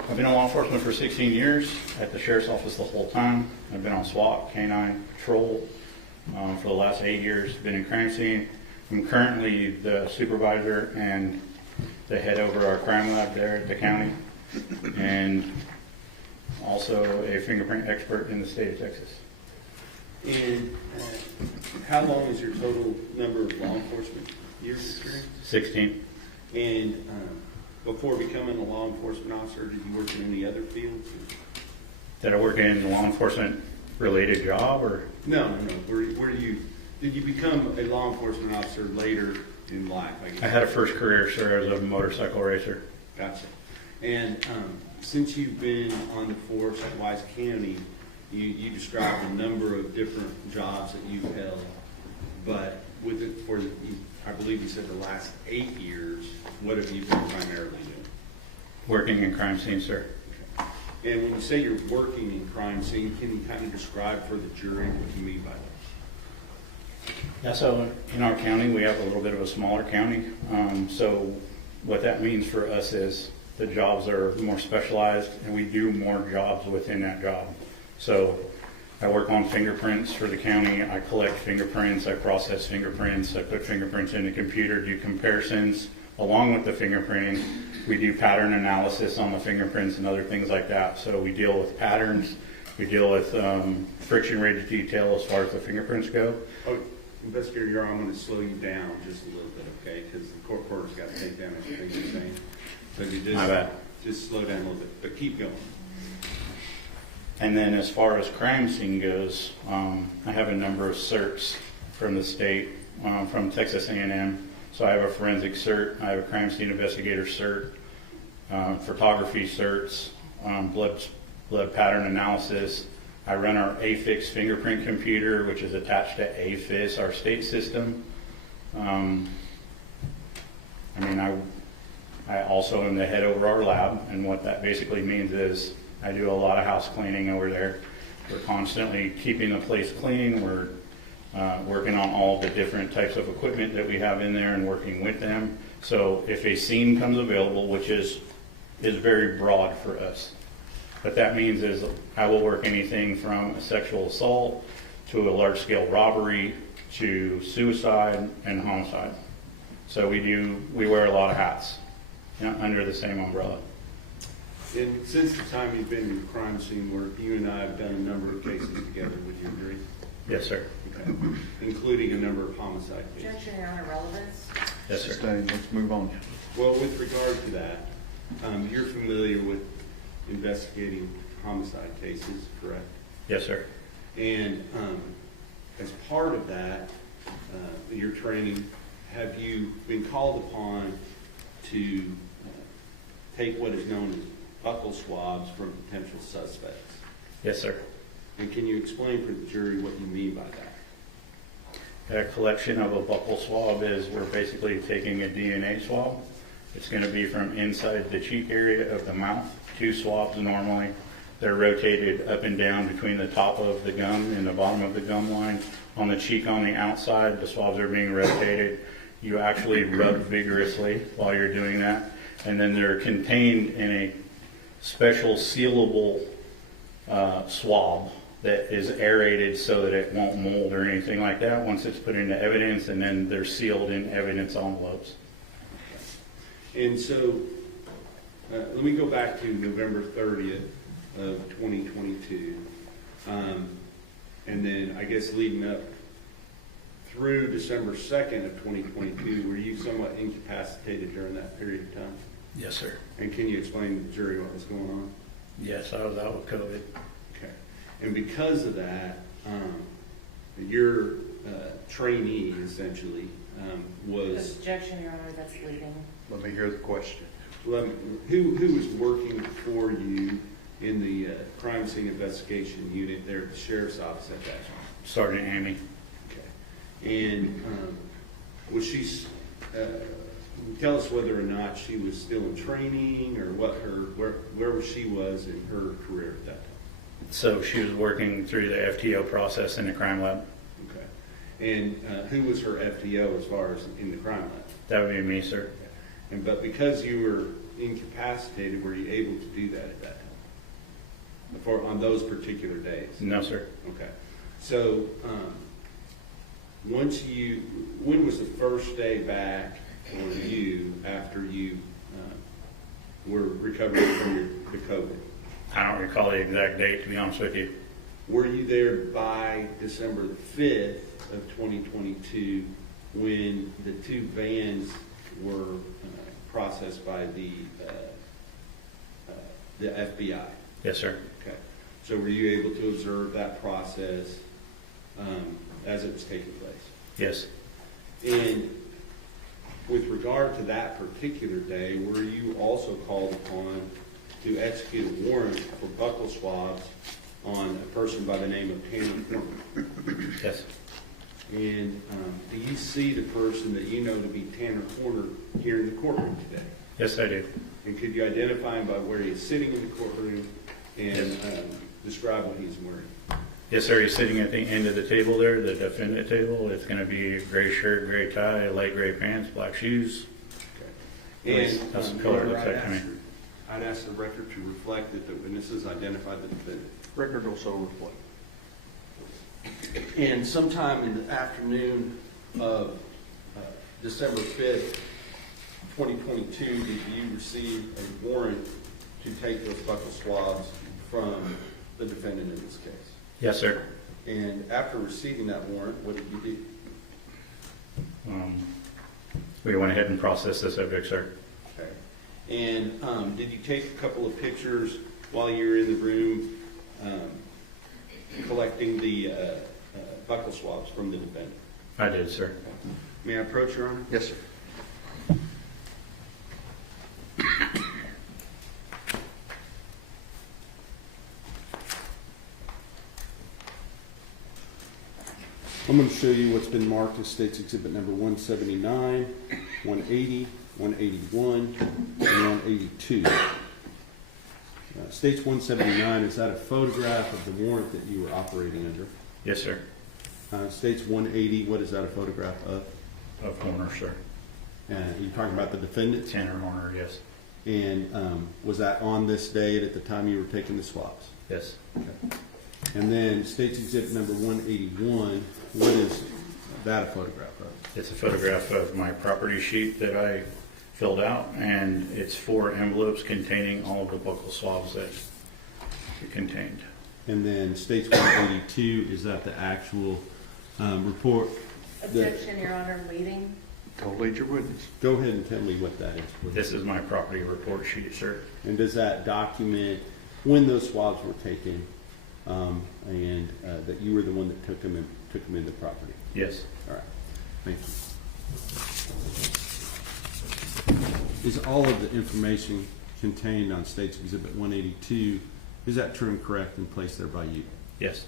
I've been in law enforcement for 16 years, at the Sheriff's Office the whole time. I've been on SWAT, K-9 Patrol for the last 8 years, been in crime scene. I'm currently the supervisor and the head over our crime lab there at the county, and also a fingerprint expert in the state of Texas. And how long is your total number of law enforcement years experience? 16. And before becoming a law enforcement officer, did you work in any other fields? Did I work in a law enforcement related job, or? No. Did you become a law enforcement officer later in life? I had a first career, sir, as a motorcycle racer. Gotcha. And since you've been on the force at Wise County, you described a number of different jobs that you've held, but with it for I believe you said the last 8 years, what have you been primarily doing? Working in crime scene, sir. Okay. And when you say you're working in crime scene, can you kind of describe for the jury what you mean by that? Yeah, so in our county, we have a little bit of a smaller county. So what that means for us is the jobs are more specialized and we do more jobs within that job. So I work on fingerprints for the county. I collect fingerprints, I process fingerprints, I put fingerprints in the computer, do comparisons. Along with the fingerprinting, we do pattern analysis on the fingerprints and other things like that. So we deal with patterns, we deal with friction rate detail as far as the fingerprints go. Oh, Investigator Yaro, I'm going to slow you down just a little bit, okay? Because the court reporter's got to take down everything you're saying. So if you My bad. just slow down a little bit, but keep going. And then as far as crime scene goes, I have a number of certs from the state, from Texas A&M. So I have a forensic cert, I have a crime scene investigator cert, photography certs, blood pattern analysis. I run our AFIX fingerprint computer, which is attached to AFIS, our state system. I also am the head over our lab, and what that basically means is I do a lot of house cleaning over there. We're constantly keeping the place clean. We're working on all the different types of equipment that we have in there and working with them. So if a scene comes available, which is very broad for us, what that means is I will work anything from a sexual assault to a large-scale robbery to suicide and homicide. So we wear a lot of hats, under the same umbrella. And since the time you've been in crime scene work, you and I have done a number of cases together. Would you agree? Yes, sir. Okay. Including a number of homicide cases. Objection, Your Honor, relevance. Yes, sir. Sustained. Let's move on. Well, with regard to that, you're familiar with investigating homicide cases, correct? Yes, sir. And as part of that, your training, have you been called upon to take what is known as buccal swabs from potential suspects? Yes, sir. And can you explain for the jury what you mean by that? A collection of a buccal swab is we're basically taking a DNA swab. It's going to be from inside the cheek area of the mouth. 2 swabs normally. They're rotated up and down between the top of the gum and the bottom of the gum line. On the cheek on the outside, the swabs are being rotated. You actually rub vigorously while you're doing that. And then they're contained in a special sealable swab that is aerated so that it won't mold or anything like that once it's put into evidence, and then they're sealed in evidence envelopes. And so, let me go back to November 30th of 2022. And then I guess leading up through December 2nd of 2022, were you somewhat incapacitated during that period of time? Yes, sir. And can you explain to the jury what was going on? Yes, I was out with COVID. Okay. And because of that, your trainee essentially was. Objection, Your Honor, that's leading. Let me hear the question. Who was working for you in the crime scene investigation unit there at the sheriff's office at that time? Sergeant Amy. Okay. And was she, tell us whether or not she was still in training or what where she was in her career at that time? So she was working through the FTO process in the crime lab. Okay. And who was her FTO as far as in the crime lab? That would be me, sir. And but because you were incapacitated, were you able to do that at that time? On those particular days? No, sir. Okay. So when was the first day back for you after you were recovering from the COVID? I don't recall the exact date, to be honest with you. Were you there by December the 5th of 2022 when the two vans were processed by the FBI? Yes, sir. Okay. So were you able to observe that process as it was taking place? Yes. And with regard to that particular day, were you also called upon to execute a warrant for buccal swabs on a person by the name of Tanner Horner? Yes. And do you see the person that you know to be Tanner Horner here in the courtroom today? Yes, I do. And could you identify him by where he is sitting in the courtroom and describe what he's wearing? Yes, sir. He's sitting at the end of the table there, the defendant table. It's going to be gray shirt, gray tie, light gray pants, black shoes. Okay. And that's the color it looks like to me. I'd ask the record to reflect that the witnesses identified the defendant. Record will so reflect. And sometime in the afternoon of December 5th, 2022, did you receive a warrant to take those buccal swabs from the defendant in this case? Yes, sir. And after receiving that warrant, what did you do? We went ahead and processed the subject, sir. Okay. And did you take a couple of pictures while you were in the room collecting the buccal swabs from the defendant? I did, sir. May I approach, Your Honor? Yes, sir. I'm going to show you what's been marked as State's Exhibit number 179, 180, 181, and 182. State's 179, is that a photograph of the warrant that you were operating under? Yes, sir. State's 180, what is that a photograph of? Of Horner, sir. And you're talking about the defendant? Tanner Horner, yes. And was that on this date at the time you were taking the swabs? Yes. Okay. And then State's Exhibit number 181, what is that a photograph of? It's a photograph of my property sheet that I filled out, and it's 4 envelopes containing all of the buccal swabs that it contained. And then State's 182, is that the actual report? Objection, Your Honor, leading. Don't lead your witness. Go ahead and tell me what that is, please. This is my property report sheet, sir. And does that document when those swabs were taken and that you were the one that took them into property? Yes. All right. Thank you. Is all of the information contained on State's Exhibit 182, is that true and correct and placed there by you? Yes.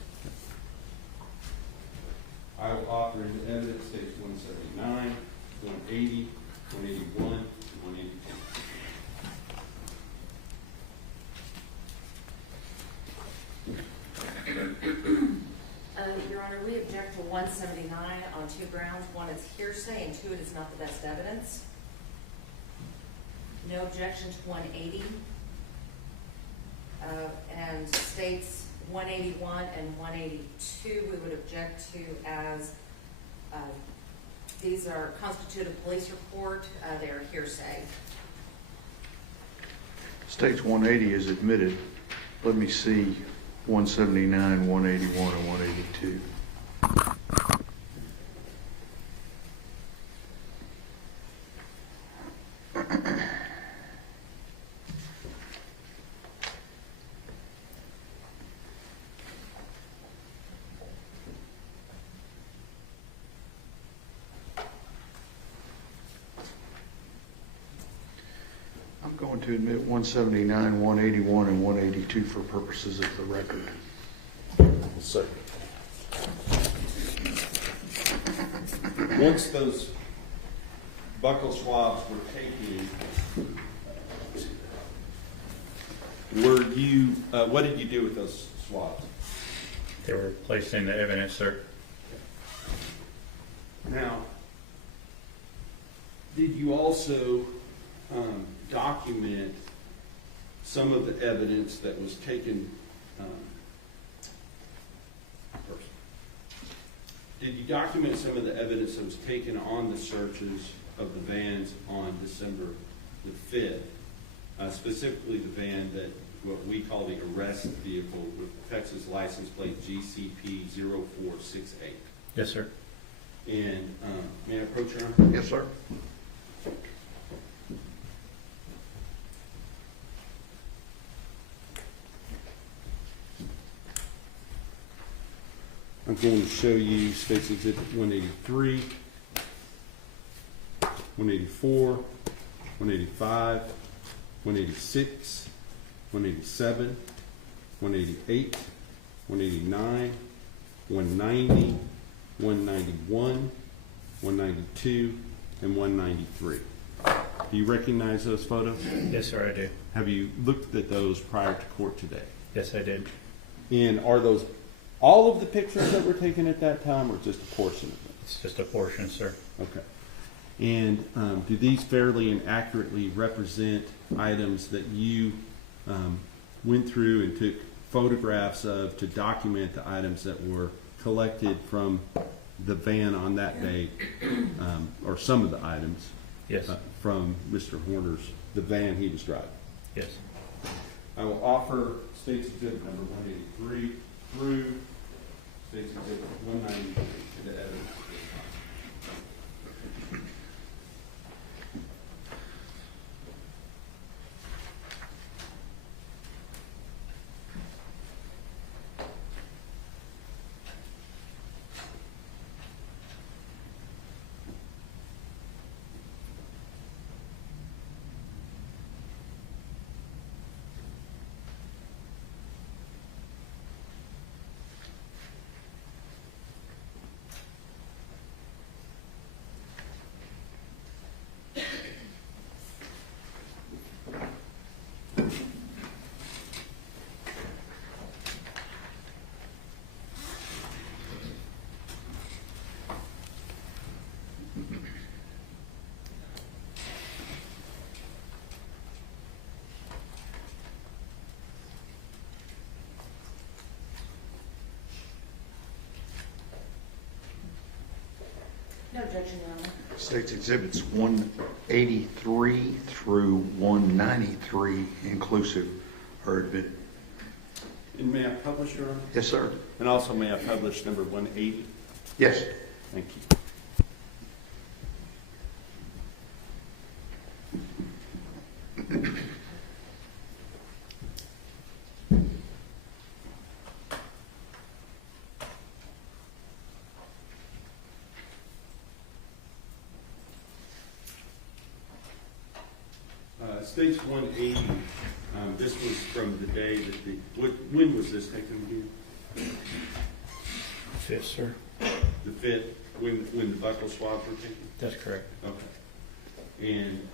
I will author into evidence States 179, 180, 181, and 182. Your Honor, we object to 179 on 2 grounds. One, it's hearsay, and 2, it is not the best evidence. No objection to 180. And States 181 and 182, we would object to as these are constitute a police report. They are hearsay. States 180 is admitted. Let me see 179, 181, and 182. I'm going to admit 179, 181, and 182 for purposes of the record. Second. Once those buccal swabs were taken, what did you do with those swabs? They were placed in the evidence, sir. Now, did you also document some of the evidence that was taken? First, did you document some of the evidence that was taken on the searches of the vans on December the 5th? Specifically the van that what we call the arrest vehicle with Texas license plate GCP 0468. Yes, sir. And may I approach your Honor? Yes, sir. I'm going to show you State's Exhibit 183, 184, 185, 186, 187, 188, 189, 190, 191, 192, and 193. Do you recognize those photos? Yes, sir, I do. Have you looked at those prior to court today? Yes, I did. And are those all of the pictures that were taken at that time, or just a portion of them? It's just a portion, sir. Okay. And do these fairly and accurately represent items that you went through and took photographs of to document the items that were collected from the van on that day, or some of the items? Yes. From Mr. Horner's, the van he was driving? Yes. I will offer State's Exhibit number 183 through State's Exhibit 193 to the evidence. No objection, Your Honor. State's Exhibits 183 through 193 inclusive are admitted. And may I publish, Your Honor? Yes, sir. And also, may I publish number 180? Yes. Thank you. States 180, this was from the day that when was this taken again? 5th, sir. The 5th, when the buccal swabs were taken? That's correct. Okay. And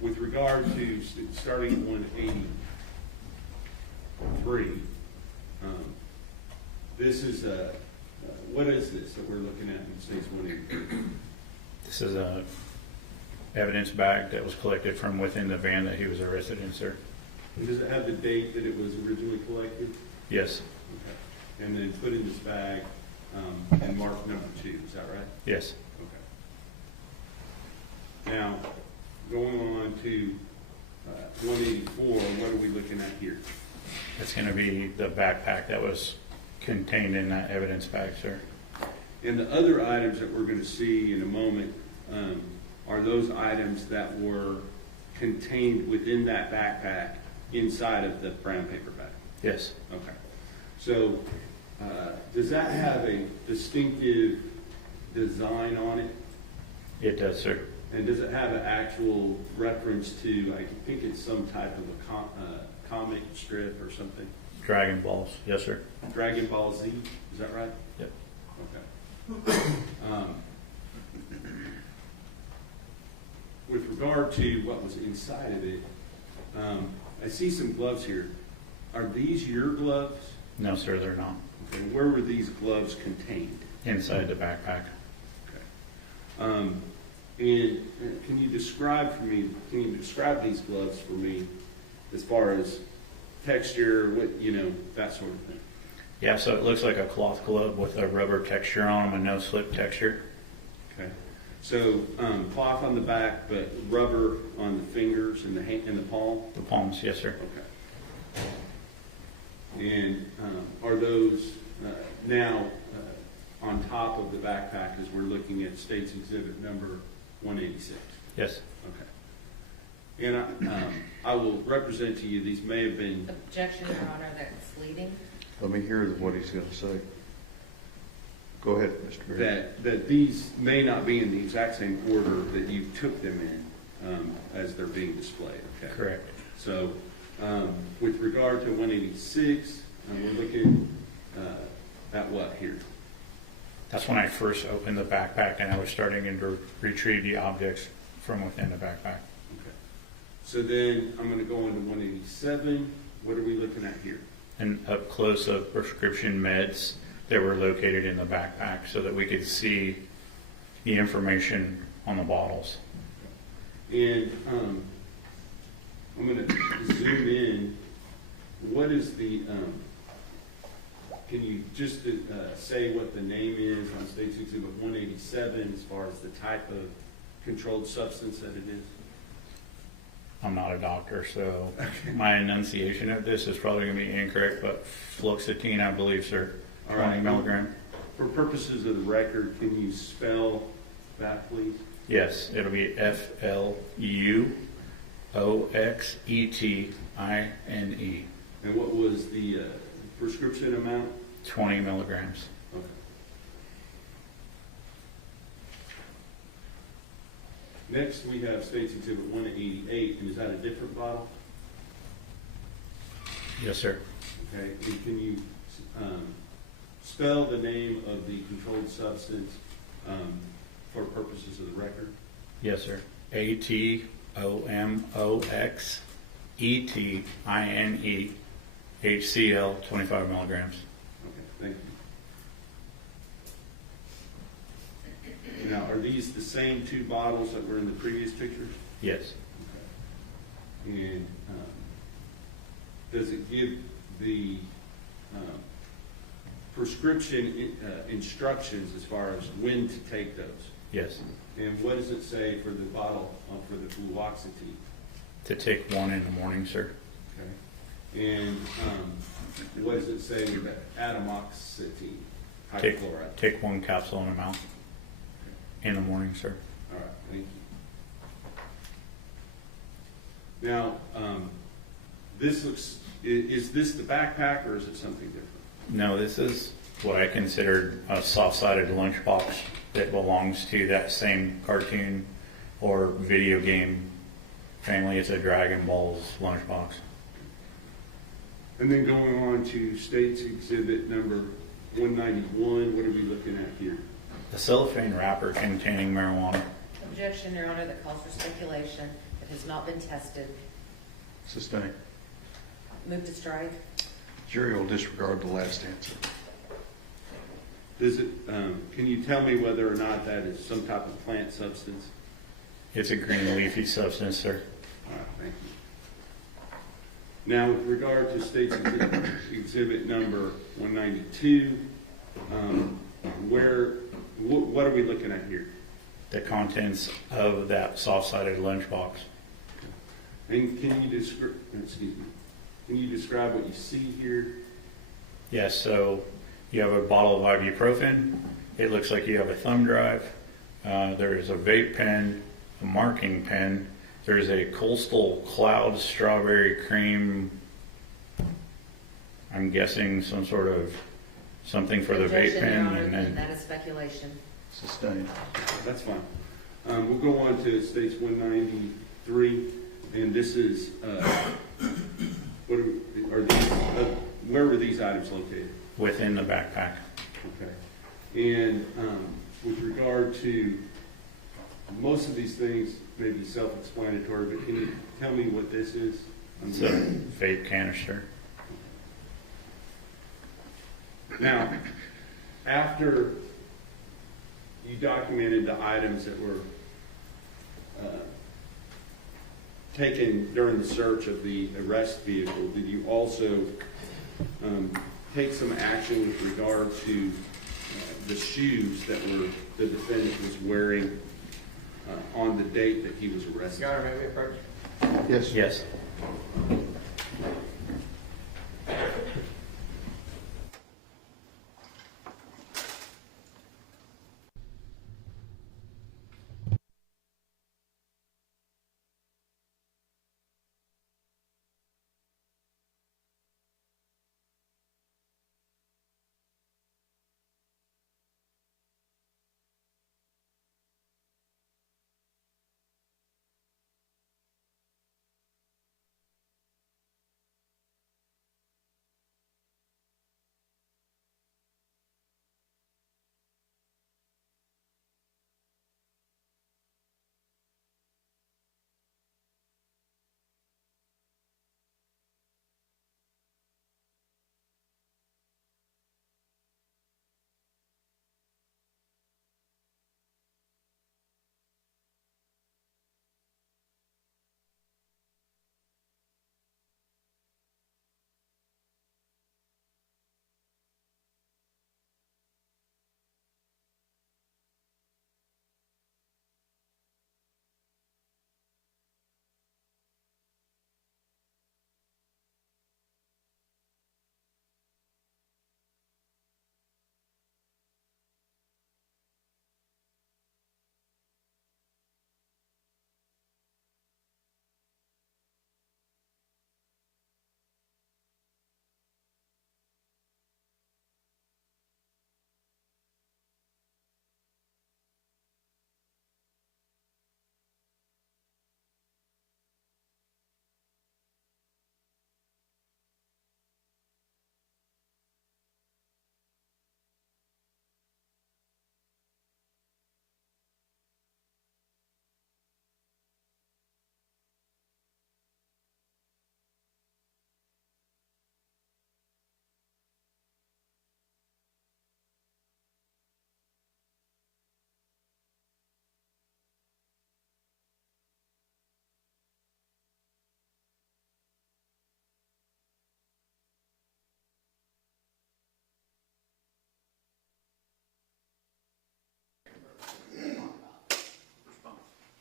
with regard to starting at 183, this is what is this that we're looking at in States 183? This is a evidence bag that was collected from within the van that he was arrested in, sir. Does it have the date that it was originally collected? Yes. Okay. And then put in this bag and mark number 2, is that right? Yes. Okay. Now, going on to 184, what are we looking at here? It's going to be the backpack that was contained in that evidence bag, sir. And the other items that we're going to see in a moment are those items that were contained within that backpack inside of the brown paper bag? Yes. Okay. So does that have a distinctive design on it? It does, sir. And does it have an actual reference to, I think it's some type of a comic strip or something? Dragon Balls, yes, sir. Dragon Ball Z, is that right? Yep. Okay. With regard to what was inside of it, I see some gloves here. Are these your gloves? No, sir, they're not. Okay, where were these gloves contained? Inside the backpack. Okay. And can you describe these gloves for me as far as texture, that sort of thing? Yeah, so it looks like a cloth glove with a rubber texture on them and no slip texture. Okay. So cloth on the back, but rubber on the fingers and the palm? The palms, yes, sir. Okay. And are those now on top of the backpack as we're looking at State's Exhibit number 186? Yes. Okay. And I will represent to you, these may have been... Objection, Your Honor, that's leading. Let me hear what he's going to say. Go ahead, Mr. Berry. That these may not be in the exact same order that you took them in as they're being displayed, okay? Correct. So with regard to 186, we're looking at what here? That's when I first opened the backpack and I was starting to retrieve the objects from within the backpack. Okay. So then I'm going to go into 187. What are we looking at here? And up close of prescription meds that were located in the backpack so that we could see the information on the bottles. And I'm going to zoom in. What is the, can you just say what the name is on State's Exhibit 187 as far as the type of controlled substance that it is? I'm not a doctor, so my enunciation of this is probably going to be incorrect, but fluoxetine, I believe, sir. 20 milligram. For purposes of the record, can you spell that, please? Yes, it'll be FLUOXETINE. And what was the prescription amount? 20 milligrams. Okay. Next, we have State's Exhibit 188, and is that a different bottle? Yes, sir. Okay, and can you spell the name of the controlled substance for purposes of the record? Yes, sir. ATOMOXETINE HCl 25 milligrams. Okay, thank you. Now, are these the same two bottles that were in the previous pictures? Yes. Okay. And does it give the prescription instructions as far as when to take those? Yes. And what does it say for the bottle for the fluoxetine? To take one in the morning, sir. Okay. And what does it say with the atomoxetine? Hydrochloride. Take one capsule in the mouth in the morning, sir. All right, thank you. Now, this looks, is this the backpack or is it something different? No, this is what I consider a soft-sided lunchbox that belongs to that same cartoon or video game family. It's a Dragon Balls lunchbox. And then going on to State's Exhibit number 191, what are we looking at here? A cellophane wrapper containing marijuana. Objection, Your Honor, that calls for speculation that has not been tested. Sustained. Move to strike. Jury will disregard the last answer. Does it, can you tell me whether or not that is some type of plant substance? It's a green leafy substance, sir. All right, thank you. Now, with regard to State's Exhibit number 192, what are we looking at here? The contents of that soft-sided lunchbox. And can you describe what you see here? Yes, so you have a bottle of ibuprofen. It looks like you have a thumb drive. There is a vape pen, a marking pen. There is a Coastal Cloud strawberry cream. I'm guessing some sort of something for the vape Objection, pen. Your Honor, And and then that is speculation. Sustained. That's fine. We'll go on to states 193, and this is, what are these, where were these items located? Within the backpack. Okay. And with regard to, most of these things may be self-explanatory, but can you tell me what this is? It's a vape canister. Now, after you documented the items that were taken during the search of the arrest vehicle, did you also take some action with regard to the shoes that the defendant was wearing on the date that he was arrested? Your Honor, may we approach? Yes. Yes.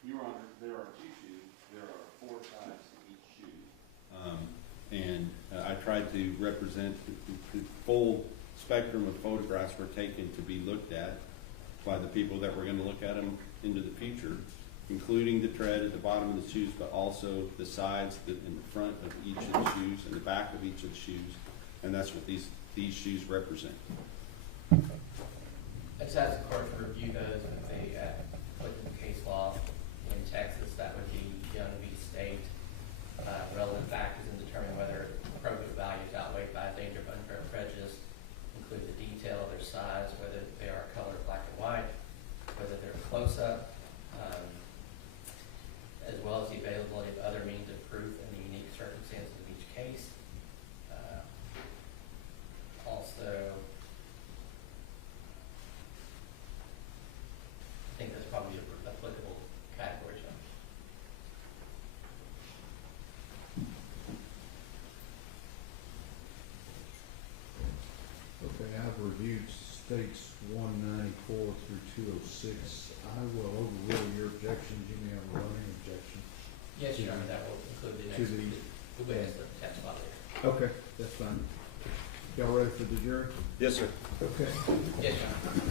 Your Honor, there are two shoes. There are 4 types in each shoe. And I tried to represent the full spectrum of photographs were taken to be looked at by the people that were going to look at them into the future, including the tread at the bottom of the shoes, but also the sides and the front of each of the shoes and the back of each of the shoes. And that's what these shoes represent. I just asked the court to review those, and if they put in the case law in Texas, that would be Young v. State. Relevant factors in determining whether appropriate values outweighed by danger of unfair prejudice include the detail of their size, whether they are colored black and white, whether they're close up, as well as the availability of other means of proof and the unique circumstances of each case. Also, I think that's probably an applicable category. Okay, I've reviewed states 194 through 206. I will overrule your objections. You may have a running objection. Yes, Your Honor, that will include the To next, the- the witness, the text file later. Okay, that's fine. Y'all ready for the jury? Yes, sir. Okay. Yes, Your Honor.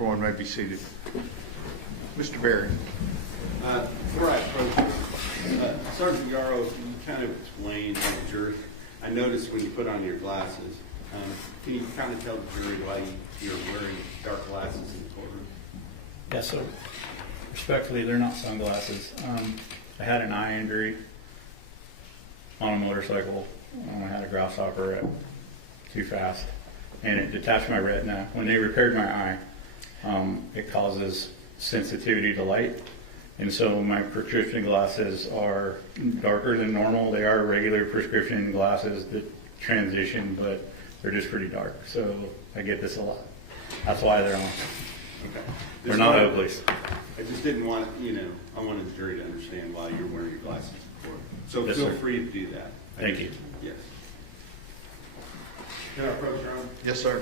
Everyone may be seated. Mr. Barry. Before I approach, Sergeant Yaro, can you kind of explain to the jury? I noticed when you put on your glasses, can you kind of tell the jury why you're wearing dark glasses in the courtroom? Yeah, so respectfully, they're not sunglasses. I had an eye injury on a motorcycle. I had a grasshopper at too fast, and it detached my retina. When they repaired my eye, it causes sensitivity to light, and so my prescription glasses are darker than normal. They are regular prescription glasses that transition, but they're just pretty dark. So I get this a lot. That's why they're on. Okay. They're not Oakleys. I just didn't want, I wanted the jury to understand why you're wearing your glasses in court. So Yes, feel sir. free to do that. Thank you. Yes. Can I approach, Your Honor? Yes, sir.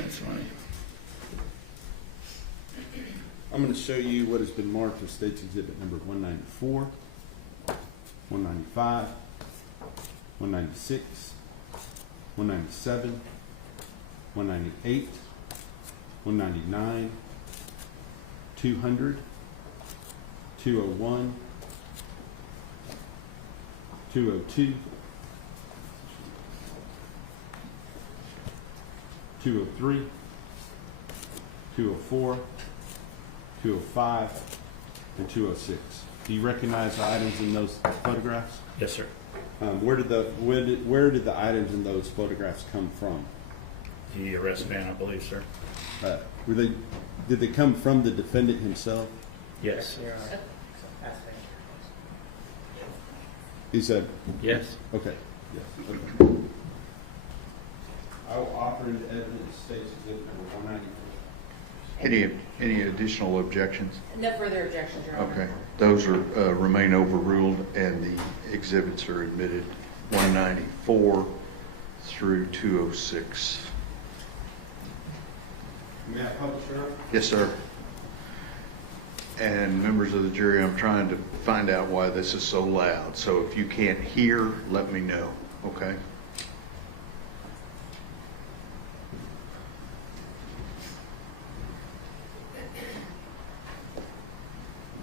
That's funny. I'm going to show you what has been marked as State's Exhibit number 194, 195, 196, 197, 198, 199, 200, 201, 202, 203, 204, 205, and 206. Do you recognize the items in those photographs? Yes, sir. Where did the items in those photographs come from? The arrest van, I believe, sir. Did they come from the defendant himself? Yes. Is that Yes. okay? Yes. Okay. I will offer into evidence State's Exhibit number 194. Any additional objections? No further objections, Your Honor. Okay. Those are, remain overruled and the exhibits are admitted 194 through 206. May I publish, Your Honor? Yes, sir. And members of the jury, I'm trying to find out why this is so loud. So if you can't hear, let me know, okay?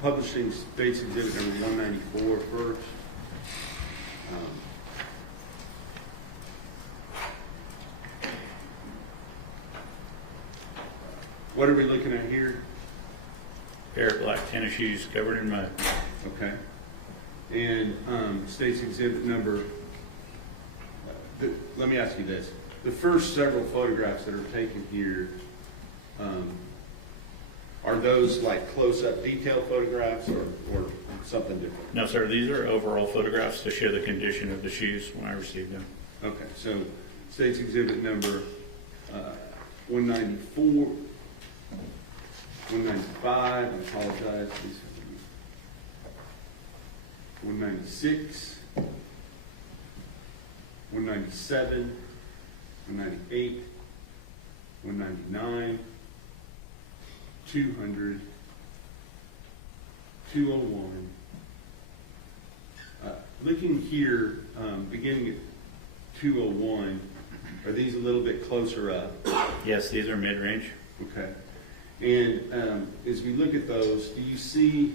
Publishing State's Exhibit number 194 first. What are we looking at here? Pair of black tennis shoes covered in mud. Okay. And State's Exhibit number, let me ask you this. The first several photographs that are taken here, are those like close-up detail photographs or something different? No, sir. These are overall photographs to show the condition of the shoes when I received them. Okay, so State's Exhibit number 194, 195, I apologize, please. 196, 197, 198, 199, 200, 201. Looking here, beginning at 201, are these a little bit closer up? Yes, these are mid-range. Okay. And as we look at those, do you see,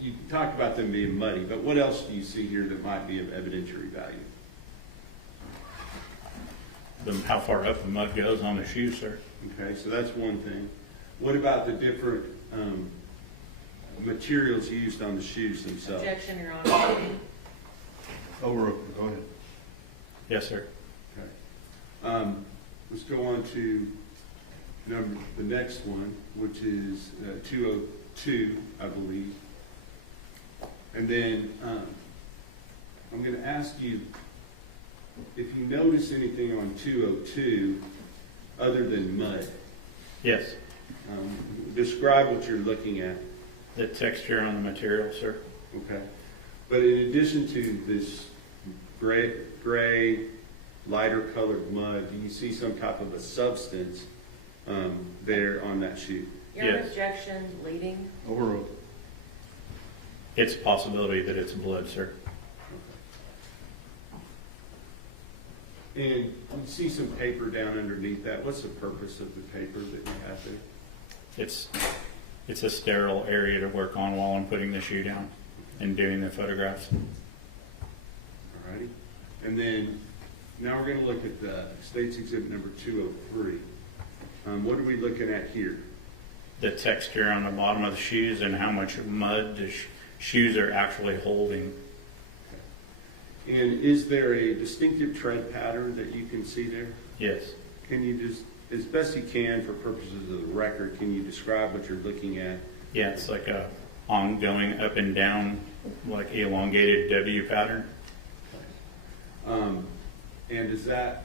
you talked about them being muddy, but what else do you see here that might be of evidentiary value? How far up the mud goes on the shoes, sir. Okay, so that's one thing. What about the different materials used on the shoes themselves? Objection, Your Honor. Go ahead. Yes, sir. Okay. Let's go on to the next one, which is 202, I believe. And then I'm going to ask you if you notice anything on 202 other than mud. Yes. Describe what you're looking at. The texture on the material, sir. Okay. But in addition to this gray, lighter colored mud, do you see some type of a substance there on that shoe? Your Yes. objection leading. Overruled. It's a possibility that it's blood, sir. And you see some paper down underneath that. What's the purpose of the paper that you have there? It's a sterile area to work on while I'm putting the shoe down and doing the photographs. All righty. And then now we're going to look at the State's Exhibit number 203. What are we looking at here? The texture on the bottom of the shoes and how much mud the shoes are actually holding. And is there a distinctive tread pattern that you can see there? Yes. Can you just, as best you can for purposes of the record, can you describe what you're looking at? Yeah, it's like a ongoing up and down, like elongated W pattern. And is that,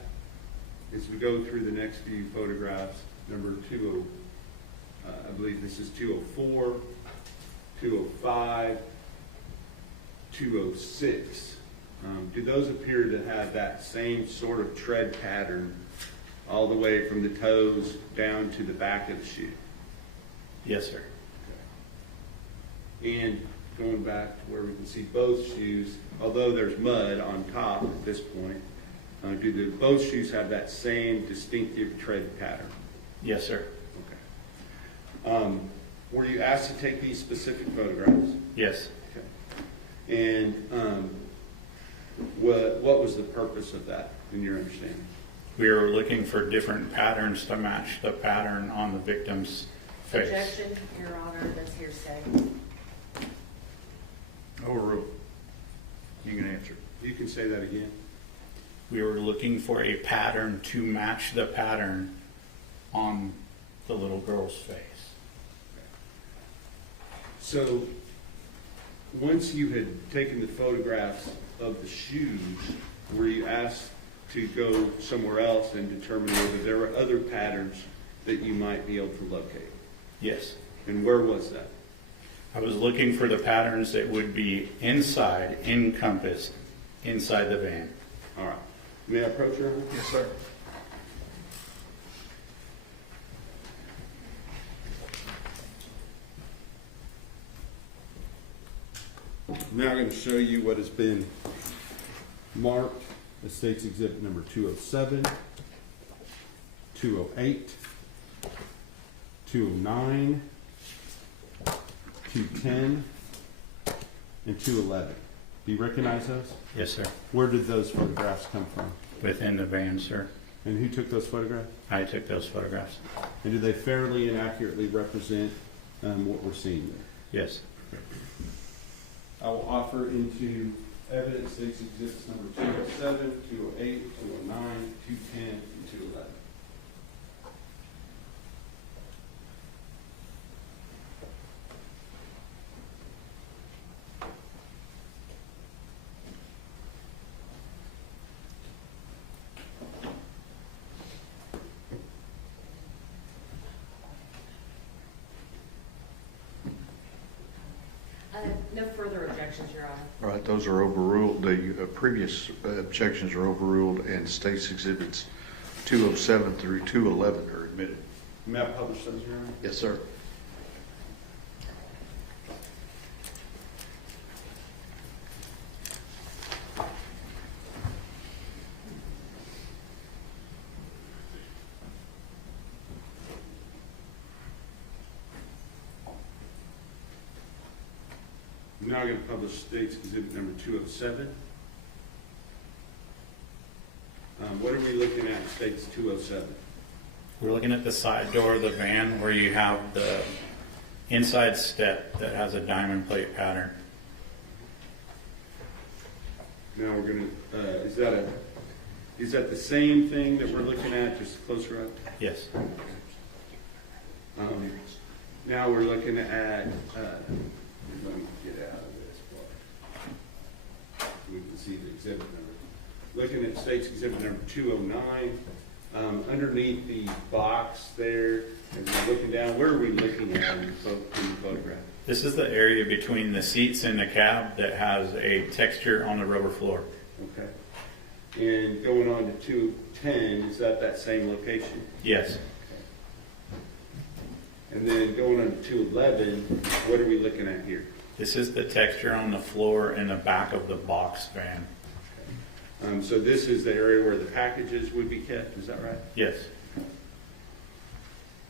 as we go through the next few photographs, number 20, I believe this is 204, 205, 206. Do those appear to have that same sort of tread pattern all the way from the toes down to the back of the shoe? Yes, sir. And going back to where we can see both shoes, although there's mud on top at this point, do both shoes have that same distinctive tread pattern? Yes, sir. Okay. Were you asked to take these specific photographs? Yes. Okay. And what was the purpose of that, in your understanding? We were looking for different patterns to match the pattern on the victim's face. Objection, Your Honor, that's hearsay. Overruled. You can answer. You can say that again. We were looking for a pattern to match the pattern on the little girl's face. So, once you had taken the photographs of the shoes, were you asked to go somewhere else and determine whether there were other patterns that you might be able to locate? Yes. And where was that? I was looking for the patterns that would be inside, encompassed, inside the van. All right. May I approach her? Yes, sir. Now I'm going to show you what has been marked as State's Exhibit number 207, 208, 209, 210, and 211. Do you recognize those? Yes, sir. Where did those photographs come from? Within the van, sir. And who took those photographs? I took those photographs. And do they fairly and accurately represent what we're seeing there? Yes. I will offer into evidence State's Exhibits number 207, 208, 209, 210, and 211. No further objections, Your Honor. All right, those are overruled. The previous objections are overruled, and State's Exhibits 207 through 211 are admitted. May I publish those, Your Honor? Yes, sir. I'm now going to publish State's Exhibit number 207. What are we looking at, State's 207? We're looking at the side door of the van where you have the inside step that has a diamond plate pattern. Now we're going to, is that the same thing that we're looking at, just closer up? Yes. Now we're looking at, let me get out of this part. We can see the exhibit number. Looking at State's Exhibit number 209, underneath the box there, as we're looking down, where are we looking at in the photograph? This is the area between the seats in the cab that has a texture on the rubber floor. Okay. And going on to 210, is that same location? Yes. And then going on to 211, what are we looking at here? This is the texture on the floor in the back of the box van. So this is the area where the packages would be kept, is that right? Yes.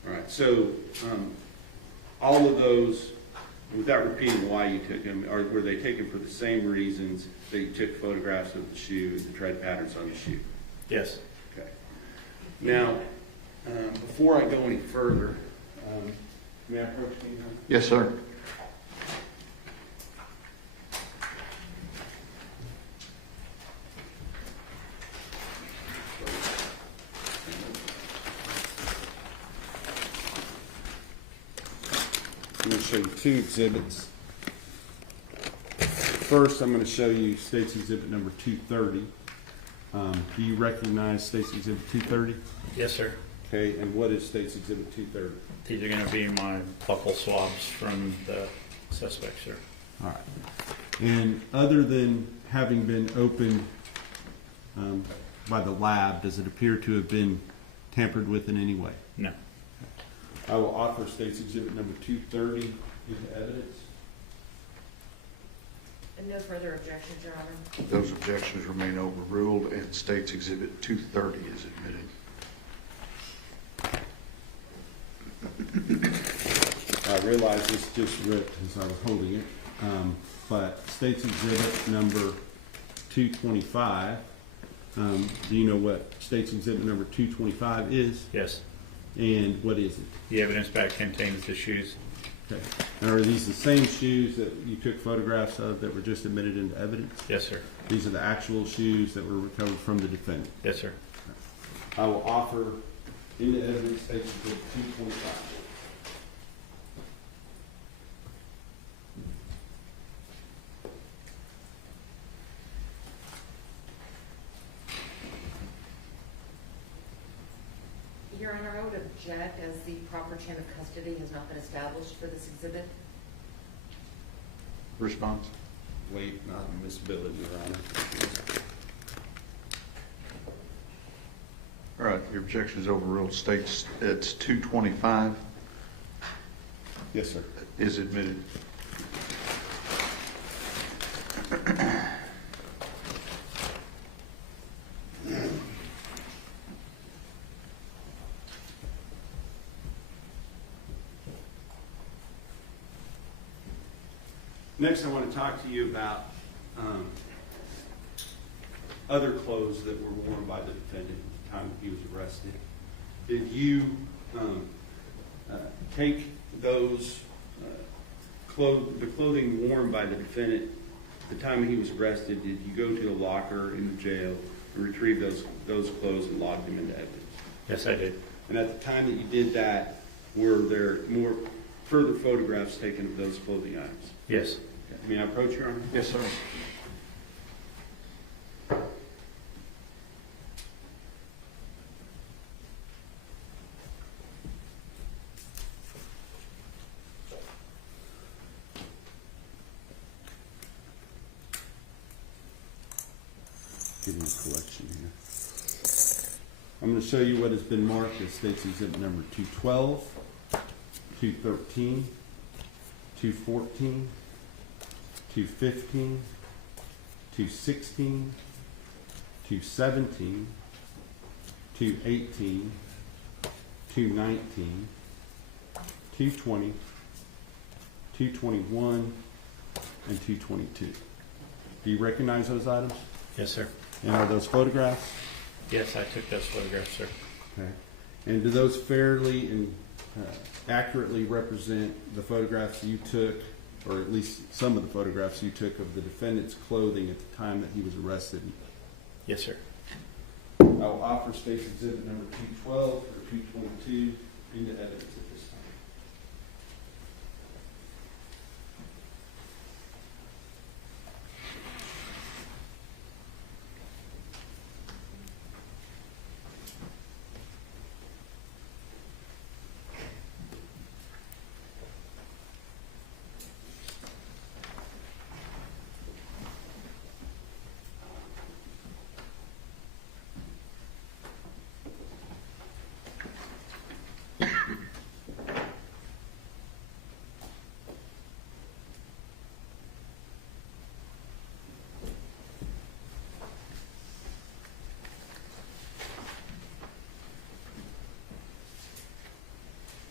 All right, so all of those, without repeating why you took them, were they taken for the same reasons that you took photographs of the shoe, the tread patterns on the shoe? Yes. Okay. Now, before I go any further, may I approach you? Yes, sir. I'm going to show you two exhibits. First, I'm going to show you State's Exhibit number 230. Do you recognize State's Exhibit 230? Yes, sir. Okay, and what is State's Exhibit 230? These are going to be my buccal swabs from the suspect, sir. All right. And other than having been opened by the lab, does it appear to have been tampered with in any way? No. I will offer State's Exhibit number 230 into evidence. And no further objections, Your Honor. Those objections remain overruled, and State's Exhibit 230 is admitted. I realize this just ripped as I was holding it, but State's Exhibit number 225, do you know what State's Exhibit number 225 is? Yes. And what is it? The evidence bag contains the shoes. Okay. And are these the same shoes that you took photographs of that were just admitted into evidence? Yes, sir. These are the actual shoes that were recovered from the defendant. Yes, sir. I will offer into evidence State's Exhibit 225. Your Honor, I would object as the proper chain of custody has not been established for this exhibit. Response? Wait, not admissibility, Your Honor. All right, your objection is overruled. States it's 225 Yes, sir. is admitted. Next, I want to talk to you about other clothes that were worn by the defendant at the time he was arrested. Did you take those the clothing worn by the defendant at the time he was arrested? Did you go to a locker in the jail and retrieve those clothes and log them into evidence? Yes, I did. And at the time that you did that, were there more further photographs taken of those clothing items? Yes. May I approach, Your Honor? Yes, sir. Give me a collection here. I'm going to show you what has been marked as State's Exhibit number 212, 213, 214, 215, 216, 217, 218, 219, 220, 221, and 222. Do you recognize those items? Yes, sir. And are those photographs? Yes, I took those photographs, sir. Okay. And do those fairly and accurately represent the photographs you took, or at least some of the photographs you took of the defendant's clothing at the time that he was arrested? Yes, sir. I will offer State's Exhibit number 212 or 222 into evidence at this time.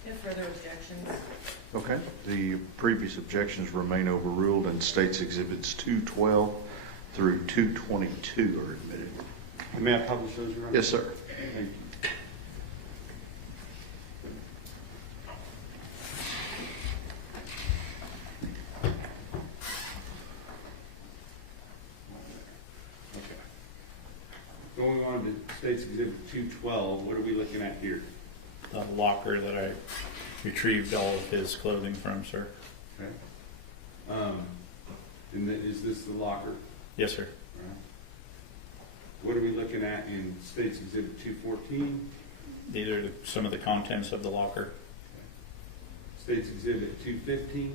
No further objections. Okay, the previous objections remain overruled and states exhibits 212 through 222 are admitted. May I publish those, Your Honor? Yes, sir. Thank you. Okay. Going on to State's Exhibit 212, what are we looking at here? The locker that I retrieved all of his clothing from, sir. Okay. Is this the locker? Yes, sir. All right. What are we looking at in State's Exhibit 214? These are some of the contents of the locker. State's Exhibit 215?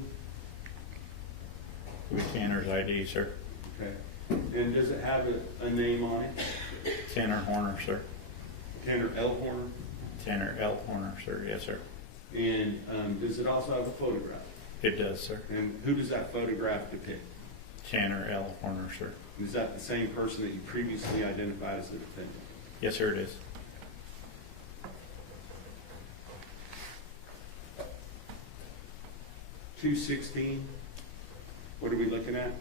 With Tanner's ID, sir. Okay. And does it have a name on it? Tanner Horner, sir. Tanner L. Horner? Tanner L. Horner, sir. Yes, sir. And does it also have a photograph? It does, sir. And who does that photograph depict? Tanner L. Horner, sir. Is that the same person that you previously identified as the defendant? Yes, sir, it is. $216, what are we looking at?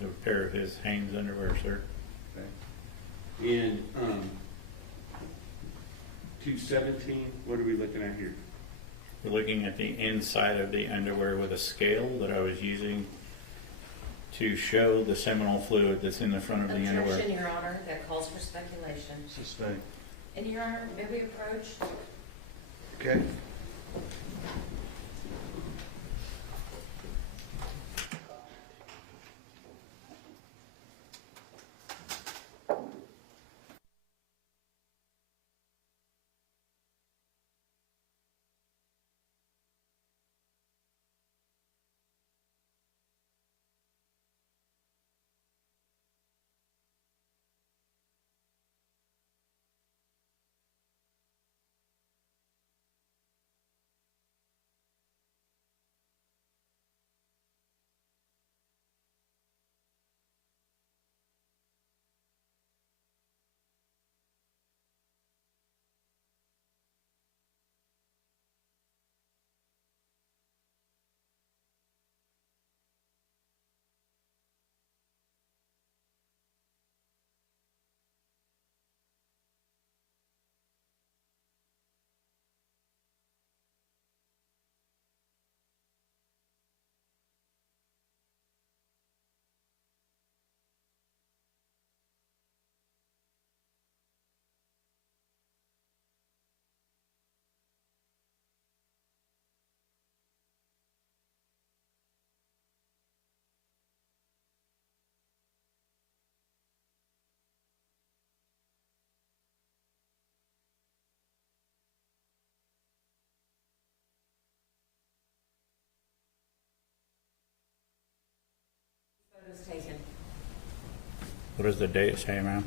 A pair of his Hanes underwear, sir. Okay. And $217, what are we looking at here? We're looking at the inside of the underwear with a scale that I was using to show the seminal fluid that's in the front of the underwear. Objection, Your Honor, that calls for speculation. Sustained. And Your Honor, may we approach? Okay. Photos taken. What does the date say, ma'am?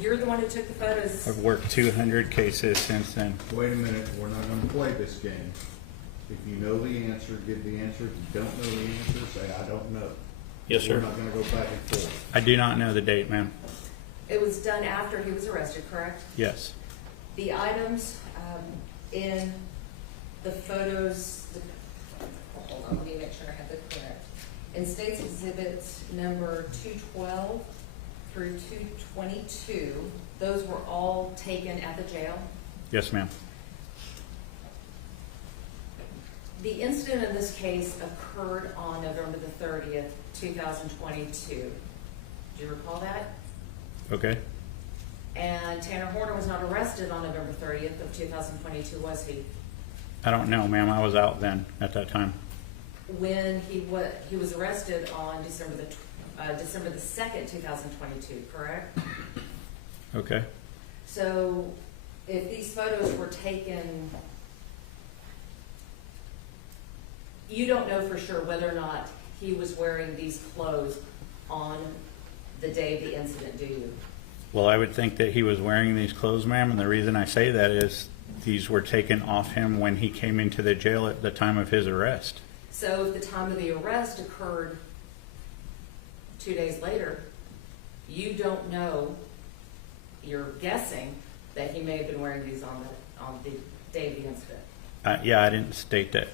You're the one who took the photos. I've worked 200 cases since then. Wait a minute, we're not gonna play this game. If you know the answer, give the answer. If you don't know the answer, say, I don't know. Yes, sir. We're not gonna go back and forth. I do not know the date, ma'am. It was done after he was arrested, correct? Yes. The items in the photos, hold on, let me make sure I have the correct. In State's Exhibit number 212 through 222, those were all taken at the jail. Yes, ma'am. The incident in this case occurred on November the 30th, 2022. Do you recall that? Okay. And Tanner Horner was not arrested on November 30th of 2022, was he? I don't know, ma'am. I was out then at that time. When he was arrested on December the 2nd, 2022, correct? Okay. So if these photos were taken, you don't know for sure whether or not he was wearing these clothes on the day of the incident, do you? Well, I would think that he was wearing these clothes, ma'am, and the reason I say that is these were taken off him when he came into the jail at the time of his arrest. So if the time of the arrest occurred 2 days later, you don't know, you're guessing that he may have been wearing these on the day of the incident. Yeah, I didn't state that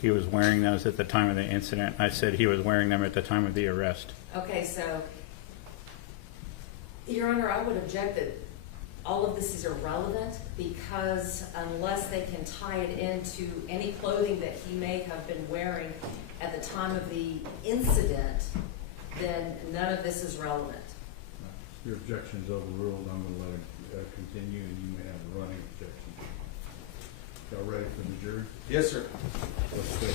he was wearing those at the time of the incident. I said he was wearing them at the time of the arrest. Okay, so, Your Honor, I would object that all of this is irrelevant because unless they can tie it into any clothing that he may have been wearing at the time of the incident, then none of this is relevant. Your objection's overruled, I'm gonna let it continue, and you may have a running objection. Y'all ready for the jury? Yes, sir. Let's go.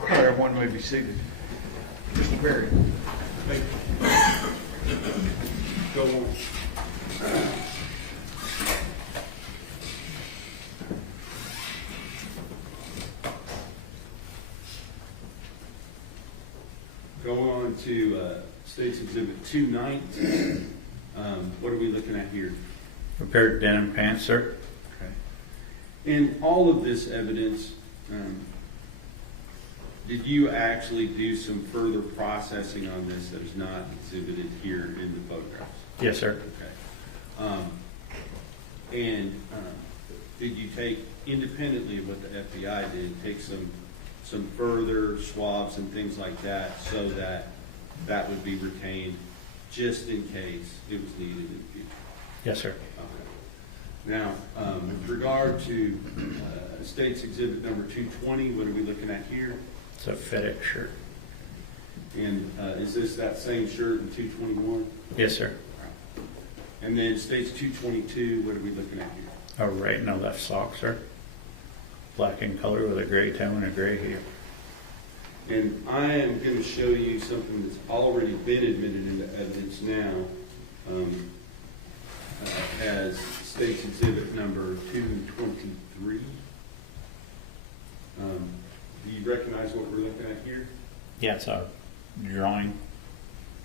All right, everyone may be seated. Mr. Berry. Go on. Go on to State's Exhibit 219. What are we looking at here? Prepared denim pants, sir. Okay. In all of this evidence, did you actually do some further processing on this that is not exhibited here in the photographs? Yes, sir. Okay. And did you take, independently of what the FBI did, take some further swabs and things like that so that that would be retained just in case it was needed in the future? Yes, sir. Okay. Now, with regard to State's Exhibit number 220, what are we looking at here? It's a FedEx shirt. And is this that same shirt in 221? Yes, sir. And then State's 222, what are we looking at here? A right and a left sock, sir. Black in color with a gray toe and a gray heel. And I am going to show you something that's already been admitted into evidence now as State's Exhibit number 223. Do you recognize what we're looking at here? Yeah, it's a drawing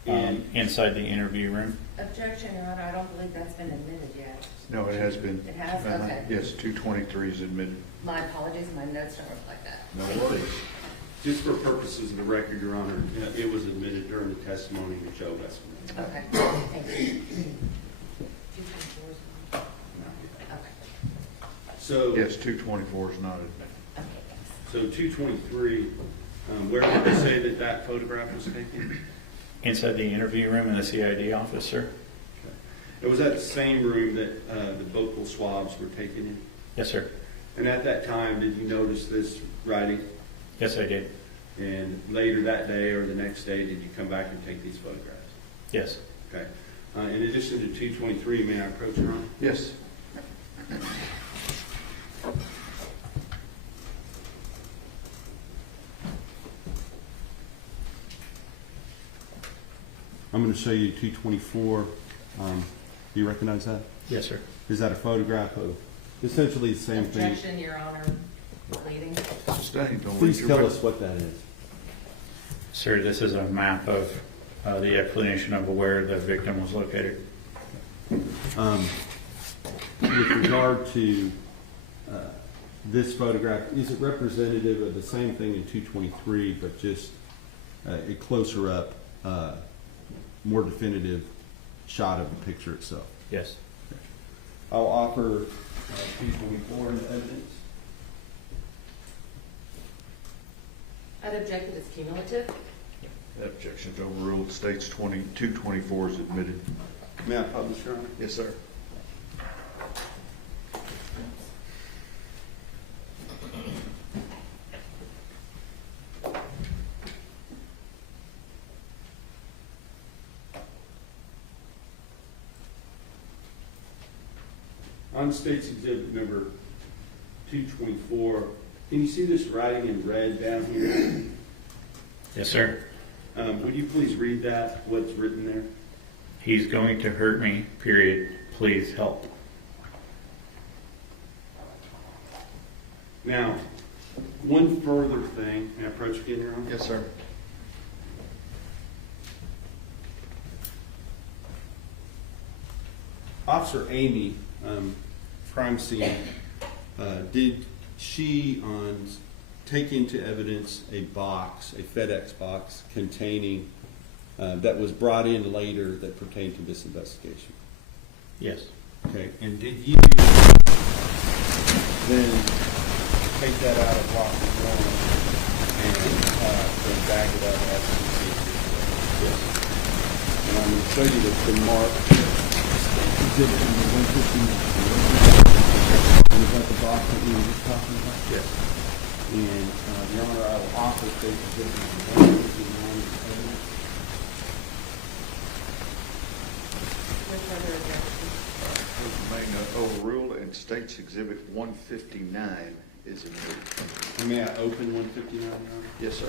And inside the interview room. Objection, Your Honor, I don't believe that's been admitted yet. No, it has been. It has? Okay. Yes, 223 is admitted. My apologies, my notes don't reflect that. No worries. just for purposes of the record, Your Honor, it was admitted during the testimony of Joe Westman. Okay, thank you. Okay. So. Yes, 224 is not admitted. Okay, thanks. So 223, where did they say that that photograph was taken? Inside the interview room in the CID office, sir? Okay. It was at the same room that the vocal swabs were taken in? Yes, sir. And at that time, did you notice this writing? Yes, I did. And later that day or the next day, did you come back and take these photographs? Yes. Okay. In addition to 223, may I approach, Your Honor? Yes. I'm going to show you 224. Do you recognize that? Yes, sir. Is that a photograph of essentially the same thing? Objection, Your Honor. Pleading. Sustained. Don't Please read your tell witness. us what that is. Sir, this is a map of the explanation of where the victim was located. With regard to this photograph, is it representative of the same thing in 223, but just a closer up, more definitive shot of the picture itself? Yes. I'll offer 224 in evidence. I'd object that it's cumulative. That objection's overruled. States 224 is admitted. May I publish, Your Honor? Yes, sir. On State's Exhibit number 224, can you see this writing in red down here? Yes, sir. Would you please read that, what's written there? He's going to hurt me, period. Please help. Now, one further thing, may I approach again, Your Honor? Yes, sir. Officer Amy, crime scene, did she take into evidence a box, a FedEx box containing, that was brought in later that pertained to this investigation? Yes. Okay, and did you then take that out of locker one and then bag it up as you see it? Yes. And I'm going to show you the mark. Exhibit number 159. And is that the box that we were just talking about? Yes. And, Your Honor, I will offer State Exhibit number 159 as evidence. With further objection. Remain overruled, and State's Exhibit 159 is admitted. May I open 159, Your Honor? Yes, sir.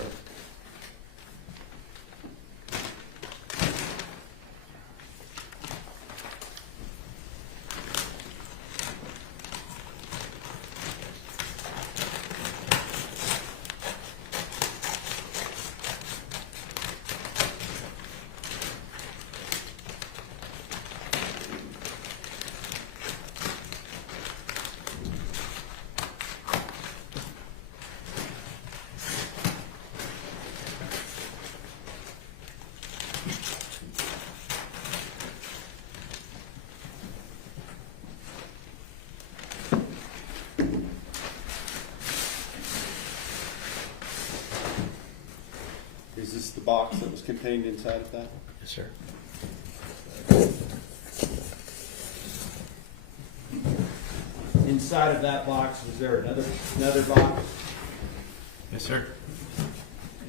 Is this the box that was contained inside of that? Yes, sir. Inside of that box, was there another box? Yes, sir.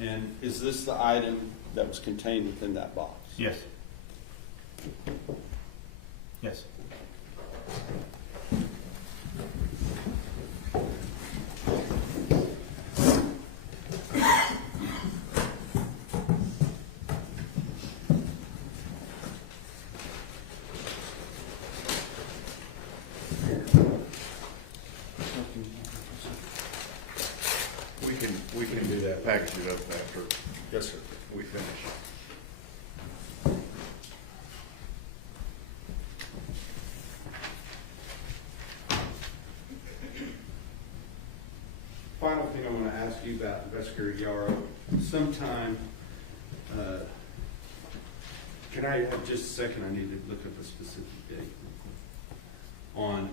And is this the item that was contained within that box? Yes. Yes. We can do that, package it up after Yes, sir. we finish. Final thing I want to ask you about, Investigator Yaro, sometime, can I have just a second? I need to look up a specific date. On,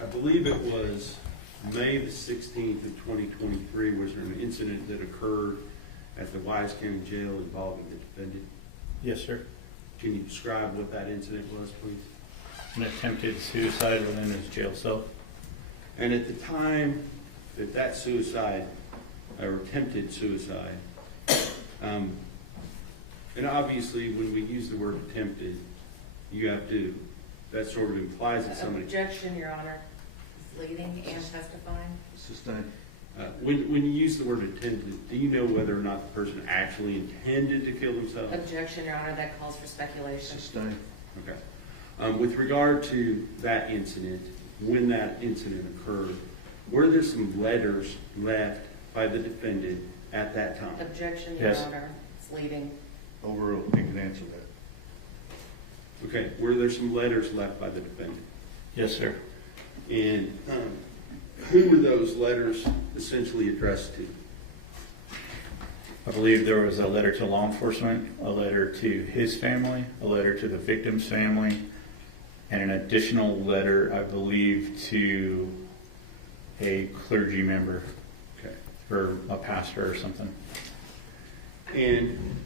I believe it was May the 16th of 2023, was there an incident that occurred at the Wise County Jail involving the defendant? Yes, sir. Can you describe what that incident was, please? An attempted suicide within his jail cell. And at the time that that suicide or attempted suicide. And obviously, when we use the word attempted, you have to, that sort of implies that somebody. Objection, Your Honor. He's leading and testifying. Sustained. When you use the word attempted, do you know whether or not the person actually intended to kill themselves? Objection, Your Honor. That calls for speculation. Sustained. Okay. With regard to that incident, when that incident occurred, were there some letters left by the defendant at that time? Objection, Your Yes. Honor. It's leading. Overruled. You can answer that. Okay, were there some letters left by the defendant? Yes, sir. And who were those letters essentially addressed to? I believe there was a letter to law enforcement, a letter to his family, a letter to the victim's family, and an additional letter, I believe, to a clergy member Okay. or a pastor or something. And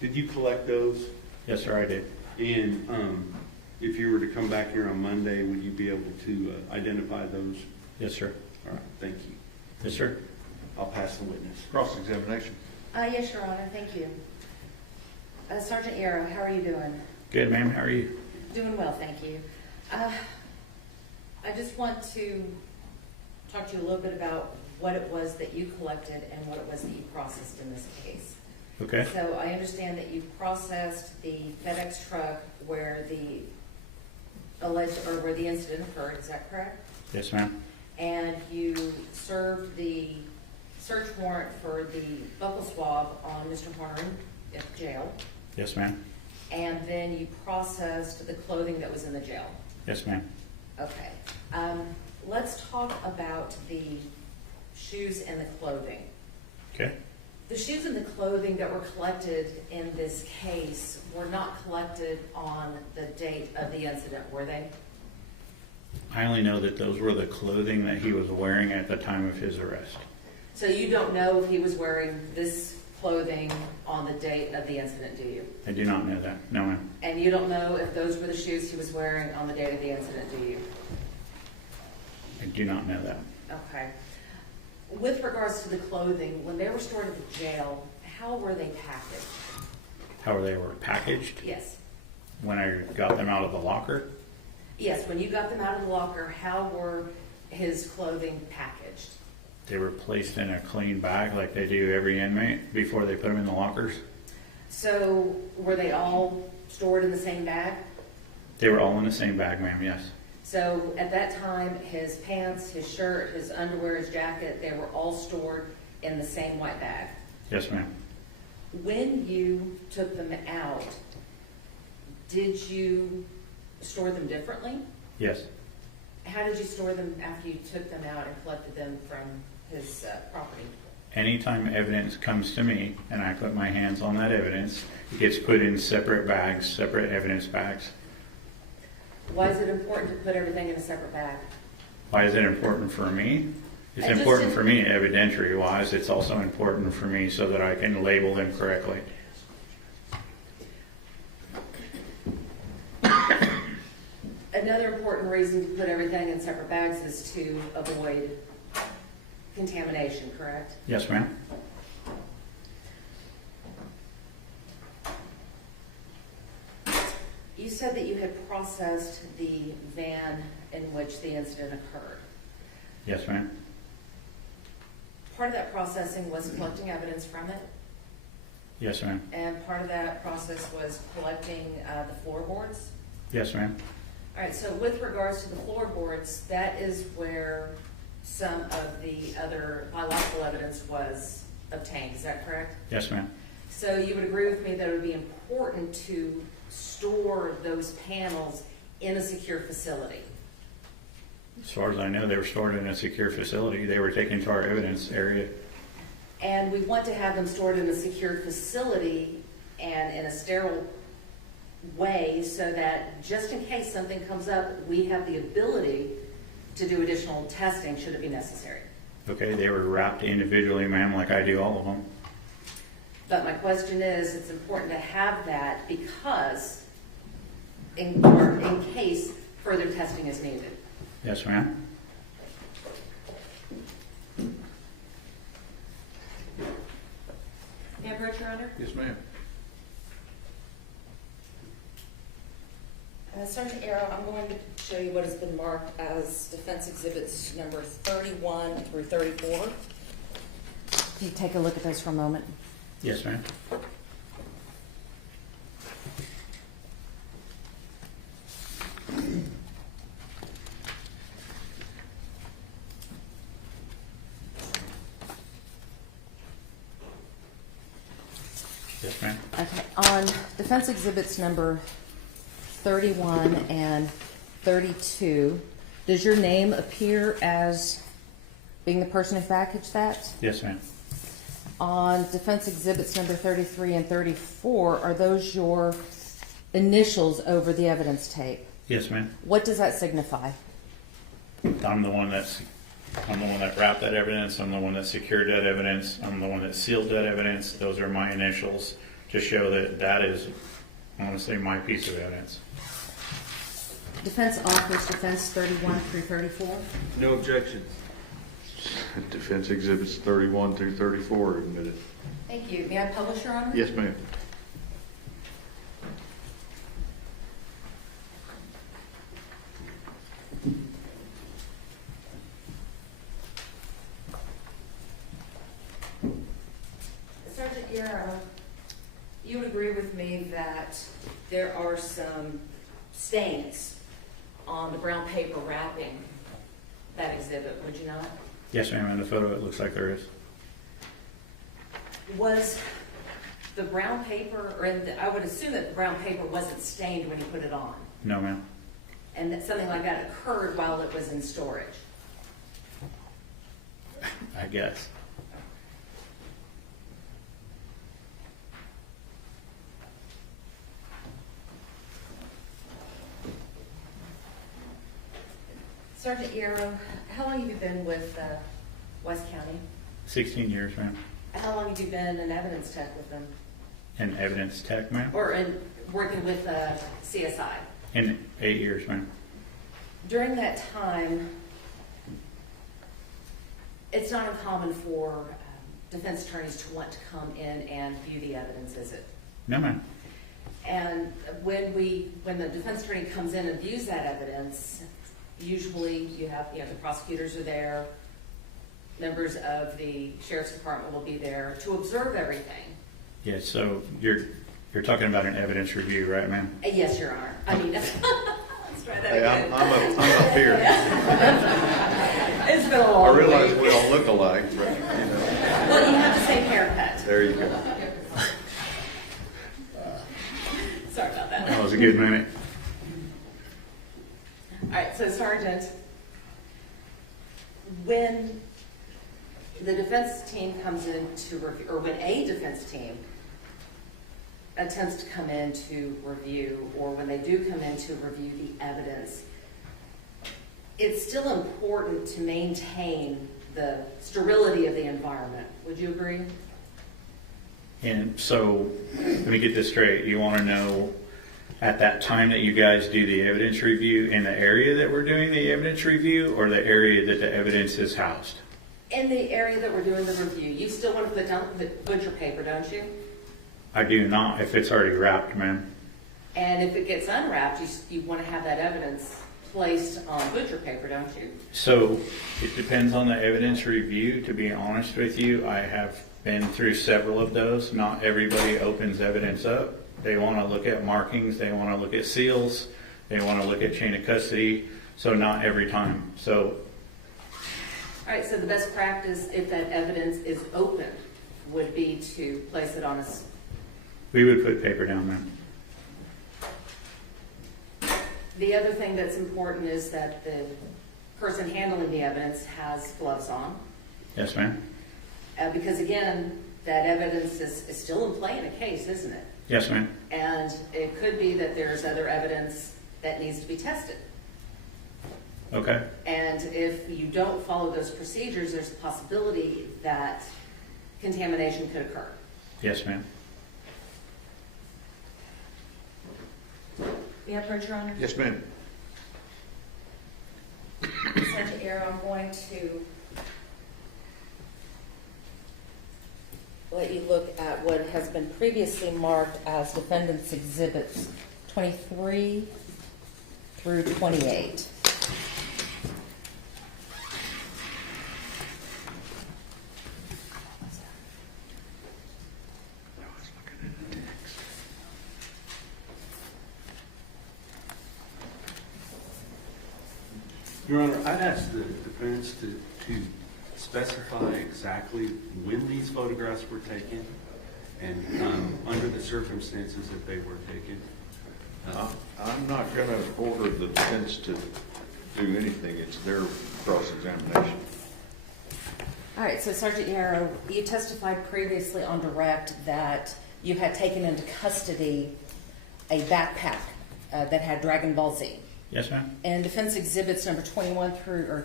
did you collect those? Yes, sir, I did. And if you were to come back here on Monday, would you be able to identify those? Yes, sir. All right, thank you. Yes, sir. I'll pass the witness. Cross-examination. Yes, Your Honor. Thank you. Sergeant Yaro, how are you doing? Good, ma'am. How are you? Doing well, thank you. I just want to talk to you a little bit about what it was that you collected and what it was that you processed in this case. Okay. So I understand that you processed the FedEx truck where the alleged, or where the incident occurred, is that correct? Yes, ma'am. And you served the search warrant for the buccal swab on Mr. Horner in jail, Yes, ma'am. and then you processed the clothing that was in the jail. Yes, ma'am. Okay. Let's talk about the shoes and the clothing. Okay. The shoes and the clothing that were collected in this case were not collected on the date of the incident, were they? I only know that those were the clothing that he was wearing at the time of his arrest. So you don't know if he was wearing this clothing on the date of the incident, do you? I do not know that. No, ma'am. And you don't know if those were the shoes he was wearing on the date of the incident, do you? I do not know that. Okay. With regards to the clothing, when they were stored at the jail, how were they packaged? How they were packaged Yes. when I got them out of the locker. Yes, when you got them out of the locker, how were his clothing packaged? They were placed in a clean bag like they do every inmate before they put them in the lockers. So were they all stored in the same bag? They were all in the same bag, ma'am, yes. So at that time, his pants, his shirt, his underwear, his jacket, they were all stored in the same white bag. Yes, ma'am. When you took them out, did you store them differently? Yes. How did you store them after you took them out and collected them from his property? Anytime evidence comes to me and I put my hands on that evidence, it gets put in separate bags, separate evidence bags. Why is it important to put everything in a separate bag? Why is it important for me? It's Just important in- for me evidentiary wise. It's also important for me so that I can label them correctly. Another important reason to put everything in separate bags is to avoid contamination, correct? Yes, ma'am. You said that you had processed the van in which the incident occurred. Yes, ma'am. Part of that processing was collecting evidence from it, Yes, ma'am. and part of that process was collecting the floorboards. Yes, ma'am. All right, so with regards to the floorboards, that is where some of the other biological evidence was obtained, is that correct? Yes, ma'am. So you would agree with me that it would be important to store those panels in a secure facility? As far as I know, they were stored in a secure facility. They were taken to our evidence area. And we want to have them stored in a secure facility and in a sterile way so that just in case something comes up, we have the ability to do additional testing should it be necessary. Okay, they were wrapped individually, ma'am, like I do all of them. But my question is, it's important to have that because in case further testing is needed. Yes, ma'am. May I approach, Your Honor? Yes, ma'am. Sergeant Yaro, I'm going to show you what has been marked as defense exhibits number 31 through 34. Can you take a look at those for a moment? Yes, ma'am. Yes, ma'am. Okay, on defense exhibits number 31 and 32, does your name appear as being the person who packaged that? Yes, ma'am. On defense exhibits number 33 and 34, are those your initials over the evidence tape? Yes, ma'am. What does that signify? I'm the one that wrapped that evidence. I'm the one that secured that evidence. I'm the one that sealed that evidence. Those are my initials to show that that is, honestly, my piece of evidence. Defense offers defense 31 through 34. No objections. Defense exhibits 31 through 34 are admitted. Thank you. May I publish, Your Honor? Yes, ma'am. Sergeant Yaro, you would agree with me that there are some stains on the brown paper wrapping that exhibit, would you not? Yes, ma'am. In the photo, it looks like there is. Was the brown paper, or I would assume that the brown paper wasn't stained when you put it on, No, ma'am. and that something like that occurred while it was in storage? I guess. Sergeant Yaro, how long have you been with West County? 16 years, ma'am. How long have you been an evidence tech with them? And evidence tech, ma'am. Or in working with CSI? In 8 years, ma'am. During that time, it's not uncommon for defense attorneys to want to come in and view the evidence, is it? No, ma'am. And when the defense attorney comes in and views that evidence, usually you have the prosecutors are there, members of the sheriff's department will be there to observe everything. Yes, so you're talking about an evidence review, right, ma'am? Yes, Your Honor. I mean, let's try that Hey, again. I'm up here. It's been a long I realize week. we all look alike, but, you know, Well, you have the same haircut. there you go. Sorry about that. That was a good minute. All right, so Sergeant, when the defense team comes in to review, or when a defense team attempts to come in to review, or when they do come in to review the evidence, it's still important to maintain the sterility of the environment. Would you agree? And so, let me get this straight. You want to know at that time that you guys do the evidence review in the area that we're doing the evidence review, or the area that the evidence is housed? In the area that we're doing the review, you still want to put down the butcher paper, don't you? I do not, if it's already wrapped, ma'am. And if it gets unwrapped, you want to have that evidence placed on butcher paper, don't you? So, it depends on the evidence review, to be honest with you. I have been through several of those. Not everybody opens evidence up. They want to look at markings, they want to look at seals, they want to look at chain of custody, so not every time. So, All right, so the best practice, if that evidence is open, would be to place it on a... we would put paper down, ma'am. The other thing that's important is that the person handling the evidence has gloves on. Yes, ma'am. Because again, that evidence is still in play in a case, isn't it? Yes, ma'am. And it could be that there's other evidence that needs to be tested. Okay. And if you don't follow those procedures, there's a possibility that contamination could occur. Yes, ma'am. May I approach, Your Honor? Yes, ma'am. Sergeant Yaro, I'm going to let that you look at what has been previously marked as defendant's exhibits 23 through 28. Your Honor, I'd ask the defense to specify exactly when these photographs were taken and under the circumstances that they were taken. I'm not going to order the defense to do anything. It's their cross-examination. All right, so Sergeant Yaro, you testified previously on direct that you had taken into custody a backpack that had Dragon Ball Z. Yes, ma'am. And defense exhibits number 23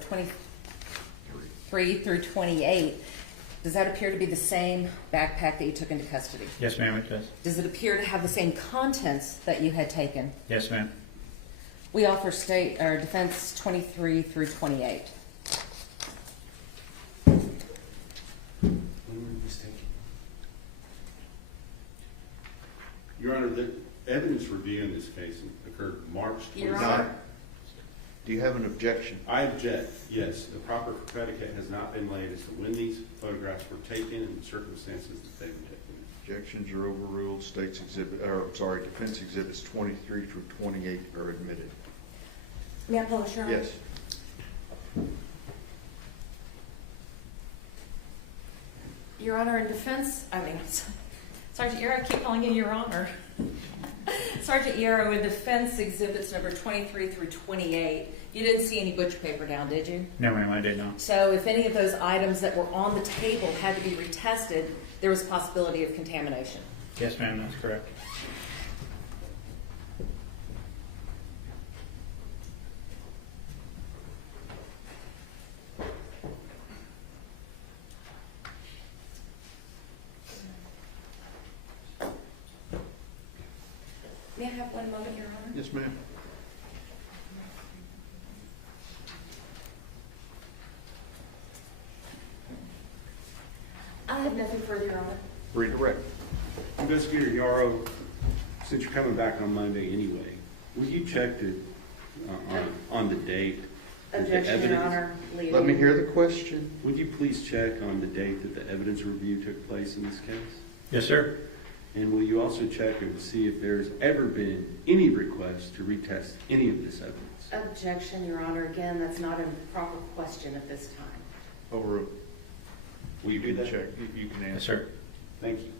through 28, does that appear to be the same backpack that you took into custody? Yes, ma'am, it does. Does it appear to have the same contents that you had taken? Yes, ma'am. We offer state or defense 23 through 28. When were these taken? Your Honor, the evidence review in this case occurred March Your 29th. Honor. Do you have an objection? I object, yes. The proper predicate has not been laid as to when these photographs were taken and the circumstances that they were taken. Objections are overruled. Defense exhibits 23 through 28 are admitted. May I publish, Your Honor? Yes. Your Honor, in defense, Sergeant Yaro, I keep calling you Your Honor. Sergeant Yaro, in defense exhibits number 23 through 28, you didn't see any butcher paper down, did you? No, ma'am, I did not. So if any of those items that were on the table had to be retested, there was a possibility of contamination. Yes, ma'am, that's correct. May I have one moment, Your Honor? Yes, ma'am. I have nothing further, Your Honor. Redirect. Investigator Yaro, since you're coming back on Monday anyway, will you check on the date? that the Objection, Your evidence- Honor. Leaving. Let me hear the question. Would you please check on the date that the evidence review took place in this case? Yes, sir. And will you also check and see if there's ever been any request to retest any of this evidence? Objection, Your Honor. Again, that's not a proper question at this time. Overruled. Will you do that? Check. You can Yes, answer. sir. Thank you.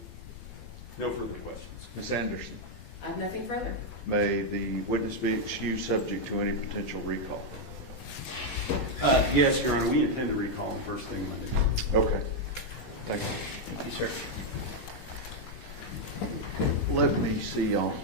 No further questions. Ms. Anderson, I have nothing further. may the witness be excused subject to any potential recall? Yes, Your Honor, we intend to recall the first thing Monday. Okay. Thank you. Thank you, sir. Let me see y'all.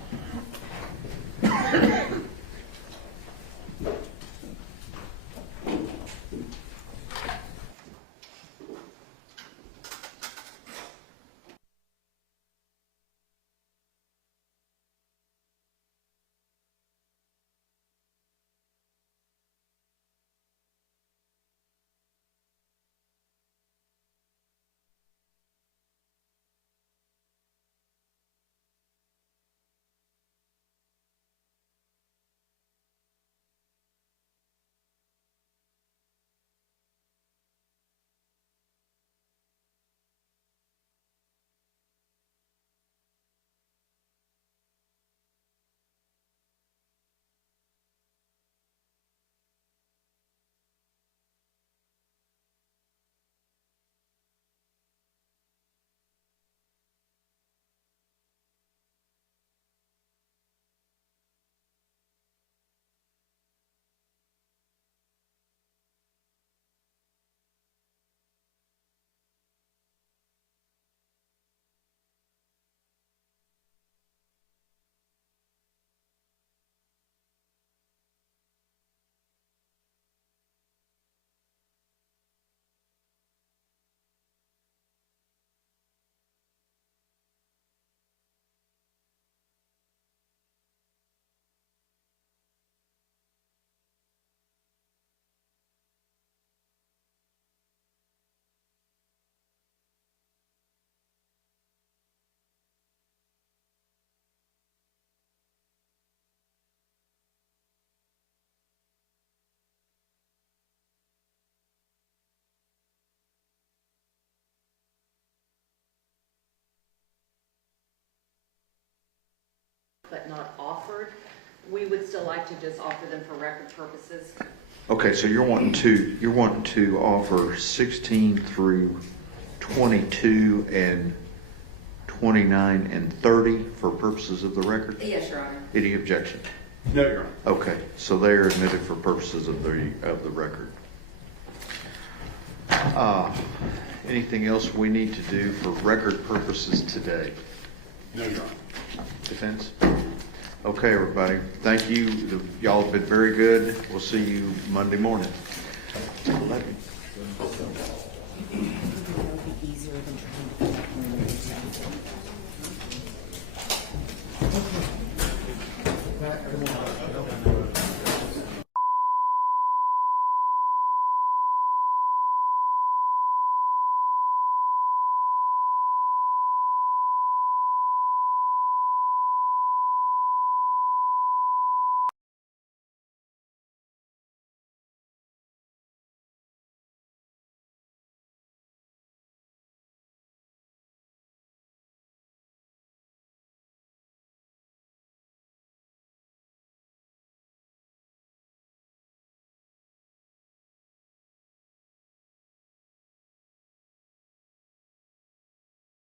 but not offered. We would still like to just offer them for record purposes. Okay, so you're wanting to offer 16 through 22 and 29 and 30 for purposes of the record? Yes, Your Honor. Any objection? No, Your Honor. Okay, so they are admitted for purposes of the record. Anything else we need to do for record purposes today? No, Your Honor. Defense? Okay, everybody. Thank you. Y'all have been very good. We'll see you Monday morning. Easier than trying to